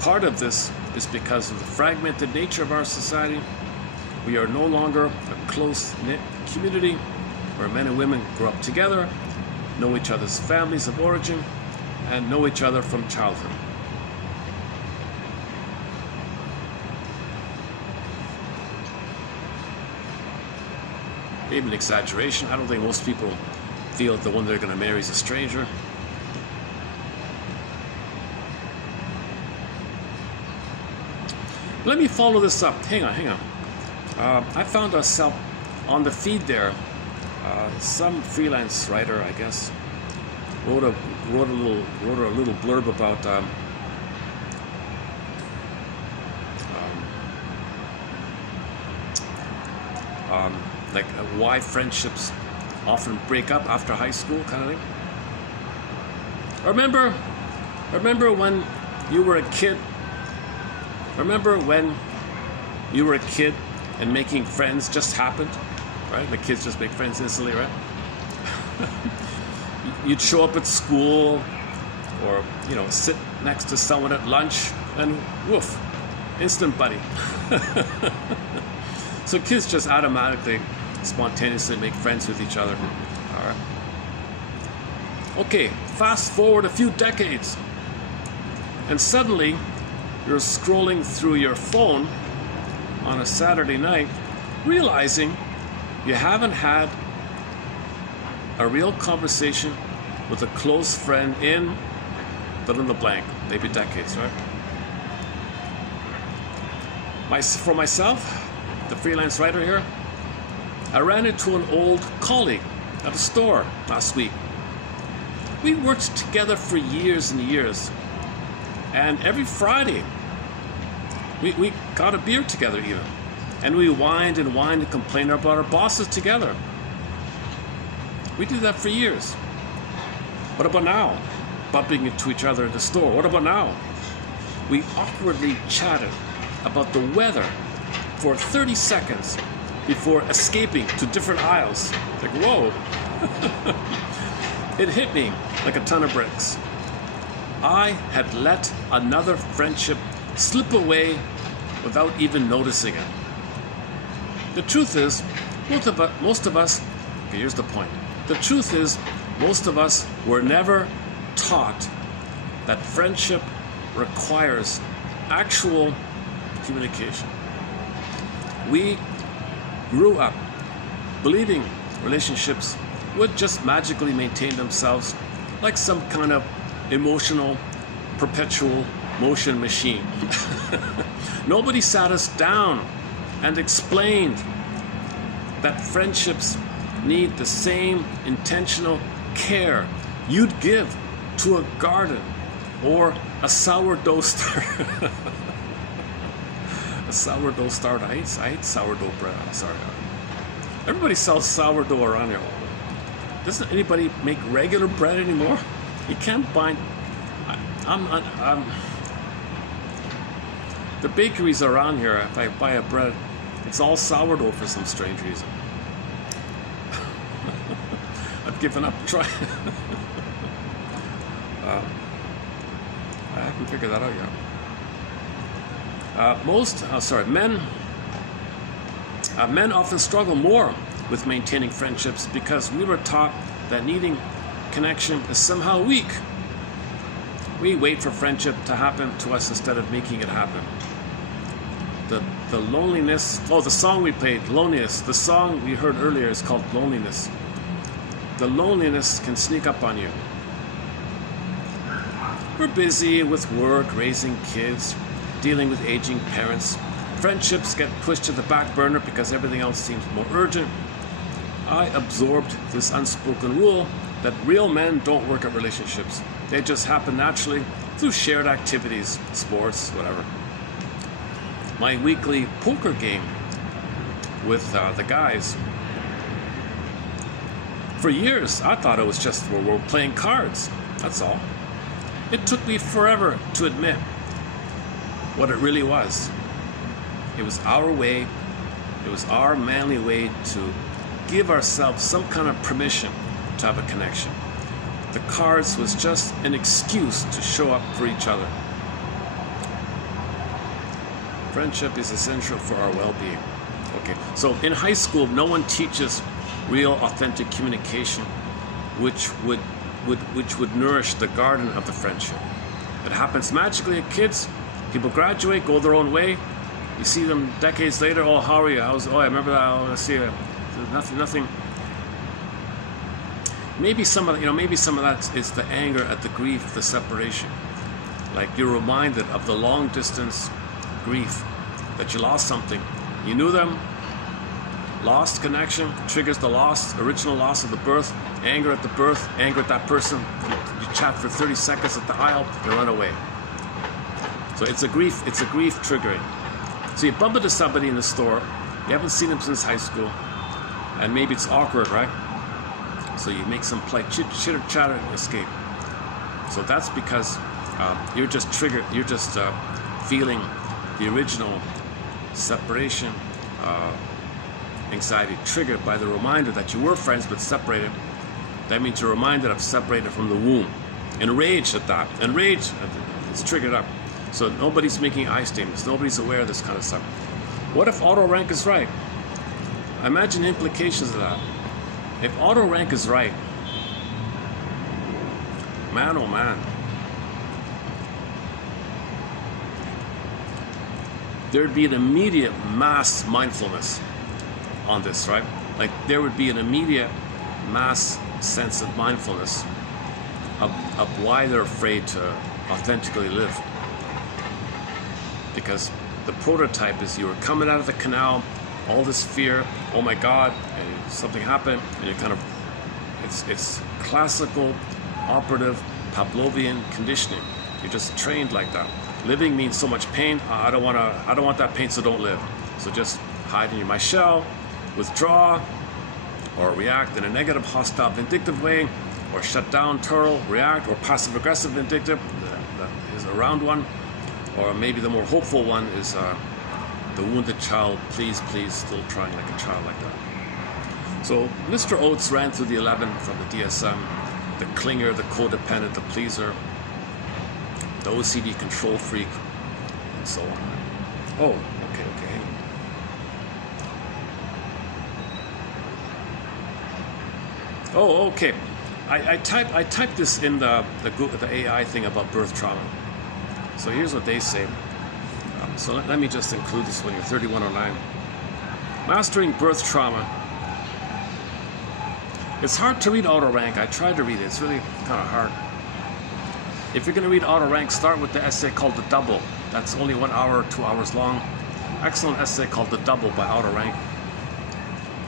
Part of this is because of the fragmented nature of our society. We are no longer a close-knit community where men and women grow up together, know each other's families of origin, and know each other from childhood. Maybe an exaggeration. I don't think most people feel that the one they're going to marry is a stranger. Let me follow this up. Hang on. I found ourselves on the feed there. Some freelance writer, I guess, wrote a little blurb about like why friendships often break up after high school, kind of thing. Remember when you were a kid? Remember when you were a kid and making friends just happened, right? The kids just make friends instantly, right? You'd show up at school, or sit next to someone at lunch, and woof, instant buddy. So kids just automatically, spontaneously make friends with each other. All right. Okay, fast forward a few decades, And suddenly, you're scrolling through your phone on a Saturday night, realizing you haven't had a real conversation with a close friend in fill in the blank, maybe decades, right? For myself, the freelance writer here, I ran into an old colleague at a store last week. We worked together for years and years, and every Friday we got a beer together even, and we whined and complained about our bosses together. We did that for years. What about now? Bumping into each other at the store. What about now? We awkwardly chatted about the weather for 30 seconds before escaping to different aisles. It's like, whoa. It hit me like a ton of bricks. I had let another friendship slip away without even noticing it. The truth is, most of us, okay, here's the point. The truth is, most of us were never taught that friendship requires actual communication. We grew up believing relationships would just magically maintain themselves like some kind of emotional, perpetual motion machine. Nobody sat us down and explained that friendships need the same intentional care you'd give to a garden or a sourdough starter. A sourdough starter. I hate sourdough bread. I'm sorry. Everybody sells sourdough around here. Doesn't anybody make regular bread anymore? You can't buy. The bakeries around here, if I buy a bread, it's all sourdough for some strange reason. I've given up trying. I haven't figured that out yet. Men often struggle more with maintaining friendships because we were taught that needing connection is somehow weak. We wait for friendship to happen to us instead of making it happen. The loneliness, the song we played, Loneliness, the song we heard earlier is called Loneliness. The loneliness can sneak up on you. We're busy with work, raising kids, dealing with aging parents. Friendships get pushed to the back burner because everything else seems more urgent. I absorbed this unspoken rule that real men don't work at relationships. They just happen naturally through shared activities, sports, whatever. My weekly poker game with the guys. For years, I thought it was just where we're playing cards. That's all. It took me forever to admit what it really was. It was our way, it was our manly way to give ourselves some kind of permission to have a connection. The cards was just an excuse to show up for each other. Friendship is essential for our well-being. Okay, so in high school, no one teaches real, authentic communication, which would nourish the garden of the friendship. It happens magically at kids. People graduate, go their own way. You see them decades later. Oh, how are you? I remember that. Oh, I see you. Nothing. Maybe some of that is the anger at the grief, the separation. Like you're reminded of the long distance grief that you lost something. You knew them. Lost connection triggers the original loss of the birth. Anger at the birth, anger at that person. You chat for 30 seconds at the aisle and run away. So it's a grief triggering. So you bump into somebody in the store, you haven't seen them since high school, and maybe it's awkward, right? So you make some polite chitter chatter and escape. So that's because you're just triggered, you're just feeling the original separation anxiety triggered by the reminder that you were friends but separated. That means you're reminded of separated from the womb. Enraged at that. Enraged, it's triggered up. So nobody's making I statements. Nobody's aware of this kind of stuff. What if auto rank is right? Imagine the implications of that. If auto rank is right, man oh man, there'd be an immediate mass mindfulness on this, right? Like there would be an immediate mass sense of mindfulness of why they're afraid to authentically live. Because the prototype is you were coming out of the canal, all this fear, oh my God, and something happened, and you kind of, it's classical, operative, Pavlovian conditioning. You're just trained like that. Living means so much pain. I don't want that pain, so don't live. So just hide in my shell, withdraw, or react in a negative, hostile, vindictive way, or shut down, turtle, react, or passive aggressive, vindictive. That is a round one. Or maybe the more hopeful one is the wounded child, please, please, still trying like a child like that. So Mr. Oates ran through the 11 from the DSM, the clinger, the codependent, the pleaser, the OCD control freak, and so on. Oh, okay. Oh, okay. I typed this in the AI thing about birth trauma. So here's what they say. So let me just include this one here, 3109. Mastering birth trauma. It's hard to read auto rank. I tried to read it. It's really kind of hard. If you're going to read auto rank, start with the essay called The Double. That's only 1 hour, 2 hours long. Excellent essay called The Double by auto rank.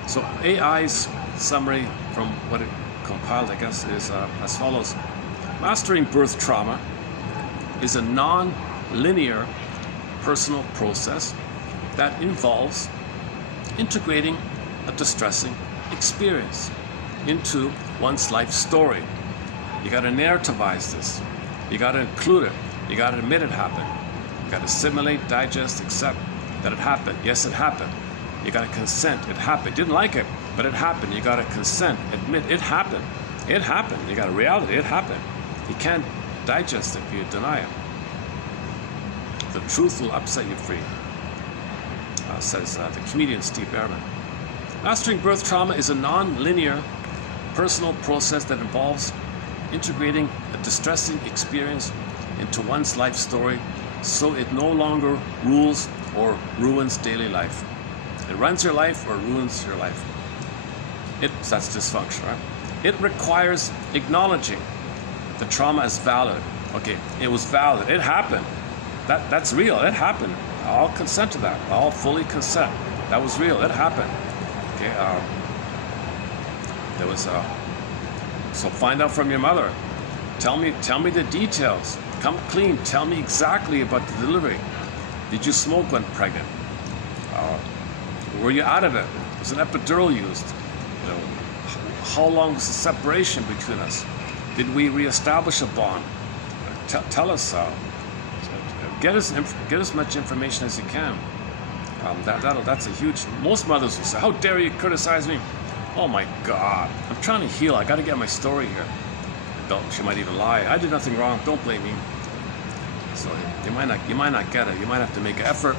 So AI's summary from what it compiled, I guess, is as follows. Mastering birth trauma is a non-linear personal process that involves integrating a distressing experience into one's life story. You got to narrativize this. You got to include it. You got to admit it happened. You got to assimilate, digest, accept that it happened. Yes, it happened. You got to consent. It happened. Didn't like it, but it happened. You got to consent, admit it happened. It happened. You got a reality. It happened. You can't digest it if you deny it. The truth will upset you free, says the comedian Steve Behrman. Mastering birth trauma is a non-linear personal process that involves integrating a distressing experience into one's life story so it no longer rules or ruins daily life. It runs your life or ruins your life. That's dysfunction, right? It requires acknowledging the trauma as valid. Okay, it was valid. It happened. That's real. It happened. I'll consent to that. I'll fully consent. That was real. It happened. Okay. There was so find out from your mother. Tell me the details. Come clean. Tell me exactly about the delivery. Did you smoke when pregnant? Were you out of it? Was an epidural used? You know, how long was the separation between us? Did we reestablish a bond? Tell us. Get as much information as you can. That's a huge. Most mothers will say, "How dare you criticize me?" Oh my God, I'm trying to heal. I got to get my story here. She might even lie. I did nothing wrong. Don't blame me. So you might not get it. You might have to make an effort.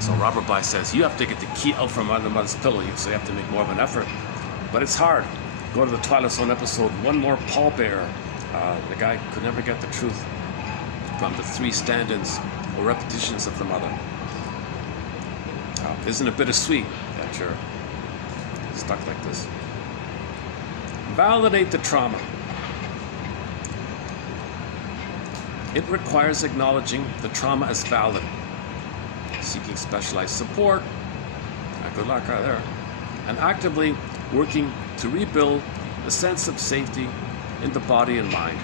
So Robert Bly says you have to get the key out from under the mother's pillow. So you have to make more of an effort. But it's hard. Go to the Twilight Zone episode. One more pallbearer. The guy could never get the truth from the 3 stand-ins or repetitions of the mother. Isn't it bittersweet that you're stuck like this? Validate the trauma. It requires acknowledging the trauma as valid, seeking specialized support, good luck right there, and actively working to rebuild the sense of safety in the body and mind.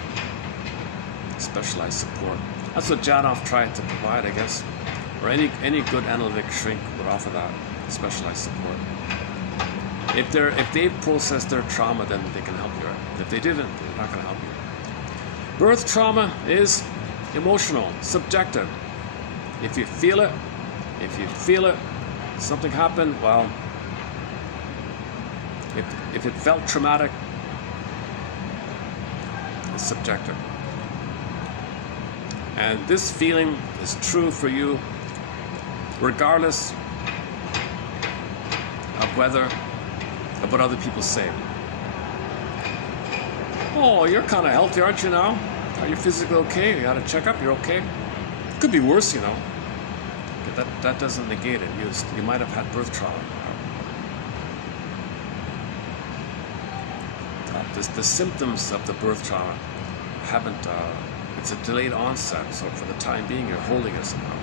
Specialized support. That's what Janoff tried to provide, I guess, or any good analytic shrink would offer that, specialized support. If they've processed their trauma, then they can help you. If they didn't, they're not going to help you. Birth trauma is emotional, subjective. If you feel it, something happened, well, if it felt traumatic, it's subjective. And this feeling is true for you regardless of what other people say. Oh, you're kind of healthy, aren't you now? Are you physically okay? You had a checkup, you're okay? Could be worse, you know. that doesn't negate it. You might have had birth trauma. The symptoms of the birth trauma haven't, it's a delayed onset, so for the time being you're holding it somehow.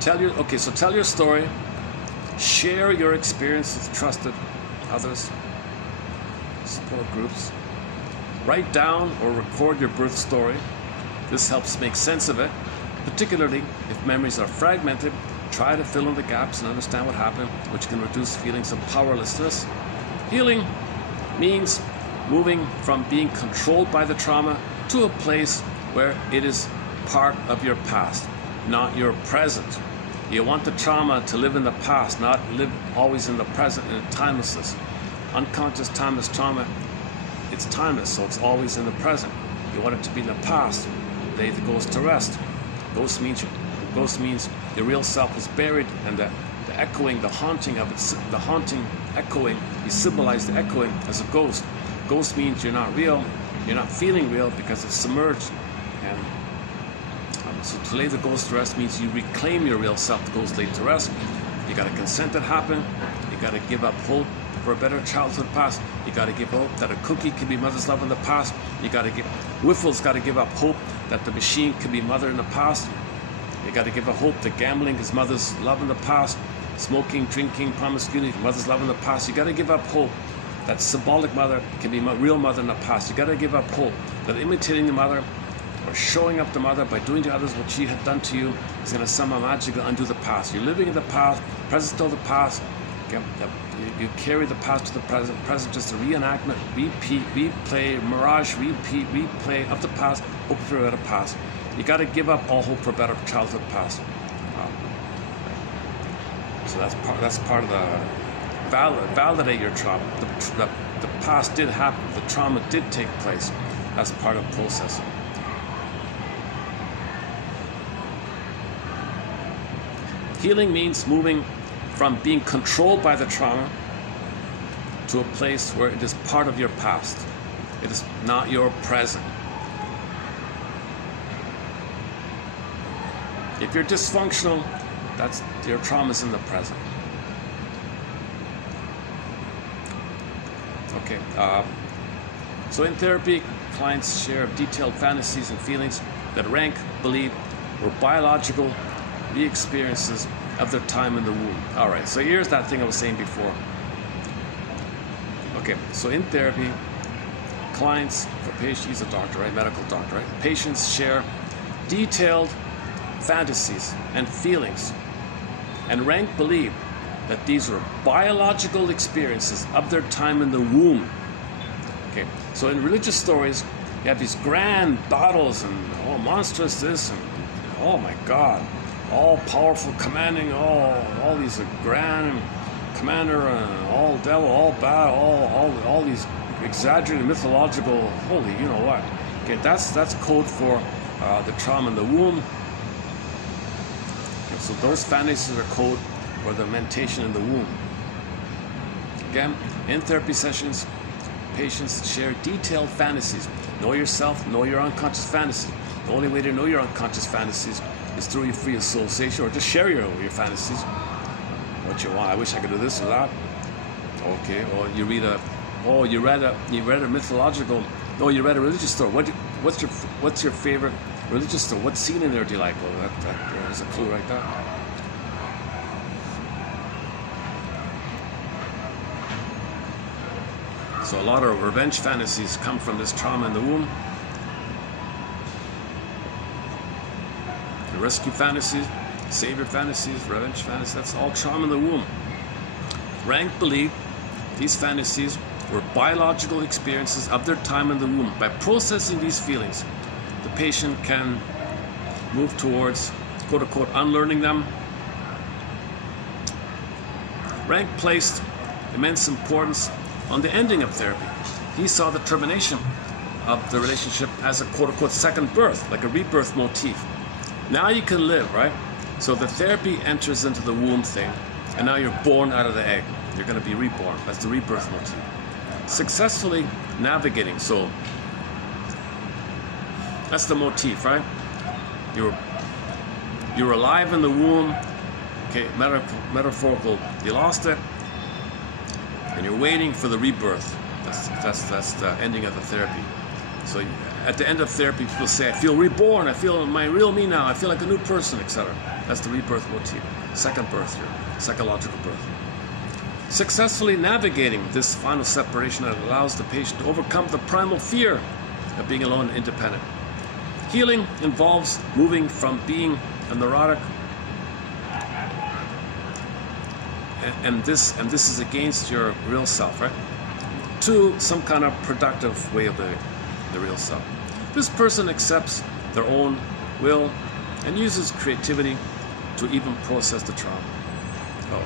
Tell your story, share your experience with trusted others, support groups, write down or record your birth story. This helps make sense of it, particularly if memories are fragmented. Try to fill in the gaps and understand what happened, which can reduce feelings of powerlessness. Healing means moving from being controlled by the trauma to a place where it is part of your past, not your present. You want the trauma to live in the past, not live always in the present in timelessness. Unconscious timeless trauma, it's timeless, so it's always in the present. You want it to be in the past, the day that goes to rest. Ghost means your real self is buried, and the echoing, the haunting of it, the haunting, echoing, you symbolize the echoing as a ghost. Ghost means you're not real, you're not feeling real because it's submerged. And so to lay the ghost to rest means you reclaim your real self. The ghost laid to rest. You got to consent that happened. You got to give up hope for a better childhood past. You got to give hope that a cookie can be mother's love in the past. You got to give, Whiffle's got to give up hope that the machine can be mother in the past. You got to give up hope that gambling is mother's love in the past. Smoking, drinking, promiscuity, mother's love in the past. You got to give up hope that symbolic mother can be real mother in the past. You got to give up hope that imitating the mother or showing up the mother by doing to others what she had done to you is going to somehow magically undo the past. You're living in the past, present still the past. You carry the past to the present, present just a reenactment, repeat, replay, mirage, repeat, replay of the past, hope for a better past. You got to give up all hope for a better childhood past. So that's part of the validate your trauma. The past did happen. The trauma did take place. That's part of processing. Healing means moving from being controlled by the trauma to a place where it is part of your past. It is not your present. If you're dysfunctional, that's your trauma's in the present. Okay. So in therapy, clients share detailed fantasies and feelings that rank, believe, or biological re-experiences of their time in the womb. All right. So here's that thing I was saying before. Okay. So in therapy, clients, for patients, he's a doctor, right? Medical doctor, right? Patients share detailed fantasies and feelings and rank believe that these were biological experiences of their time in the womb. Okay, so in religious stories, you have these grand battles and oh, monstrous this and oh my God, all powerful, commanding, all these grand commander and all devil, all bad, all these exaggerated mythological. Holy, you know what? Okay, that's code for the trauma in the womb. So those fantasies are code for the mentation in the womb. Again, in therapy sessions, patients share detailed fantasies. Know yourself, know your unconscious fantasies. The only way to know your unconscious fantasies is through your free association, or just share your fantasies. What you want? I wish I could do this or that. Okay. Or you read a mythological. No, you read a religious story. What's your favorite religious story? What scene in there do you like? Well, there's a clue right there. So a lot of revenge fantasies come from this trauma in the womb. The rescue fantasies, savior fantasies, revenge fantasies, that's all trauma in the womb. Rank believe these fantasies were biological experiences of their time in the womb. By processing these feelings, the patient can move towards, quote-unquote, unlearning them. Rank placed immense importance on the ending of therapy. He saw the termination of the relationship as a quote-unquote second birth, like a rebirth motif. Now you can live, right? So the therapy enters into the womb thing, and now you're born out of the egg. You're going to be reborn. That's the rebirth motif. Successfully navigating. So That's the motif, right? You're alive in the womb, okay, metaphorical, you lost it, and you're waiting for the rebirth. That's the ending of the therapy. So at the end of therapy, people say, I feel reborn, I feel my real me now, I feel like a new person, etc. That's the rebirth motif. Second birth here, psychological birth. Successfully navigating this final separation that allows the patient to overcome the primal fear of being alone and independent. Healing involves moving from being a neurotic, and this is against your real self, right? To some kind of productive way of living, the real self. This person accepts their own will and uses creativity to even process the trauma. Oh.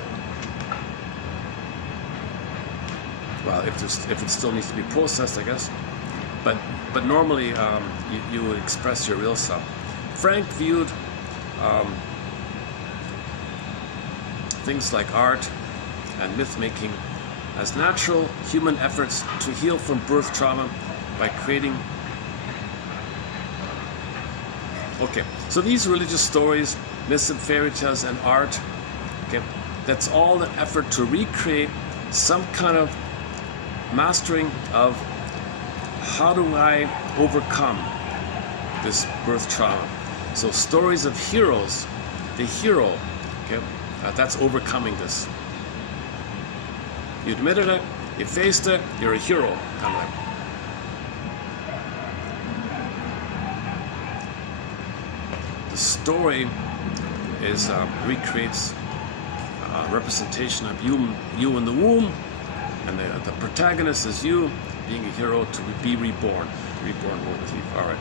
Well, if it still needs to be processed, I guess. But normally you would express your real self. Frank viewed things like art and myth-making as natural human efforts to heal from birth trauma by creating. Okay, so these religious stories, myths and fairy tales and art, okay, that's all an effort to recreate some kind of mastering of how do I overcome this birth trauma. So stories of heroes, the hero, okay, that's overcoming this. You admitted it, you faced it, you're a hero, kind of like. The story is recreates a representation of you in the womb, and the protagonist is you being a hero to be reborn motif. All right.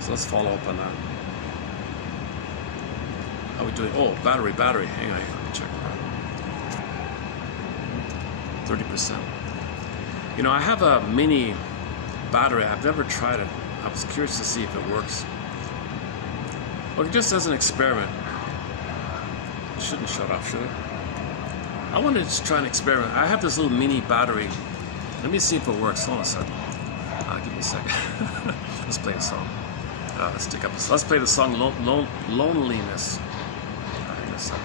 So let's follow up on that. How are we doing? Oh, battery. Hang on, let me check. 30%. You know, I have a mini battery. I've never tried it. I was curious to see if it works. Well, just as an experiment. It shouldn't shut off, should it? I wanted to try an experiment. I have this little mini battery. Let me see if it works. Hold on a second. Give me a second. Let's play a song. Let's play the song Loneliness. Give me a second.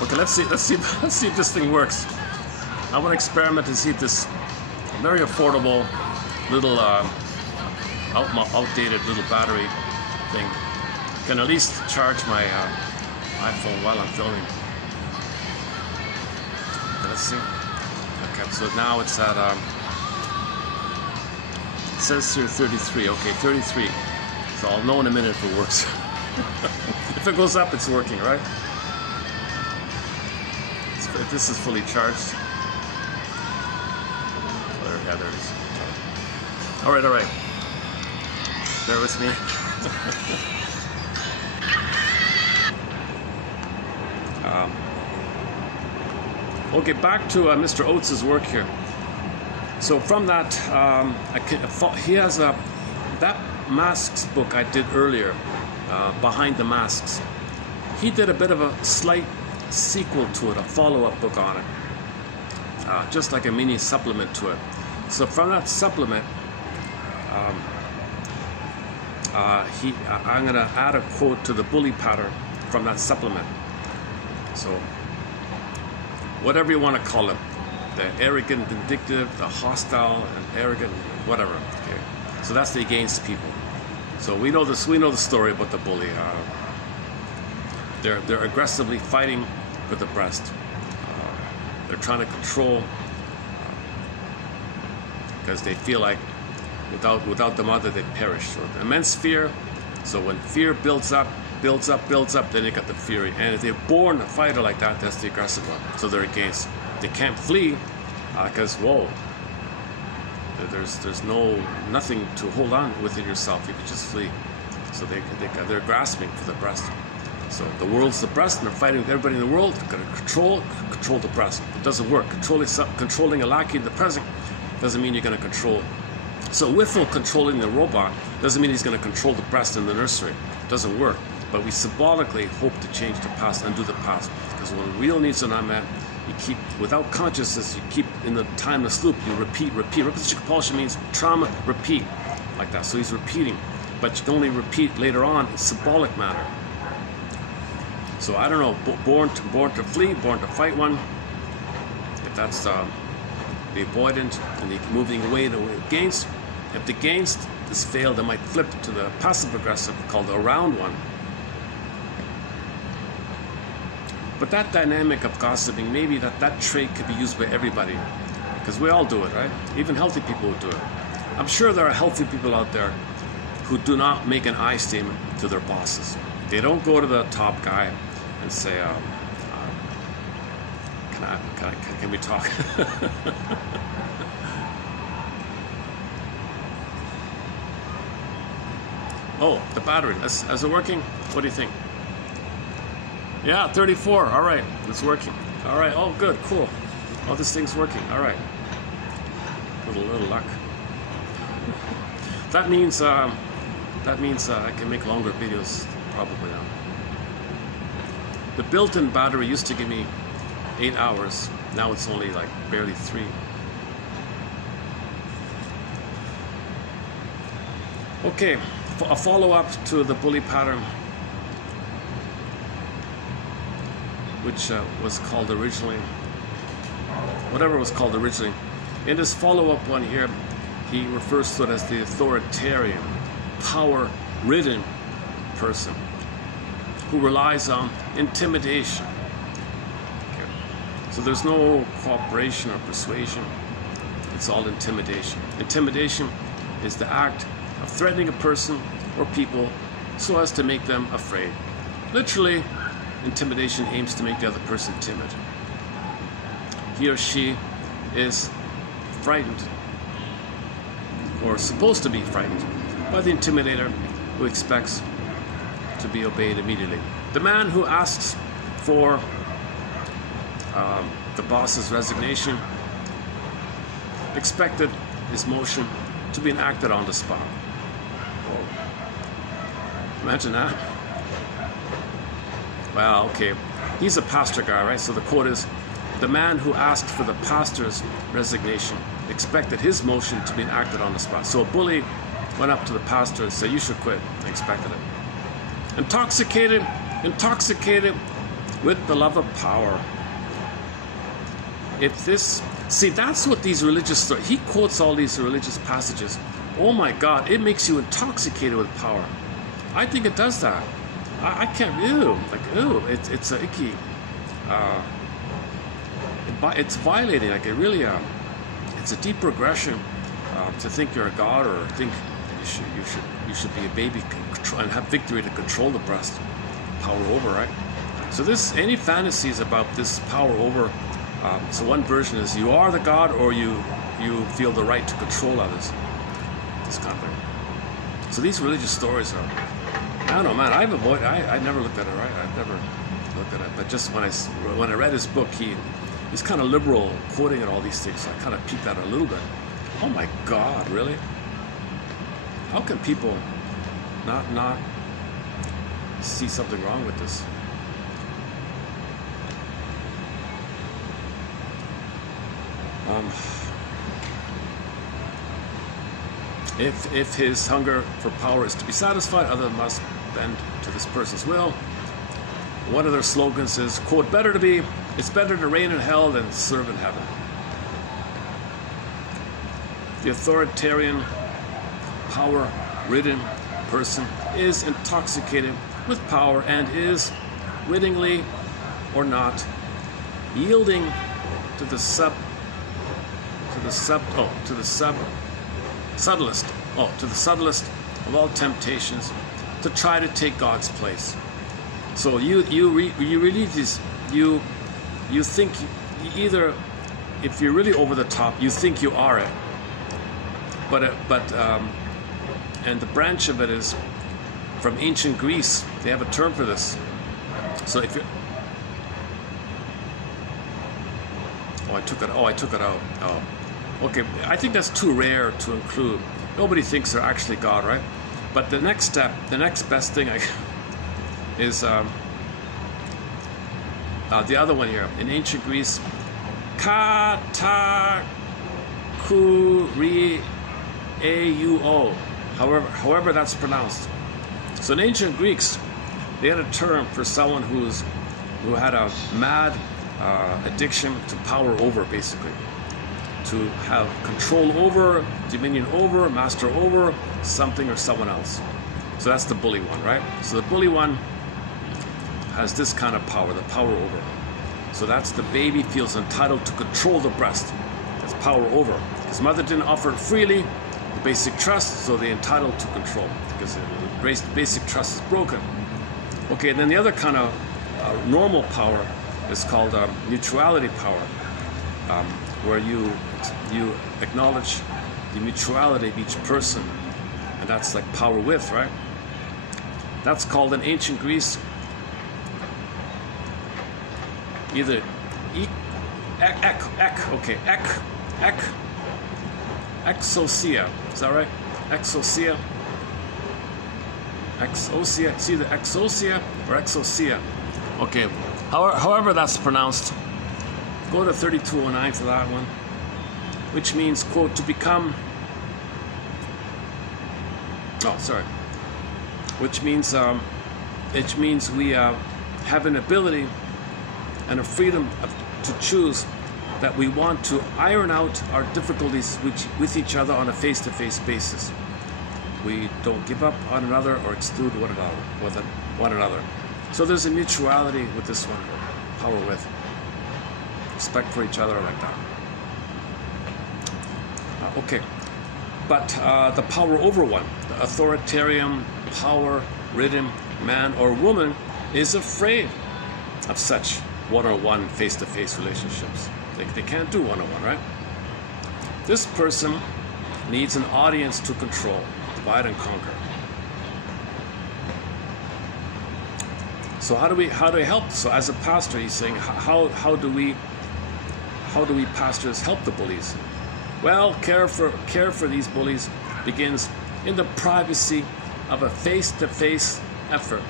Okay, let's see if this thing works. I want to experiment to see if this very affordable little outdated little battery thing can at least charge my iPhone while I'm filming. Okay, let's see. Okay, so now it's at it says here 33. Okay, 33. So I'll know in a minute if it works. If it goes up, it's working, right? If this is fully charged. Yeah, there it is. All right. Bear with me. Okay, back to Mr. Oates' work here. So from that, he has that masks book I did earlier, Behind the Masks. He did a bit of a slight sequel to it, a follow-up book on it, just like a mini supplement to it. So from that supplement, I'm going to add a quote to the bully pattern from that supplement. So whatever you want to call it, the arrogant, vindictive, the hostile and arrogant, whatever. Okay, so that's the against people. So we know this. We know the story about the bully. They're aggressively fighting for the breast. They're trying to control because they feel like without the mother they perish. So the immense fear. So when fear builds up, then you got the fury. And if they're born a fighter like that, that's the aggressive one. So they're against. They can't flee because whoa, there's nothing to hold on within yourself. You can just flee. So they're grasping for the breast. So the world's the breast, and they're fighting with everybody in the world. They're going to control the breast. It doesn't work. Controlling a lackey in the present doesn't mean you're going to control. So Whiffle controlling the robot doesn't mean he's going to control the breast in the nursery. It doesn't work. But we symbolically hope to change the past, undo the past. Because when real needs are not met, you keep, without consciousness, you keep in the timeless loop, you repeat. Repetition compulsion means trauma, repeat, like that. So he's repeating. But you can only repeat later on in symbolic matter. So I don't know, born to flee, born to fight one. If that's the avoidant and the moving away and against. If the against is failed, they might flip to the passive aggressive called the around one. But that dynamic of gossiping, maybe that trait could be used by everybody. Because we all do it, right? Even healthy people would do it. I'm sure there are healthy people out there who do not make an I statement to their bosses. They don't go to the top guy and say, can we talk? Oh, the battery, is it working? What do you think? Yeah, 34, all right, it's working. All right, oh good, cool. Oh, this thing's working, all right. Little luck. That means I can make longer videos probably now. The built-in battery used to give me 8 hours. Now it's only like barely 3. Okay, a follow-up to the bully pattern, which was called originally, whatever it was called originally. In this follow-up one here, he refers to it as the authoritarian, power-ridden person who relies on intimidation. Okay. So there's no cooperation or persuasion. It's all intimidation. Intimidation is the act of threatening a person or people so as to make them afraid. Literally, intimidation aims to make the other person timid. He or she is frightened, or supposed to be frightened, by the intimidator who expects to be obeyed immediately. The man who asks for the boss's resignation expected his motion to be enacted on the spot. Imagine that. Well, okay, he's a pastor guy, right? So the quote is, the man who asked for the pastor's resignation expected his motion to be enacted on the spot. So a bully went up to the pastor and said, you should quit. I expected it. Intoxicated with the love of power. If this, see, that's what these religious stories, he quotes all these religious passages. Oh my God, it makes you intoxicated with power. I think it does that. I can't, it's a icky, it's violating, like it really, it's a deep regression to think you're a god, or think you should be a baby and have victory to control the breast, power over, right? So any fantasies about this power over. So one version is you are the god, or you feel the right to control others. This kind of thing. So these religious stories are, I don't know, man. I never looked at it, right? I've never looked at it. But just when I read his book, he's kind of liberal, quoting at all these things. So I kind of peeked at it a little bit. Oh my God, really? How can people not see something wrong with this? If his hunger for power is to be satisfied, others must bend to this person's will. One of their slogans is, quote, it's better to reign in hell than serve in heaven. The authoritarian, power-ridden person is intoxicated with power and is wittingly or not, yielding to the subtlest of all temptations to try to take God's place. So you read this, you think either, if you're really over the top, you think you are it, and the branch of it is from ancient Greece. They have a term for this. So if you're, I took it out. Oh, okay. I think that's too rare to include. Nobody thinks they're actually God, right? But the next step, the next best thing is the other one here in ancient Greece, katakurieuo, however that's pronounced. So in ancient Greeks, they had a term for someone who had a mad addiction to power over, basically, to have control over, dominion over, master over something or someone else. So that's the bully one, right? So the bully one has this kind of power, the power over. So that's the baby feels entitled to control the breast. That's power over. His mother didn't offer it freely, the basic trust, so they're entitled to control because the basic trust is broken. Okay, and then the other kind of normal power is called mutuality power, where you acknowledge the mutuality of each person, and that's like power with, right? That's called in ancient Greece either exousia. Is that right? Exousia. Exousia. It's either exousia or exousia. Okay. However that's pronounced, go to 3209 for that one, which means, quote, to become, which means we have an ability and a freedom to choose that we want to iron out our difficulties with each other on a face-to-face basis. We don't give up on another or exclude one another. So there's a mutuality with this one, power with, respect for each other like that. Okay, but the power over one, the authoritarian, power-ridden man or woman is afraid of such one-on-one, face-to-face relationships. They can't do one-on-one, right? This person needs an audience to control, divide and conquer. So how do we help? So as a pastor, he's saying, how do we pastors help the bullies? Well, care for these bullies begins in the privacy of a face-to-face effort.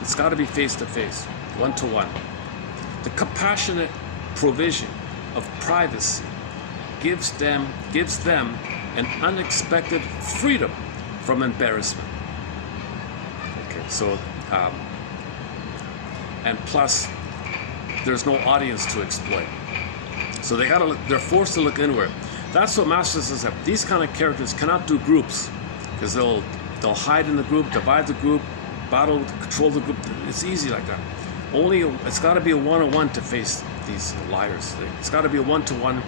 It's got to be face-to-face, one-to-one. The compassionate provision of privacy gives them an unexpected freedom from embarrassment. Okay, so and plus, there's no audience to exploit. So they're forced to look inward. That's what Masters have. These kind of characters cannot do groups because they'll hide in the group, divide the group, battle, control the group. It's easy like that. It's got to be a one-on-one to face these liars. It's got to be a one-to-one,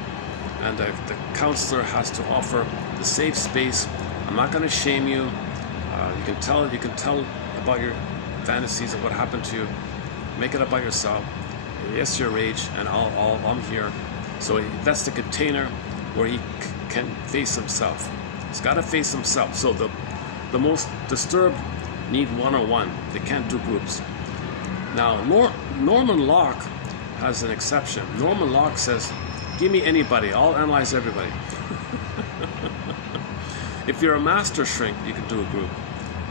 and the counselor has to offer the safe space. I'm not going to shame you. You can tell about your fantasies of what happened to you. Make it up by yourself. Yes, your rage, and I'm here. So that's the container where he can face himself. He's got to face himself. So the most disturbed need one-on-one. They can't do groups. Now, Norman Locke has an exception. Norman Locke says, give me anybody, I'll analyze everybody. If you're a master shrink, you can do a group.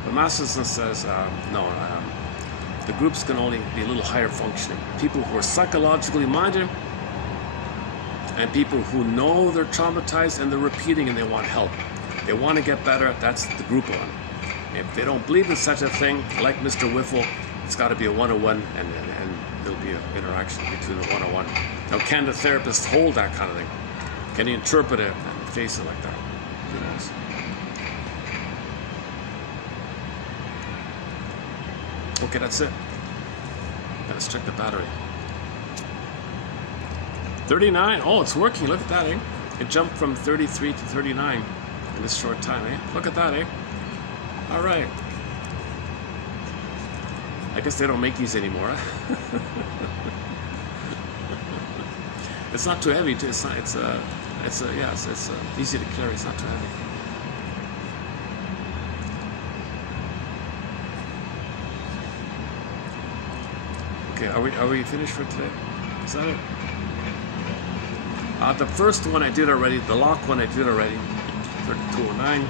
But Masterson says, no, the groups can only be a little higher functioning. People who are psychologically minded and people who know they're traumatized and they're repeating and they want help. They want to get better, that's the group one. If they don't believe in such a thing, like Mr. Whiffle, it's got to be a one-on-one, and there'll be an interaction between the one-on-one. Now, can the therapist hold that kind of thing? Can he interpret it and face it like that? Who knows? Okay, that's it. Gotta check the battery. 39. Oh, it's working. Look at that, eh? It jumped from 33 to 39 in this short time, eh? Look at that, eh? All right. I guess they don't make these anymore. It's not too heavy. It's not. It's easy to carry. It's not too heavy. Okay, are we finished for today? Is that it? The first one I did already. The lock one I did already. 3209.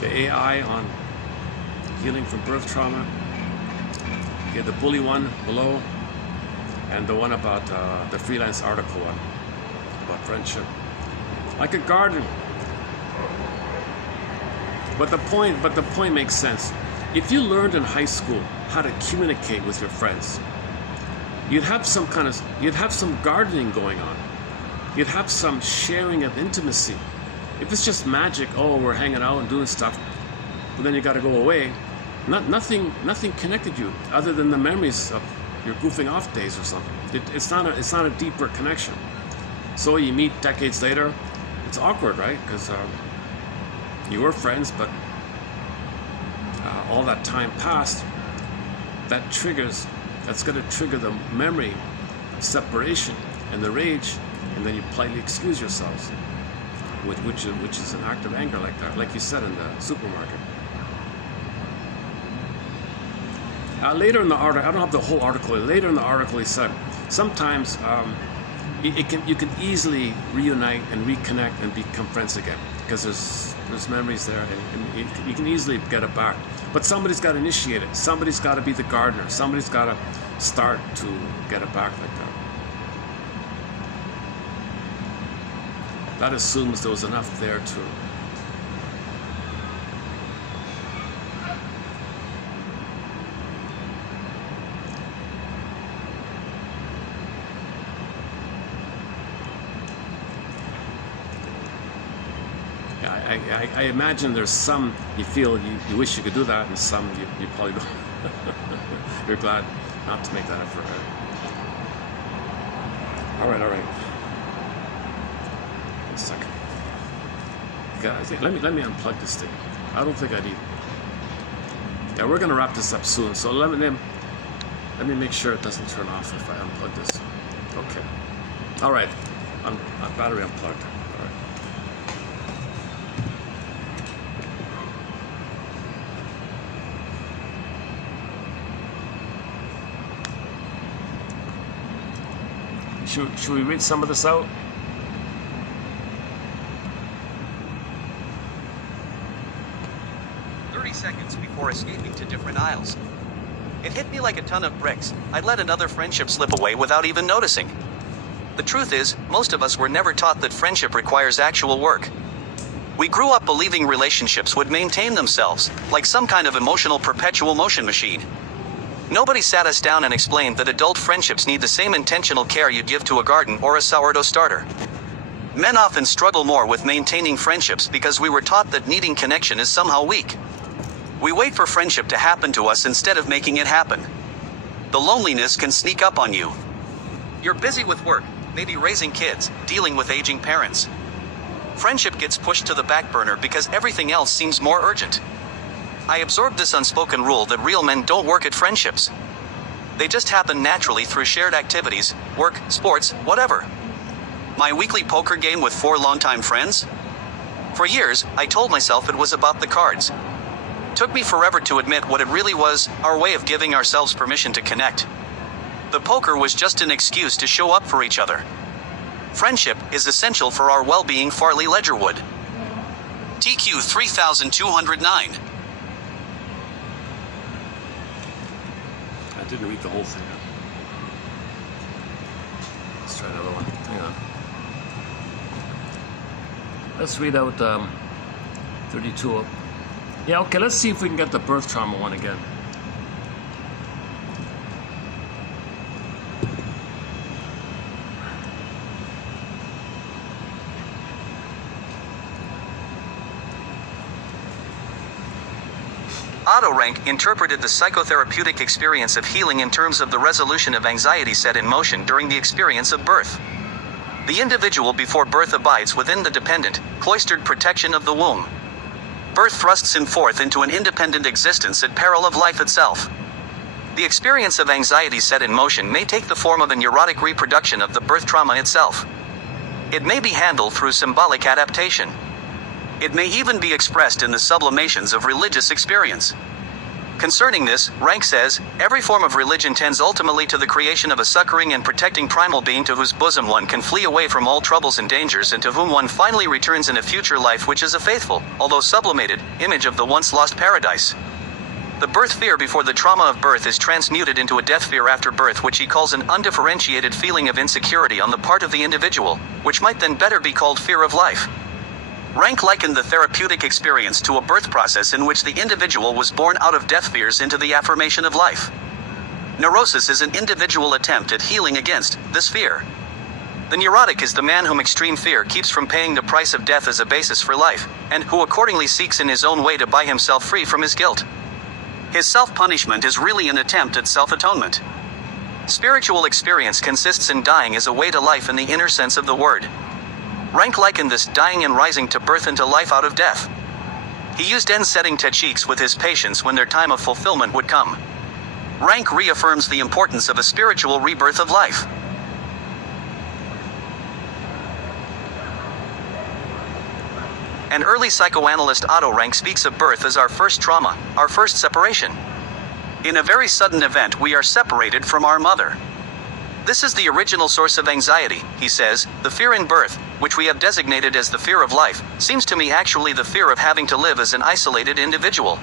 The AI on healing from birth trauma. Okay, the bully one below, and the one about the freelance article one about friendship, like a garden. But the point makes sense. If you learned in high school how to communicate with your friends, you'd have some gardening going on. You'd have some sharing of intimacy. If it's just magic, oh, we're hanging out and doing stuff, but then you got to go away. Nothing connected you other than the memories of your goofing off days or something. It's not a deeper connection. So you meet decades later, it's awkward, right? Because you were friends, but all that time passed. That's going to trigger the memory of separation and the rage, and then you politely excuse yourselves, which is an act of anger, like you said in the supermarket. Later in the article, I don't have the whole article. Later in the article, he said sometimes you can easily reunite and reconnect and become friends again because there's memories there, and you can easily get it back. But somebody's got to initiate it. Somebody's got to be the gardener. Somebody's got to start to get it back like that. That assumes there was enough there to. I imagine there's some you feel you wish you could do that, and some you probably don't. You're glad not to make that effort. All right. One second. Okay, let me unplug this thing. I don't think I need. Yeah, we're gonna wrap this up soon. So let me make sure it doesn't turn off if I unplug this. Okay. All right. Battery unplugged. Should we read some of this out? Seconds before escaping to different aisles. It hit me like a ton of bricks. I'd let another friendship slip away without even noticing. The truth is, most of us were never taught that friendship requires actual work. We grew up believing relationships would maintain themselves, like some kind of emotional perpetual motion machine. Nobody sat us down and explained that adult friendships need the same intentional care you'd give to a garden or a sourdough starter. Men often struggle more with maintaining friendships because we were taught that needing connection is somehow weak. We wait for friendship to happen to us instead of making it happen. The loneliness can sneak up on you. You're busy with work, maybe raising kids, dealing with aging parents. Friendship gets pushed to the back burner because everything else seems more urgent. I absorbed this unspoken rule that real men don't work at friendships. They just happen naturally through shared activities, work, sports, whatever. My weekly poker game with 4 longtime friends? For years, I told myself it was about the cards. Took me forever to admit what it really was, our way of giving ourselves permission to connect. The poker was just an excuse to show up for each other. Friendship is essential for our well-being. Farley Ledgerwood. TQ 3209. I didn't read the whole thing. Let's try another one. Hang on. Let's read out 32. Yeah, okay, let's see if we can get the birth trauma one again. Otto Rank interpreted the psychotherapeutic experience of healing in terms of the resolution of anxiety set in motion during the experience of birth. The individual before birth abides within the dependent, cloistered protection of the womb. Birth thrusts him forth into an independent existence at peril of life itself. The experience of anxiety set in motion may take the form of a neurotic reproduction of the birth trauma itself. It may be handled through symbolic adaptation. It may even be expressed in the sublimations of religious experience. Concerning this, Rank says, every form of religion tends ultimately to the creation of a succoring and protecting primal being to whose bosom one can flee away from all troubles and dangers and to whom one finally returns in a future life which is a faithful, although sublimated, image of the once lost paradise. The birth fear before the trauma of birth is transmuted into a death fear after birth, which he calls an undifferentiated feeling of insecurity on the part of the individual, which might then better be called fear of life. Rank likened the therapeutic experience to a birth process in which the individual was born out of death fears into the affirmation of life. Neurosis is an individual attempt at healing against this fear. The neurotic is the man whom extreme fear keeps from paying the price of death as a basis for life, and who accordingly seeks in his own way to buy himself free from his guilt. His self-punishment is really an attempt at self-atonement. Spiritual experience consists in dying as a way to life in the inner sense of the word. Rank likened this dying and rising to birth into life out of death. He used end-setting techniques with his patients when their time of fulfillment would come. Rank reaffirms the importance of a spiritual rebirth of life. An early psychoanalyst, Otto Rank, speaks of birth as our first trauma, our first separation. In a very sudden event, we are separated from our mother. This is the original source of anxiety, he says. The fear in birth, which we have designated as the fear of life, seems to me actually the fear of having to live as an isolated individual.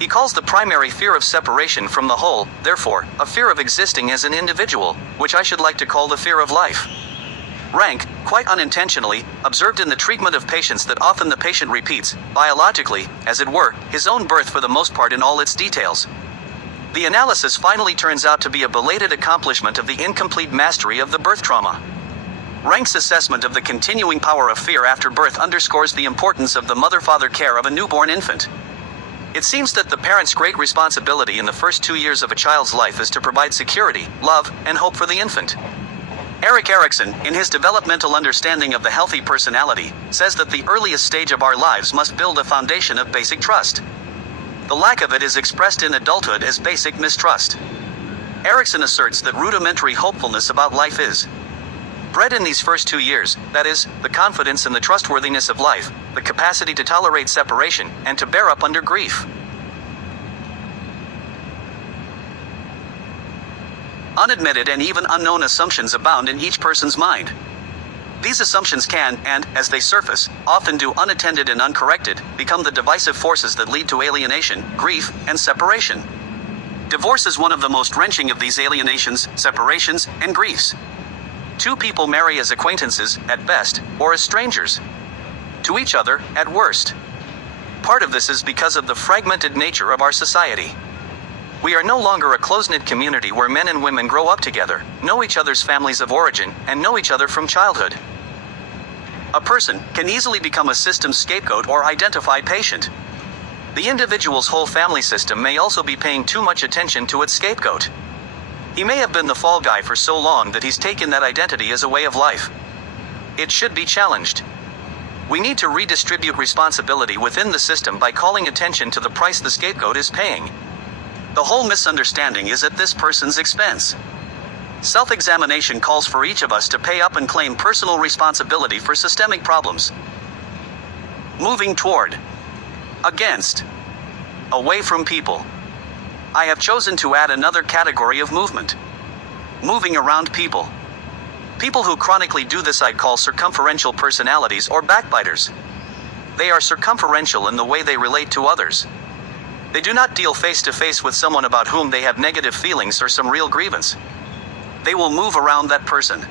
He calls the primary fear of separation from the whole, therefore, a fear of existing as an individual, which I should like to call the fear of life. Rank, quite unintentionally, observed in the treatment of patients that often the patient repeats, biologically, as it were, his own birth for the most part in all its details. The analysis finally turns out to be a belated accomplishment of the incomplete mastery of the birth trauma. Rank's assessment of the continuing power of fear after birth underscores the importance of the mother-father care of a newborn infant. It seems that the parent's great responsibility in the first 2 years of a child's life is to provide security, love, and hope for the infant. Erik Erikson, in his developmental understanding of the healthy personality, says that the earliest stage of our lives must build a foundation of basic trust. The lack of it is expressed in adulthood as basic mistrust. Erikson asserts that rudimentary hopefulness about life is bred in these first 2 years, that is, the confidence and the trustworthiness of life, the capacity to tolerate separation, and to bear up under grief. Unadmitted and even unknown assumptions abound in each person's mind. These assumptions can, and, as they surface, often do unattended and uncorrected, become the divisive forces that lead to alienation, grief, and separation. Divorce is one of the most wrenching of these alienations, separations, and griefs. Two people marry as acquaintances, at best, or as strangers to each other, at worst. Part of this is because of the fragmented nature of our society. We are no longer a close-knit community where men and women grow up together, know each other's families of origin, and know each other from childhood. A person can easily become a system scapegoat or identified patient. The individual's whole family system may also be paying too much attention to its scapegoat. He may have been the fall guy for so long that he's taken that identity as a way of life. It should be challenged. We need to redistribute responsibility within the system by calling attention to the price the scapegoat is paying. The whole misunderstanding is at this person's expense. Self-examination calls for each of us to pay up and claim personal responsibility for systemic problems. Moving toward, against, away from people. I have chosen to add another category of movement. Moving around people. People who chronically do this I'd call circumferential personalities or backbiters. They are circumferential in the way they relate to others. They do not deal face-to-face with someone about whom they have negative feelings or some real grievance. They will move around that person.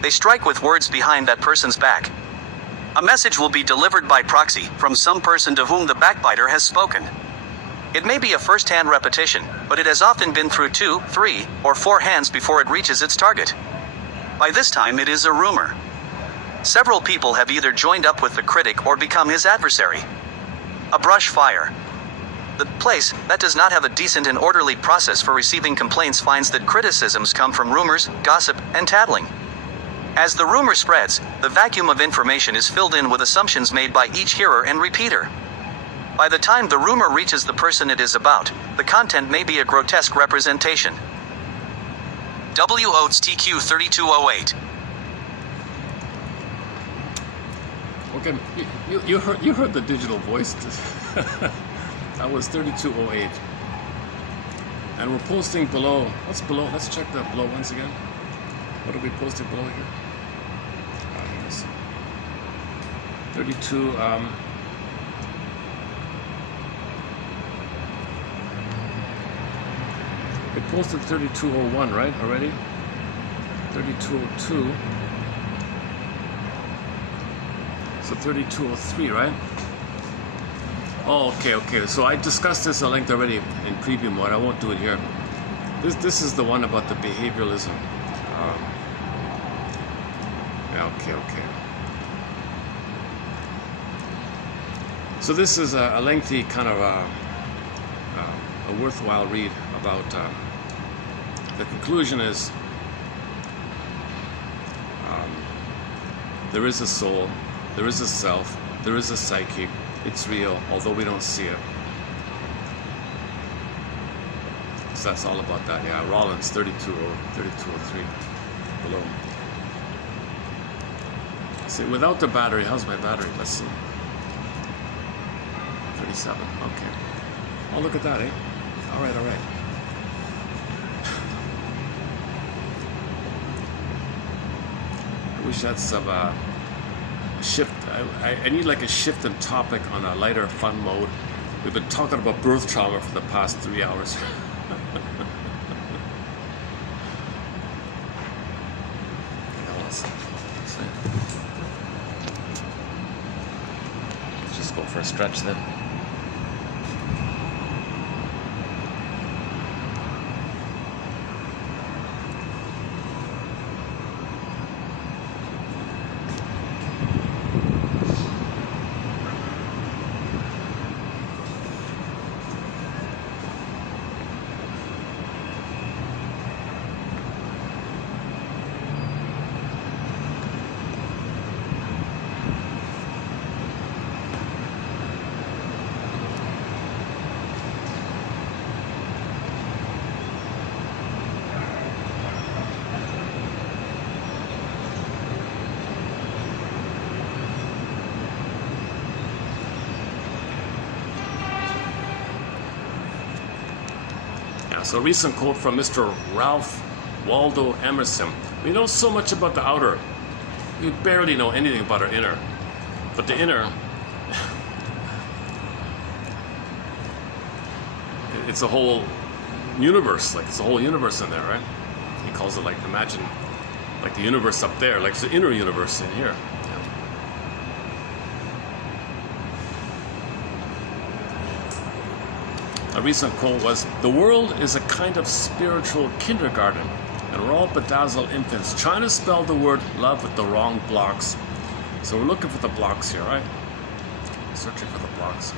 They strike with words behind that person's back. A message will be delivered by proxy from some person to whom the backbiter has spoken. It may be a first-hand repetition, but it has often been through 2, 3, or 4 hands before it reaches its target. By this time it is a rumor. Several people have either joined up with the critic or become his adversary. A brush fire. The place that does not have a decent and orderly process for receiving complaints finds that criticisms come from rumors, gossip, and tattling. As the rumor spreads, the vacuum of information is filled in with assumptions made by each hearer and repeater. By the time the rumor reaches the person it is about, the content may be a grotesque representation. Rollins TQ 3208. Okay, you heard the digital voice. That was 3208. And we're posting below. What's below? Let's check the below once again. What are we posting below here? Here it is. 32. We posted 3201, right? Already? 3202. So 3203, right? Oh, okay. So I discussed this at length already in preview mode. I won't do it here. This is the one about the behaviorism. Yeah, okay. So this is a lengthy kind of a worthwhile read about. The conclusion is there is a soul, there is a self, there is a psyche. It's real, although we don't see it. So that's all about that. Yeah, Rollins 3203 below. See, without the battery, how's my battery? Let's see. 37. Okay. Oh, look at that, eh? All right. I wish that's some shift. I need like a shift in topic on a lighter, fun mode. We've been talking about birth trauma for the past 3 hours. Let's just go for a stretch then. So a recent quote from Mr. Ralph Waldo Emerson. We know so much about the outer. We barely know anything about our inner. But the inner, it's a whole universe. Like it's a whole universe in there, right? He calls it like, imagine like the universe up there, like it's the inner universe in here. A recent quote was, "The world is a kind of spiritual kindergarten, and we're all bedazzled infants trying to spell the word love with the wrong blocks." So we're looking for the blocks here, right? Searching for the blocks.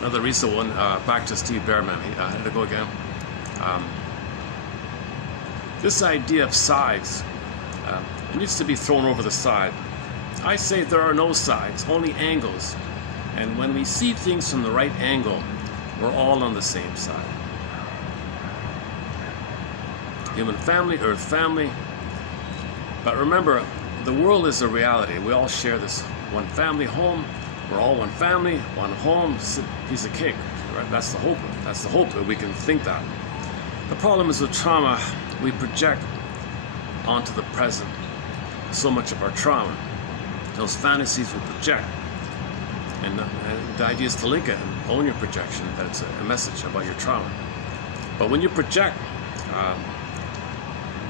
Another recent one, back to Steve Behrman. I had to go again. This idea of sides needs to be thrown over the side. I say there are no sides, only angles. And when we see things from the right angle, we're all on the same side. Human family, earth family. But remember, the world is a reality. We all share this one family home. We're all one family, one home, piece of cake. Right? That's the hope. That's the hope that we can think that. The problem is with trauma, we project onto the present so much of our trauma. Those fantasies we project. And the idea is to link it and own your projection, that it's a message about your trauma. But when you project,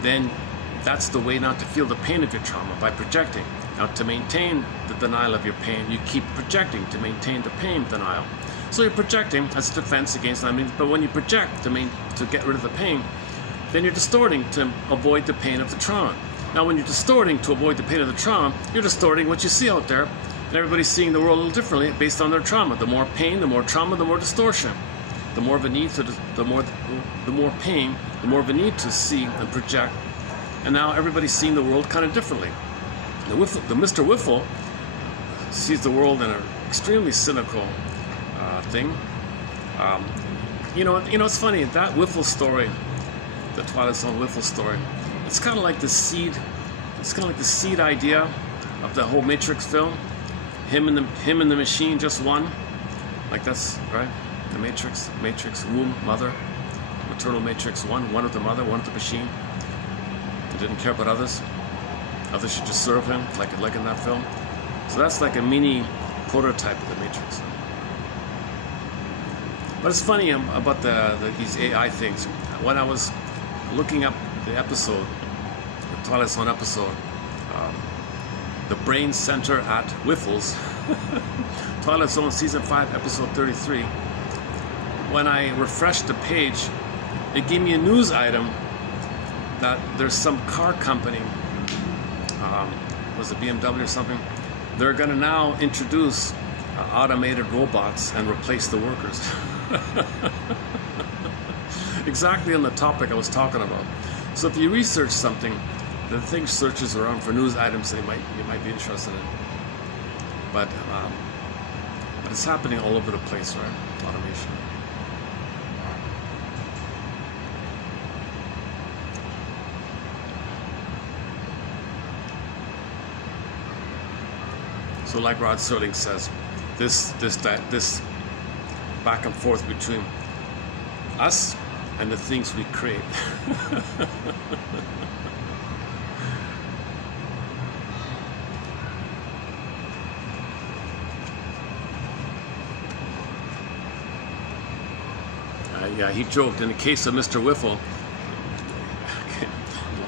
then that's the way not to feel the pain of your trauma, by projecting. Now, to maintain the denial of your pain, you keep projecting to maintain the pain denial. So you're projecting as a defense against that. But when you project to get rid of the pain, then you're distorting to avoid the pain of the trauma. Now, when you're distorting to avoid the pain of the trauma, you're distorting what you see out there And everybody's seeing the world a little differently based on their trauma. The more pain, the more trauma, the more distortion. The more of a need to, the more pain, the more of a need to see and project. And now everybody's seeing the world kind of differently. The Mr. Whiffle sees the world in an extremely cynical thing. You know, it's funny, that Whiffle story, the Twilight Zone Whiffle story, it's kind of like the seed. It's kind of like the seed idea of the whole Matrix film. Him and the machine, just one. Like that's right. The Matrix, womb, mother, maternal matrix, one with the mother, one with the machine. He didn't care about others. Others should just serve him, like in that film. So that's like a mini prototype of the Matrix. But it's funny about these AI things. When I was looking up the episode, the Twilight Zone episode, the Brain Center at Whiffles, Twilight Zone Season 5, Episode 33, when I refreshed the page, it gave me a news item that there's some car company, was it BMW or something, they're going to now introduce automated robots and replace the workers. Exactly on the topic I was talking about. So if you research something, the thing searches around for news items you might be interested in. But it's happening all over the place, right? Automation. So like Rod Serling says, this back and forth between us and the things we create. Yeah, he joked in the case of Mr. Whiffle,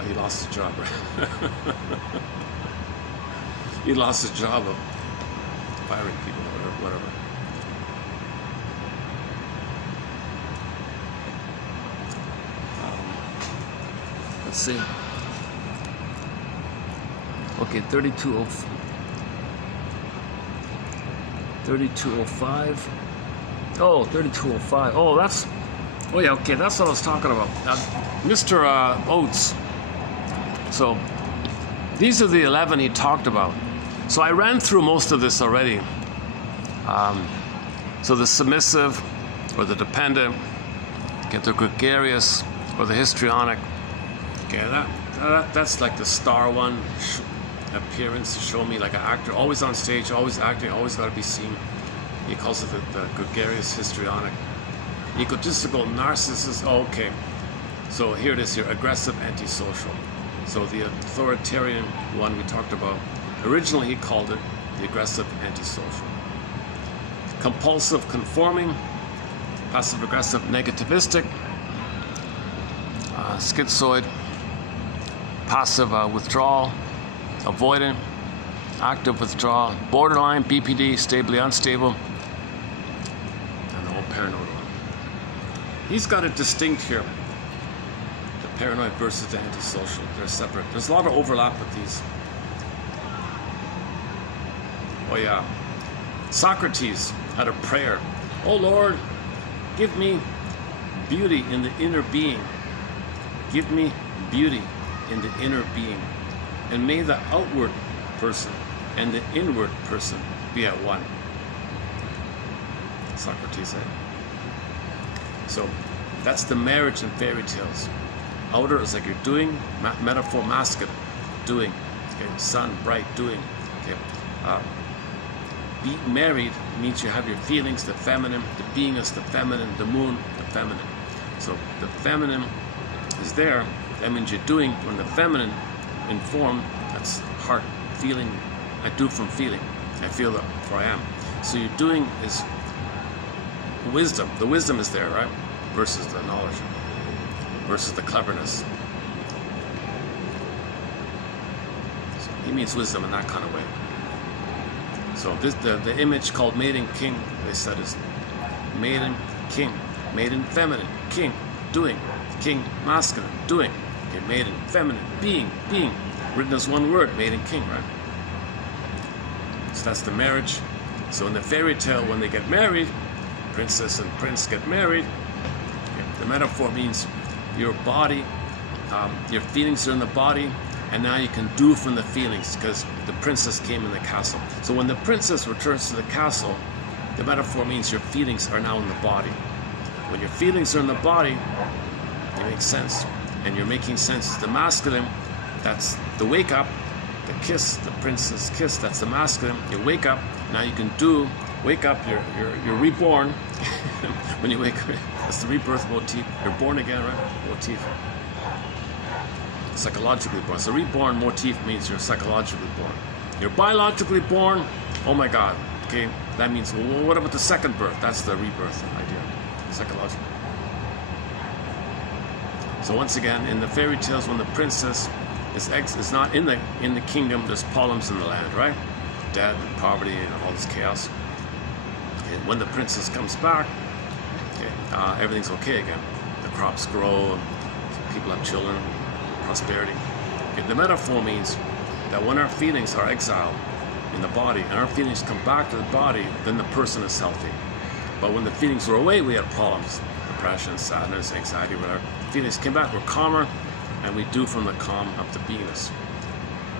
he lost his job, right? He lost his job of firing people or whatever. Let's see. Okay, 3205. Oh, 3205. Oh, that's. Oh yeah, okay, that's what I was talking about. Mr. Oates. So these are the 11 he talked about. So I ran through most of this already. So the submissive or the dependent, get the gregarious or the histrionic. Okay, that's like the star one, appearance to show me like an actor, always on stage, always acting, always got to be seen. He calls it the gregarious histrionic. Egotistical narcissist. Oh, okay. So here it is here, aggressive antisocial. So the authoritarian one we talked about, originally he called it the aggressive antisocial. Compulsive conforming, passive aggressive negativistic, schizoid, passive withdrawal, avoidant, active withdrawal, borderline, BPD, stably unstable, and the whole paranoid one. He's got it distinct here. The paranoid versus the antisocial. They're separate. There's a lot of overlap with these. Oh yeah. Socrates had a prayer. Oh Lord, give me beauty in the inner being. Give me beauty in the inner being. And may the outward person and the inward person be at one. Socrates said. So that's the marriage in fairy tales. Outer is like you're doing, metaphor masculine, doing. Okay, sun, bright, doing. Okay, be married means you have your feelings, the feminine, the beingness, the feminine, the moon, the feminine. So the feminine is there. That means you're doing. When the feminine in form, that's heart, feeling. I do from feeling. I feel that for I am. So your doing is wisdom. The wisdom is there, right? Versus the knowledge, versus the cleverness. So he means wisdom in that kind of way. So this, the image called maiden king, they said, is maiden king, maiden feminine, king, doing, king masculine, doing. Okay, maiden feminine, being, written as one word, maiden king, right? So that's the marriage. So in the fairy tale, when they get married, princess and prince get married, the metaphor means your body, your feelings are in the body, and now you can do from the feelings because the princess came in the castle. So when the princess returns to the castle, the metaphor means your feelings are now in the body. When your feelings are in the body, they make sense, and you're making sense. The masculine, that's the wake up, the kiss, the princess kiss, that's the masculine. You wake up, now you can do, wake up, you're reborn. When you wake up, that's the rebirth motif. You're born again, right? Motif. Psychologically born. So reborn motif means you're psychologically born. You're biologically born, oh my God, okay? That means, well, what about the second birth? That's the rebirth idea, psychological. So once again, in the fairy tales, when the princess is not in the kingdom, there's problems in the land, right? Death and poverty and all this chaos. Okay, when the princess comes back, okay, everything's okay again. The crops grow, people have children, prosperity. Okay, the metaphor means that when our feelings are exiled in the body and our feelings come back to the body, then the person is healthy. But when the feelings were away, we had problems. Depression, sadness, anxiety, whatever. Feelings came back, we're calmer, and we do from the calm up to beingness.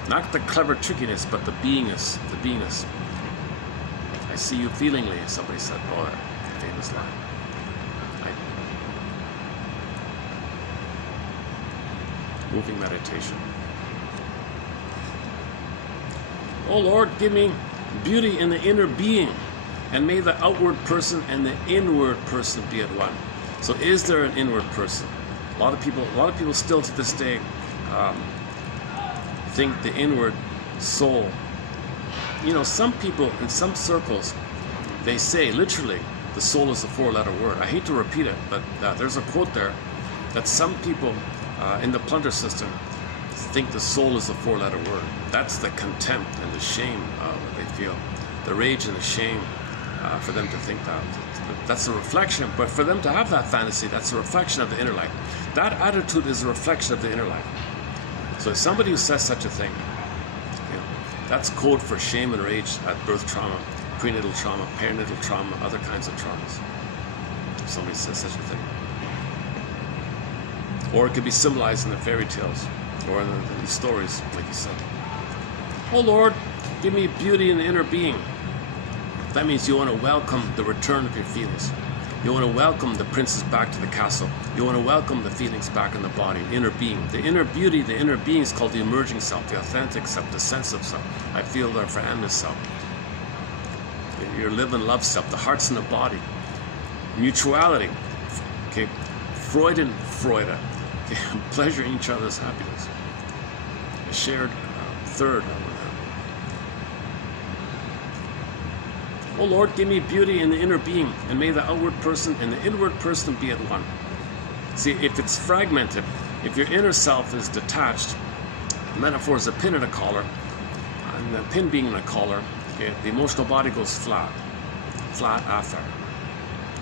Not the clever trickiness, but the beingness, the beingness. I see you feelingly, somebody said, oh, that famous line. Moving meditation. Oh Lord, give me beauty in the inner being, and may the outward person and the inward person be at one. So is there an inward person? A lot of people still to this day think the inward soul. You know, some people in some circles, they say literally the soul is a four-letter word. I hate to repeat it, but there's a quote there that some people in the plunder system think the soul is a four-letter word. That's the contempt and the shame that they feel, the rage and the shame for them to think that. That's a reflection, but for them to have that fantasy, that's a reflection of the inner life. That attitude is a reflection of the inner life. So somebody who says such a thing, you know, that's code for shame and rage at birth trauma, prenatal trauma, perinatal trauma, other kinds of traumas. If somebody says such a thing. Or it could be symbolized in the fairy tales or in the stories, like you said. Oh Lord, give me beauty in the inner being. That means you want to welcome the return of your feelings. You want to welcome the princess back to the castle. You want to welcome the feelings back in the body, the inner being. The inner beauty, the inner being is called the emerging self, the authentic self, the sense of self. I feel there for Anna's self. Your live and love self, the heart's in the body. Mutuality. Okay, Freud and Freude. Okay, pleasuring each other's happiness. A shared third. Oh Lord, give me beauty in the inner being, and may the outward person and the inward person be at one. See, if it's fragmented, if your inner self is detached, the metaphor is a pin in a collar, and the pin being in a collar, okay, the emotional body goes flat. Flat affect.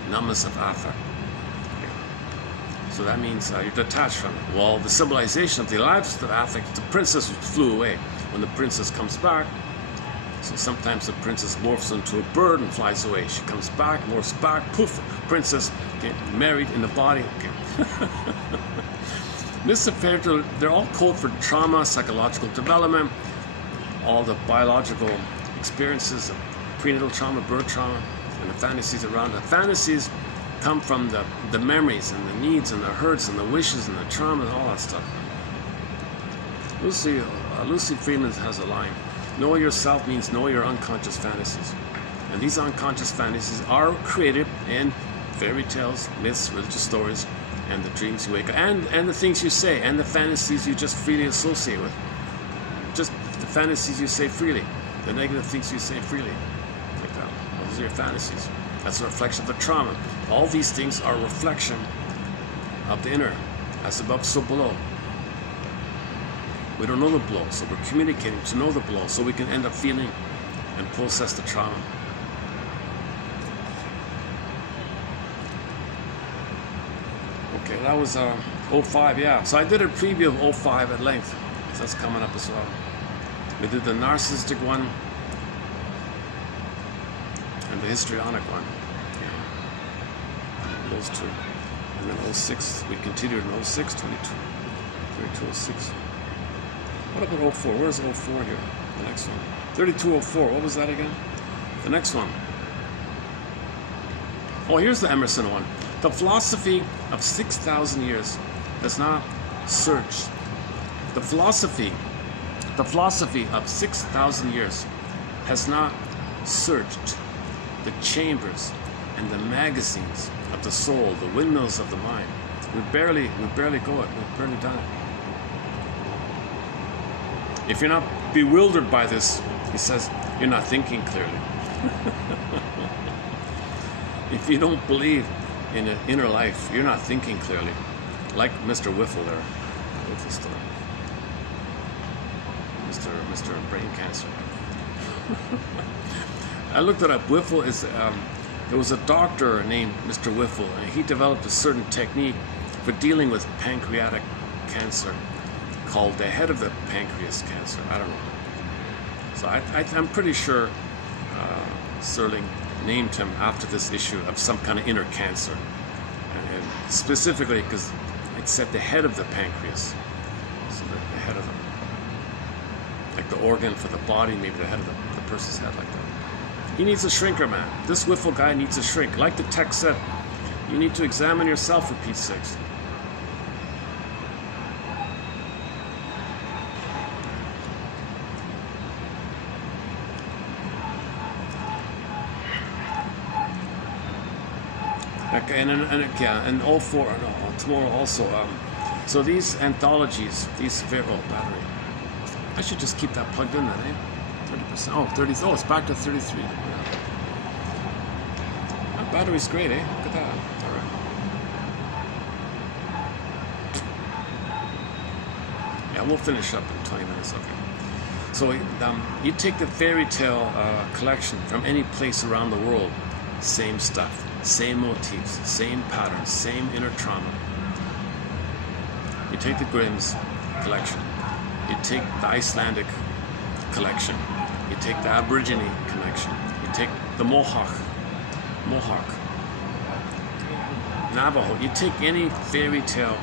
Numbness of affect. Okay. So that means you're detached from it. Well, the symbolization of the lives of affect, the princess flew away. When the princess comes back, so sometimes the princess morphs into a bird and flies away. She comes back, morphs back, poof, princess, okay, married in the body. Okay. This affair, they're all code for trauma, psychological development, all the biological experiences of prenatal trauma, birth trauma, and the fantasies around it. Fantasies come from the memories and the needs and the hurts and the wishes and the trauma and all that stuff. Lucy Freeman has a line. Know yourself means know your unconscious fantasies. And these unconscious fantasies are created in fairy tales, myths, religious stories, and the dreams you wake up, and the things you say, and the fantasies you just freely associate with. Just the fantasies you say freely, the negative things you say freely. Like that. Those are your fantasies. That's a reflection of the trauma. All these things are a reflection of the inner, as above, so below. We don't know the blow, so we're communicating to know the blow, so we can end up feeling and process the trauma. Okay, that was 05, yeah. So I did a preview of 05 at length. So that's coming up as well. We did the narcissistic one. and the histrionic one. Yeah. Those two. And then 06, we continued in 06, 22, 32, 06. What about 04? Where's 04 here? The next one. 3204, what was that again? The next one. Oh, here's the Emerson one. The philosophy of 6,000 years does not search. The philosophy of 6,000 years has not searched the chambers and the magazines of the soul, the windmills of the mind. We've barely go it. We've barely done it. If you're not bewildered by this, he says, you're not thinking clearly. If you don't believe in an inner life, you're not thinking clearly. Like Mr. Wiffle there. Wiffle still. Mr. Brain Cancer. I looked it up. Wiffle is, there was a doctor named Mr. Wiffle, and he developed a certain technique for dealing with pancreatic cancer called the head of the pancreas cancer. I don't know. So I'm pretty sure Serling named him after this issue of some kind of inner cancer. And specifically because it said the head of the pancreas. So the head of the, like the organ for the body, maybe the head of the person's head like that. He needs a shrinker, man. This Wiffle guy needs a shrink. Like the text said, you need to examine yourself for Pete's sakes. Okay, and all four, no, tomorrow also. So these anthologies, these battery. I should just keep that plugged in then, eh? 30%. Oh, 30. Oh, it's back to 33. Yeah. That battery's great, eh? Look at that. All right. Yeah, we'll finish up in 20 minutes. Okay. So you take the fairy tale collection from any place around the world, same stuff. Same motifs, same patterns, same inner trauma. You take the Grimm's collection, you take the Icelandic collection, you take the Aborigine collection, you take the Mohawk, Navajo, you take any fairy tale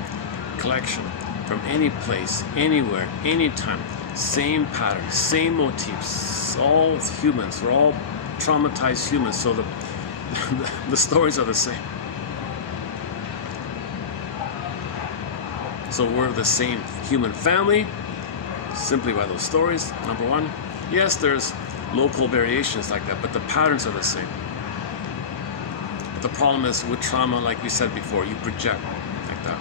collection from any place, anywhere, anytime, same patterns, same motifs, all humans, we're all traumatized humans, so the stories are the same. So we're the same human family, simply by those stories, number one. Yes, there's local variations like that, but the patterns are the same. But the problem is with trauma, like we said before, you project like that.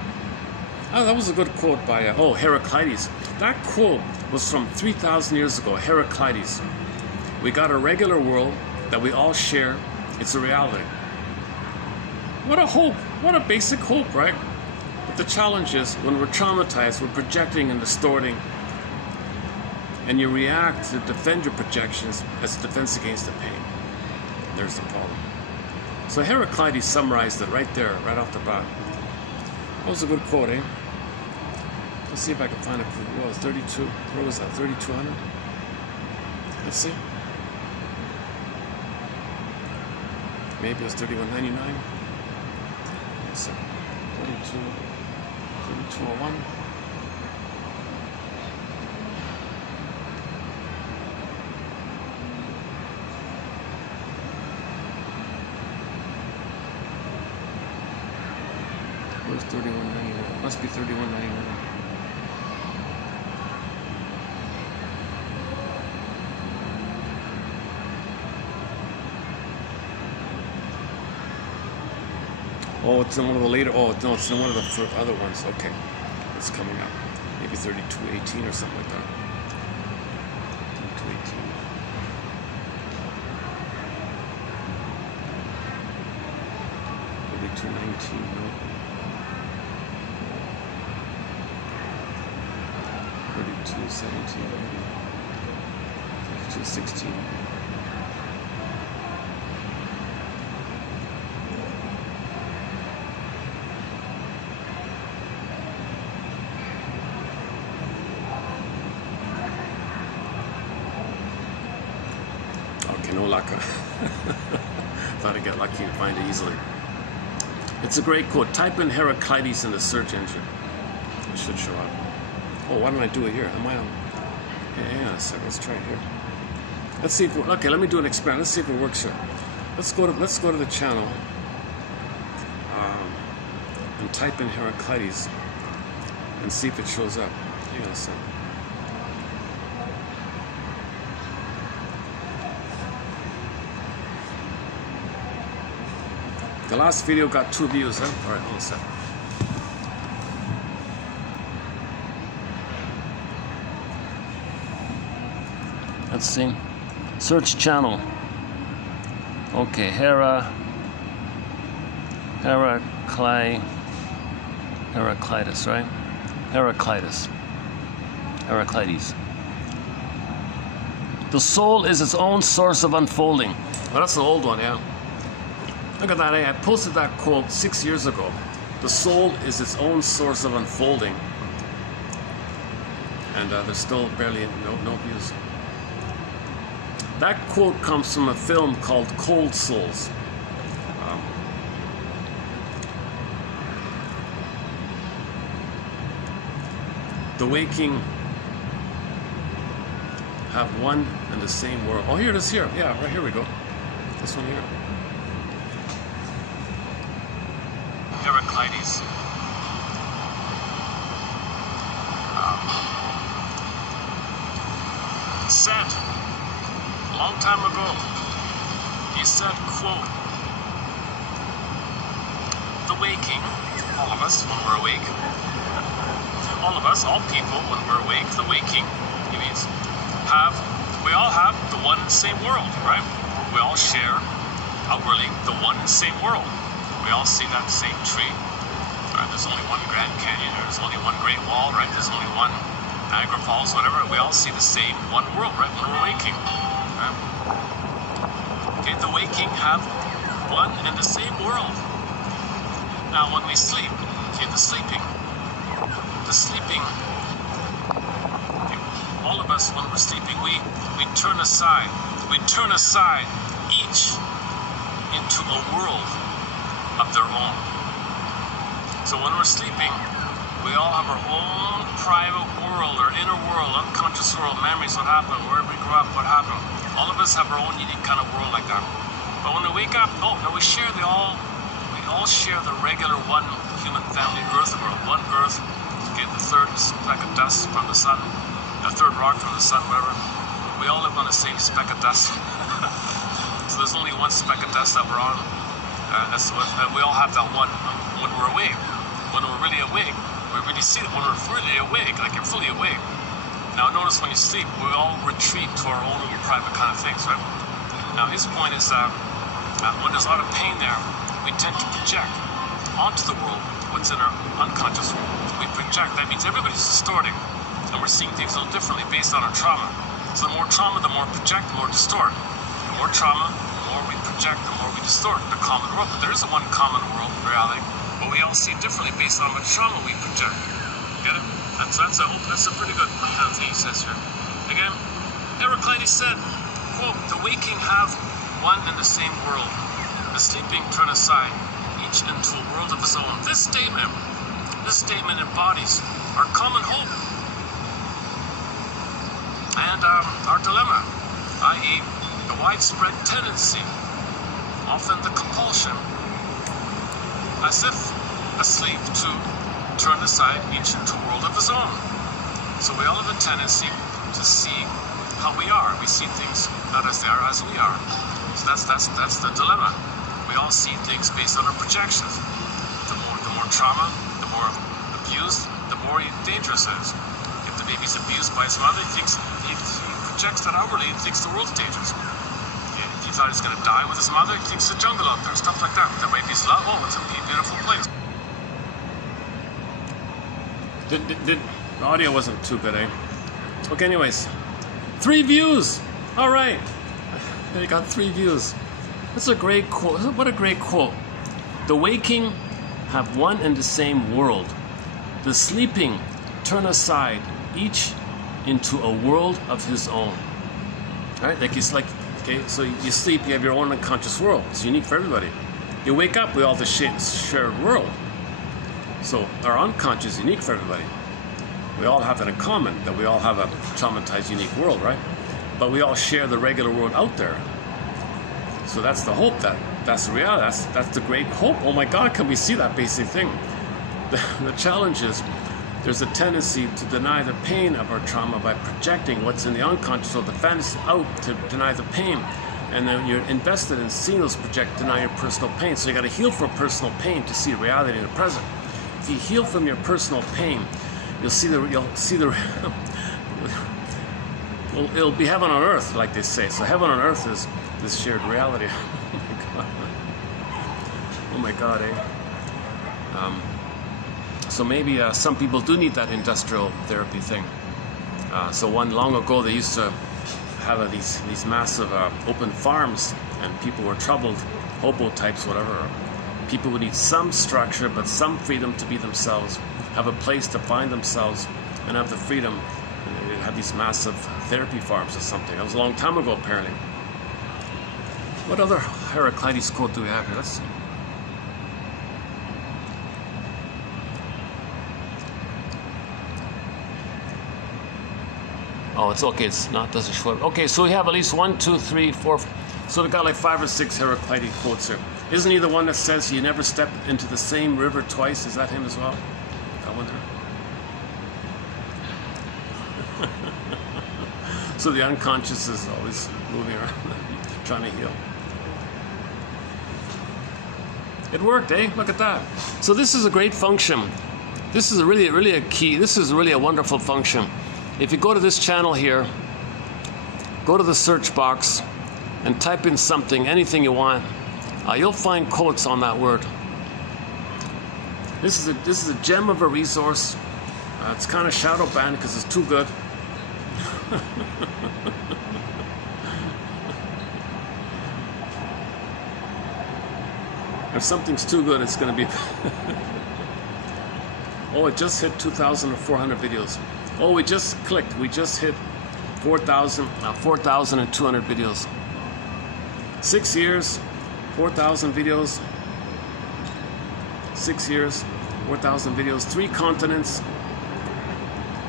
Oh, that was a good quote by, Heraclides. That quote was from 3,000 years ago, Heraclides. We got a regular world that we all share. It's a reality. What a hope. What a basic hope, right? But the challenge is when we're traumatized, we're projecting and distorting, and you react to defend your projections as a defense against the pain. There's the problem. So Heraclides summarized it right there, right off the bat. That was a good quote, eh? Let's see if I can find it. What was 32? What was that? 3,200? Let's see. Maybe it was 31.99. Let's see. 32.01. Where's 31.99? Must be 31.99. Oh, it's in one of the later. Oh no, it's in one of the other ones. Okay, it's coming up. Maybe 32.18 or something like that. 32.18. 32.19. No. 32.17 maybe. 32.16. no luck. Thought I'd get lucky and find it easily. It's a great quote. Type in Heraclitus in the search engine. It should show up. Oh, why don't I do it here? Am I on? Hang on a second. Let's try it here. Let's see if okay. Let me do an experiment. Let's see if it works here. Let's go to the channel and type in Heraclitus and see if it shows up. Hang on a second. The last video got 2 views, huh? All right, hold on a second. Let's see. Search channel. Okay, Heraclitus, right? Heraclitus. The soul is its own source of unfolding. Well, that's an old one, yeah. Look at that, I posted that quote 6 years ago. The soul is its own source of unfolding. And there's still barely no views. That quote comes from a film called Cold Souls. The waking have one and the same world. Oh, here it is here. Yeah, right here we go. This one here. Heraclitus. Said a long time ago, he said, quote, the waking, all of us when we're awake, all of us, all people when we're awake, the waking, he means, we all have the one and same world, right? We all share outwardly the one and same world. We all see that same tree. Right? There's only one Grand Canyon, or there's only one Great Wall, right? There's only one Niagara Falls, whatever. We all see the same one world, right? When we're waking. Right? Okay, the waking have one and the same world. Now, when we sleep, okay, the sleeping, okay, all of us, when we're sleeping, we turn aside each into a world of their own. So when we're sleeping, we all have our own private world, our inner world, unconscious world, memories, what happened, where we grew up, what happened. All of us have our own unique kind of world like that. But when we wake up, we all share the regular one human family Earth world. One Earth, okay, the third speck of dust from the sun, the third rock from the sun, whatever. We all live on the same speck of dust. So there's only one speck of dust that we're on. We all have that one when we're awake. When we're really awake, we really see it. When we're really awake, like you're fully awake. Now notice when you sleep, we all retreat to our own little private kind of things, right? Now his point is that when there's a lot of pain there, we tend to project onto the world what's in our unconscious world. We project. That means everybody's distorting, and we're seeing things a little differently based on our trauma. So the more trauma, the more project, the more distort. The more trauma, the more we project, the more we distort the common world. But there is a one common world reality, but we all see it differently based on what trauma we project. Get it? That's a pretty good kind of thing he says here. Again, Heraclitus said, quote, the waking have one and the same world. The sleeping turn aside, each into a world of his own. This statement embodies our common hope and our dilemma, i.e., the widespread tendency, often the compulsion, as if asleep, to turn aside each into a world of his own. So we all have a tendency to see how we are. We see things not as they are, as we are. So that's the dilemma. We all see things based on our projections. The more trauma, the more abused, the more dangerous it is. If the baby's abused by his mother, he projects that outwardly. He thinks the world's dangerous. If he thought he was going to die with his mother, he thinks the jungle out there, stuff like that. The baby's love, oh, it's a beautiful place. The audio wasn't too good, eh? Okay, anyways. 3 views! Alright. They got 3 views. That's a great quote. What a great quote. The waking have one and the same world. The sleeping turn aside, each into a world of his own. Right? Like Okay, so you sleep, you have your own unconscious world. It's unique for everybody. You wake up, we all have the shared world. So our unconscious is unique for everybody. We all have that in common, that we all have a traumatized, unique world, right? But we all share the regular world out there. So that's the hope, that's the reality, that's the great hope. Oh my God, can we see that basic thing? The challenge is there's a tendency to deny the pain of our trauma by projecting what's in the unconscious or the fantasy out to deny the pain. And then you're invested in seeing those deny your personal pain. So you got to heal from personal pain to see reality in the present. If you heal from your personal pain, you'll see the it'll be heaven on earth, like they say. So heaven on earth is this shared reality. Oh my God, eh? So maybe some people do need that industrial therapy thing. So long ago they used to have these massive open farms, and people were troubled, hobo types, whatever. People would need some structure, but some freedom to be themselves, have a place to find themselves, and have the freedom. They had these massive therapy farms or something. That was a long time ago, apparently. What other Heraclitus quote do we have here? Let's see. Oh, it's okay. It's not, doesn't show up. Okay, so we have at least 1, 2, 3, 4. So we got like 5 or 6 Heraclitus quotes here. Isn't he the one that says you never step into the same river twice? Is that him as well? I wonder. So the unconscious is always moving around, trying to heal. It worked, eh? Look at that. So this is a great function. This is really a key. This is really a wonderful function. If you go to this channel here, go to the search box and type in something, anything you want, you'll find quotes on that word. This is a gem of a resource. It's kind of shadow banned because it's too good. If something's too good, it's going to be... Oh, it just hit 2,400 videos. Oh, we just clicked. We just hit 4,200 videos. 6 years, 4,000 videos. 6 years, 4,000 videos. 3 continents,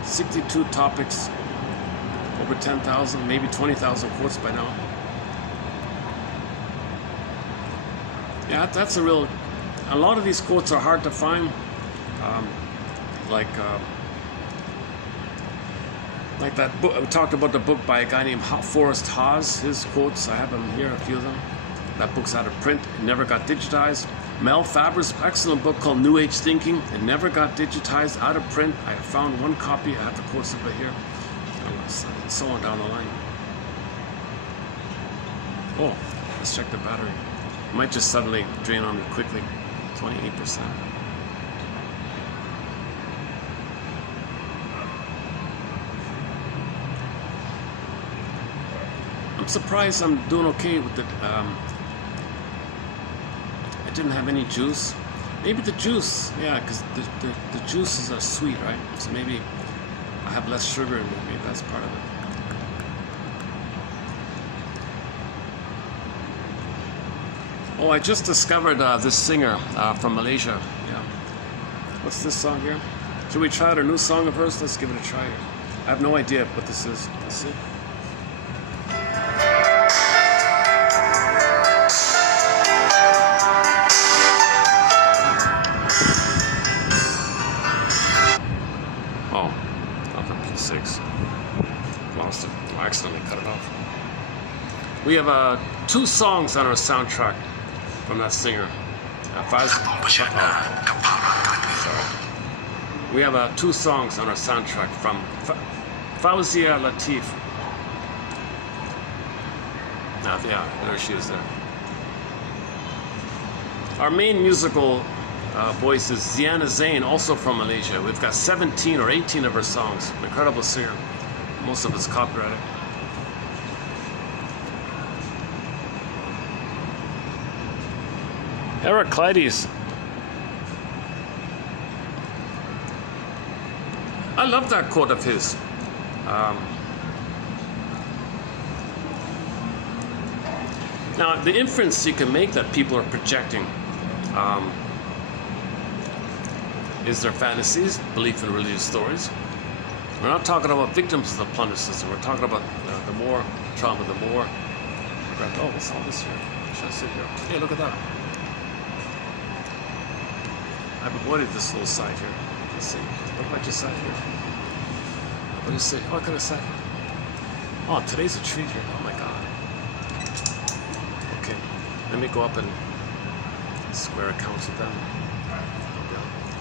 62 topics, over 10,000, maybe 20,000 quotes by now. Yeah, that's a real... A lot of these quotes are hard to find. Like that book, we talked about the book by a guy named Forrest Haas, his quotes, I have them here, a few of them. That book's out of print, it never got digitized. Mel Faber's excellent book called New Age Thinking, it never got digitized, out of print. I found one copy, I have the quotes over here. And so on down the line. Oh, let's check the battery. It might just suddenly drain on me quickly, 28%. I'm surprised I'm doing okay with the, I didn't have any juice. Maybe the juice, yeah, because the juices are sweet, right? So maybe I have less sugar in me, maybe that's part of it. Oh, I just discovered this singer from Malaysia, yeah. What's this song here? Should we try out a new song of hers? Let's give it a try here. I have no idea what this is. Let's see. Lost it. I accidentally cut it off. We have 2 songs on our soundtrack from that singer. Sorry. We have 2 songs on our soundtrack from Fauzia Latif. Yeah, there she is there. Our main musical voice is Ziana Zain, also from Malaysia. We've got 17 or 18 of her songs. An incredible singer. Most of it's copyrighted. Heraclitus. I love that quote of his. Now, the inference you can make that people are projecting is their fantasies, belief in religious stories. We're not talking about victims of the plunder system. We're talking about the more trauma, the more... Oh, what's all this here? Should I sit here? Hey, look at that. I've avoided this little side here. Let's see. What if I just sat here? What do you say? Oh, I could have sat here. Oh, today's a treat here. Oh my God. Okay, let me go up and square accounts with them.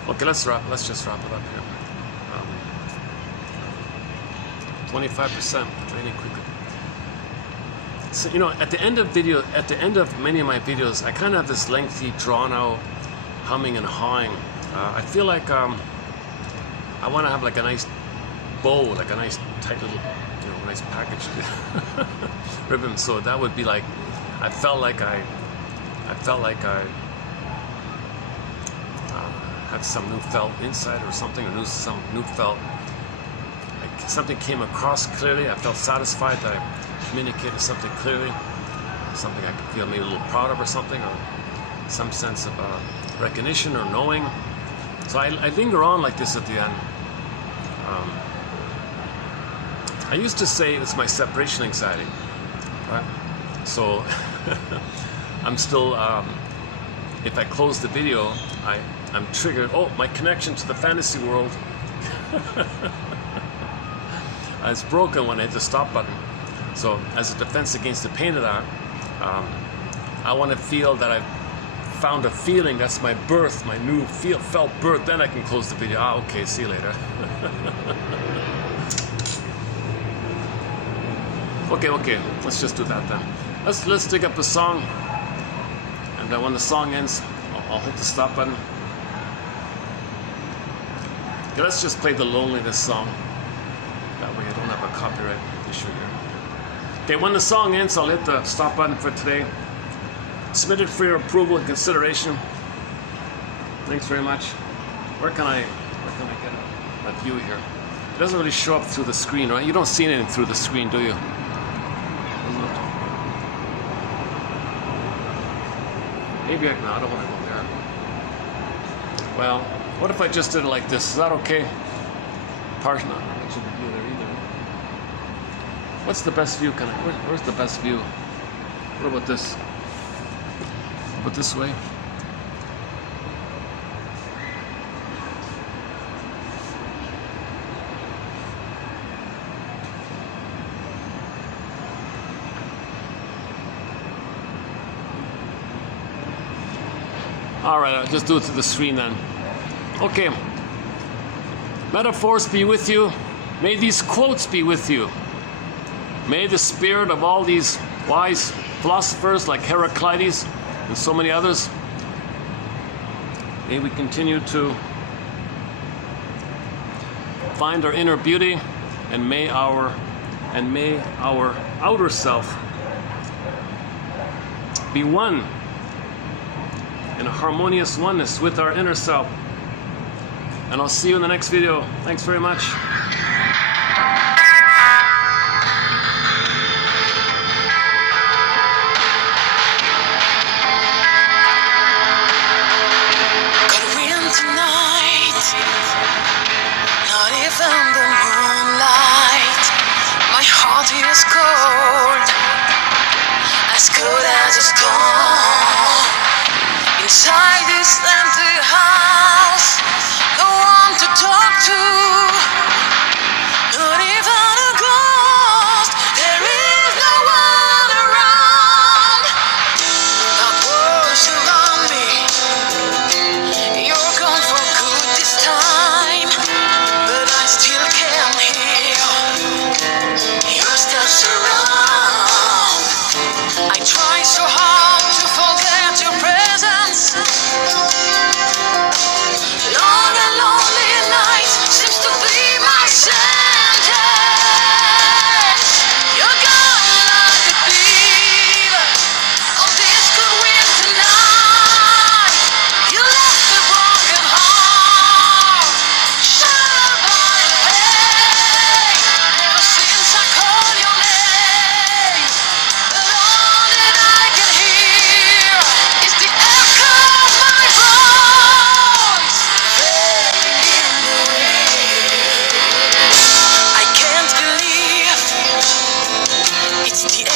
Okay, let's just wrap it up here. 25% training quickly. So, you know, at the end of many of my videos, I kind of have this lengthy, drawn out humming and hawing. I feel like I want to have like a nice bow, like a nice tight little, you know, nice package ribbon. So that would be like, I felt like I had some new felt insight or something, or some new felt, like something came across clearly. I felt satisfied that I communicated something clearly, something I could feel maybe a little proud of or something, or some sense of recognition or knowing. So I linger on like this at the end. I used to say it's my separation anxiety, right? So I'm still, if I close the video, I'm triggered. Oh, my connection to the fantasy world is broken when I hit the stop button. So as a defense against the pain of that, I want to feel that I've found a feeling that's my birth, my new felt birth. Then I can close the video. Ah, okay, see you later. Okay, let's just do that then. Let's dig up a song, and then when the song ends, I'll hit the stop button. Okay, let's just play the Loneliness song. That way I don't have a copyright issue here. Okay, when the song ends, I'll hit the stop button for today. Submitted for your approval and consideration. Thanks very much. Where can I get a view here? It doesn't really show up through the screen, right? You don't see anything through the screen, do you? Maybe I don't want to go there. Well, what if I just did it like this? Is that okay? Partial, not much of a view there either. What's the best view? Where's the best view? What about this? Put this way. All right, I'll just do it to the screen then. Okay. Metaphors be with you. May these quotes be with you. May the spirit of all these wise philosophers like Heraclitus and so many others, may we continue to find our inner beauty, and may our outer self be one in a harmonious oneness with our inner self. And I'll see you in the next video. Thanks very much. Inside this empty house, no one to talk to, not even a ghost. There is no one around. The walls around me, you're gone for good this time, but I still can hear your steps around. I try so hard to forget your presence. Long and lonely nights seems to Rollins TQ.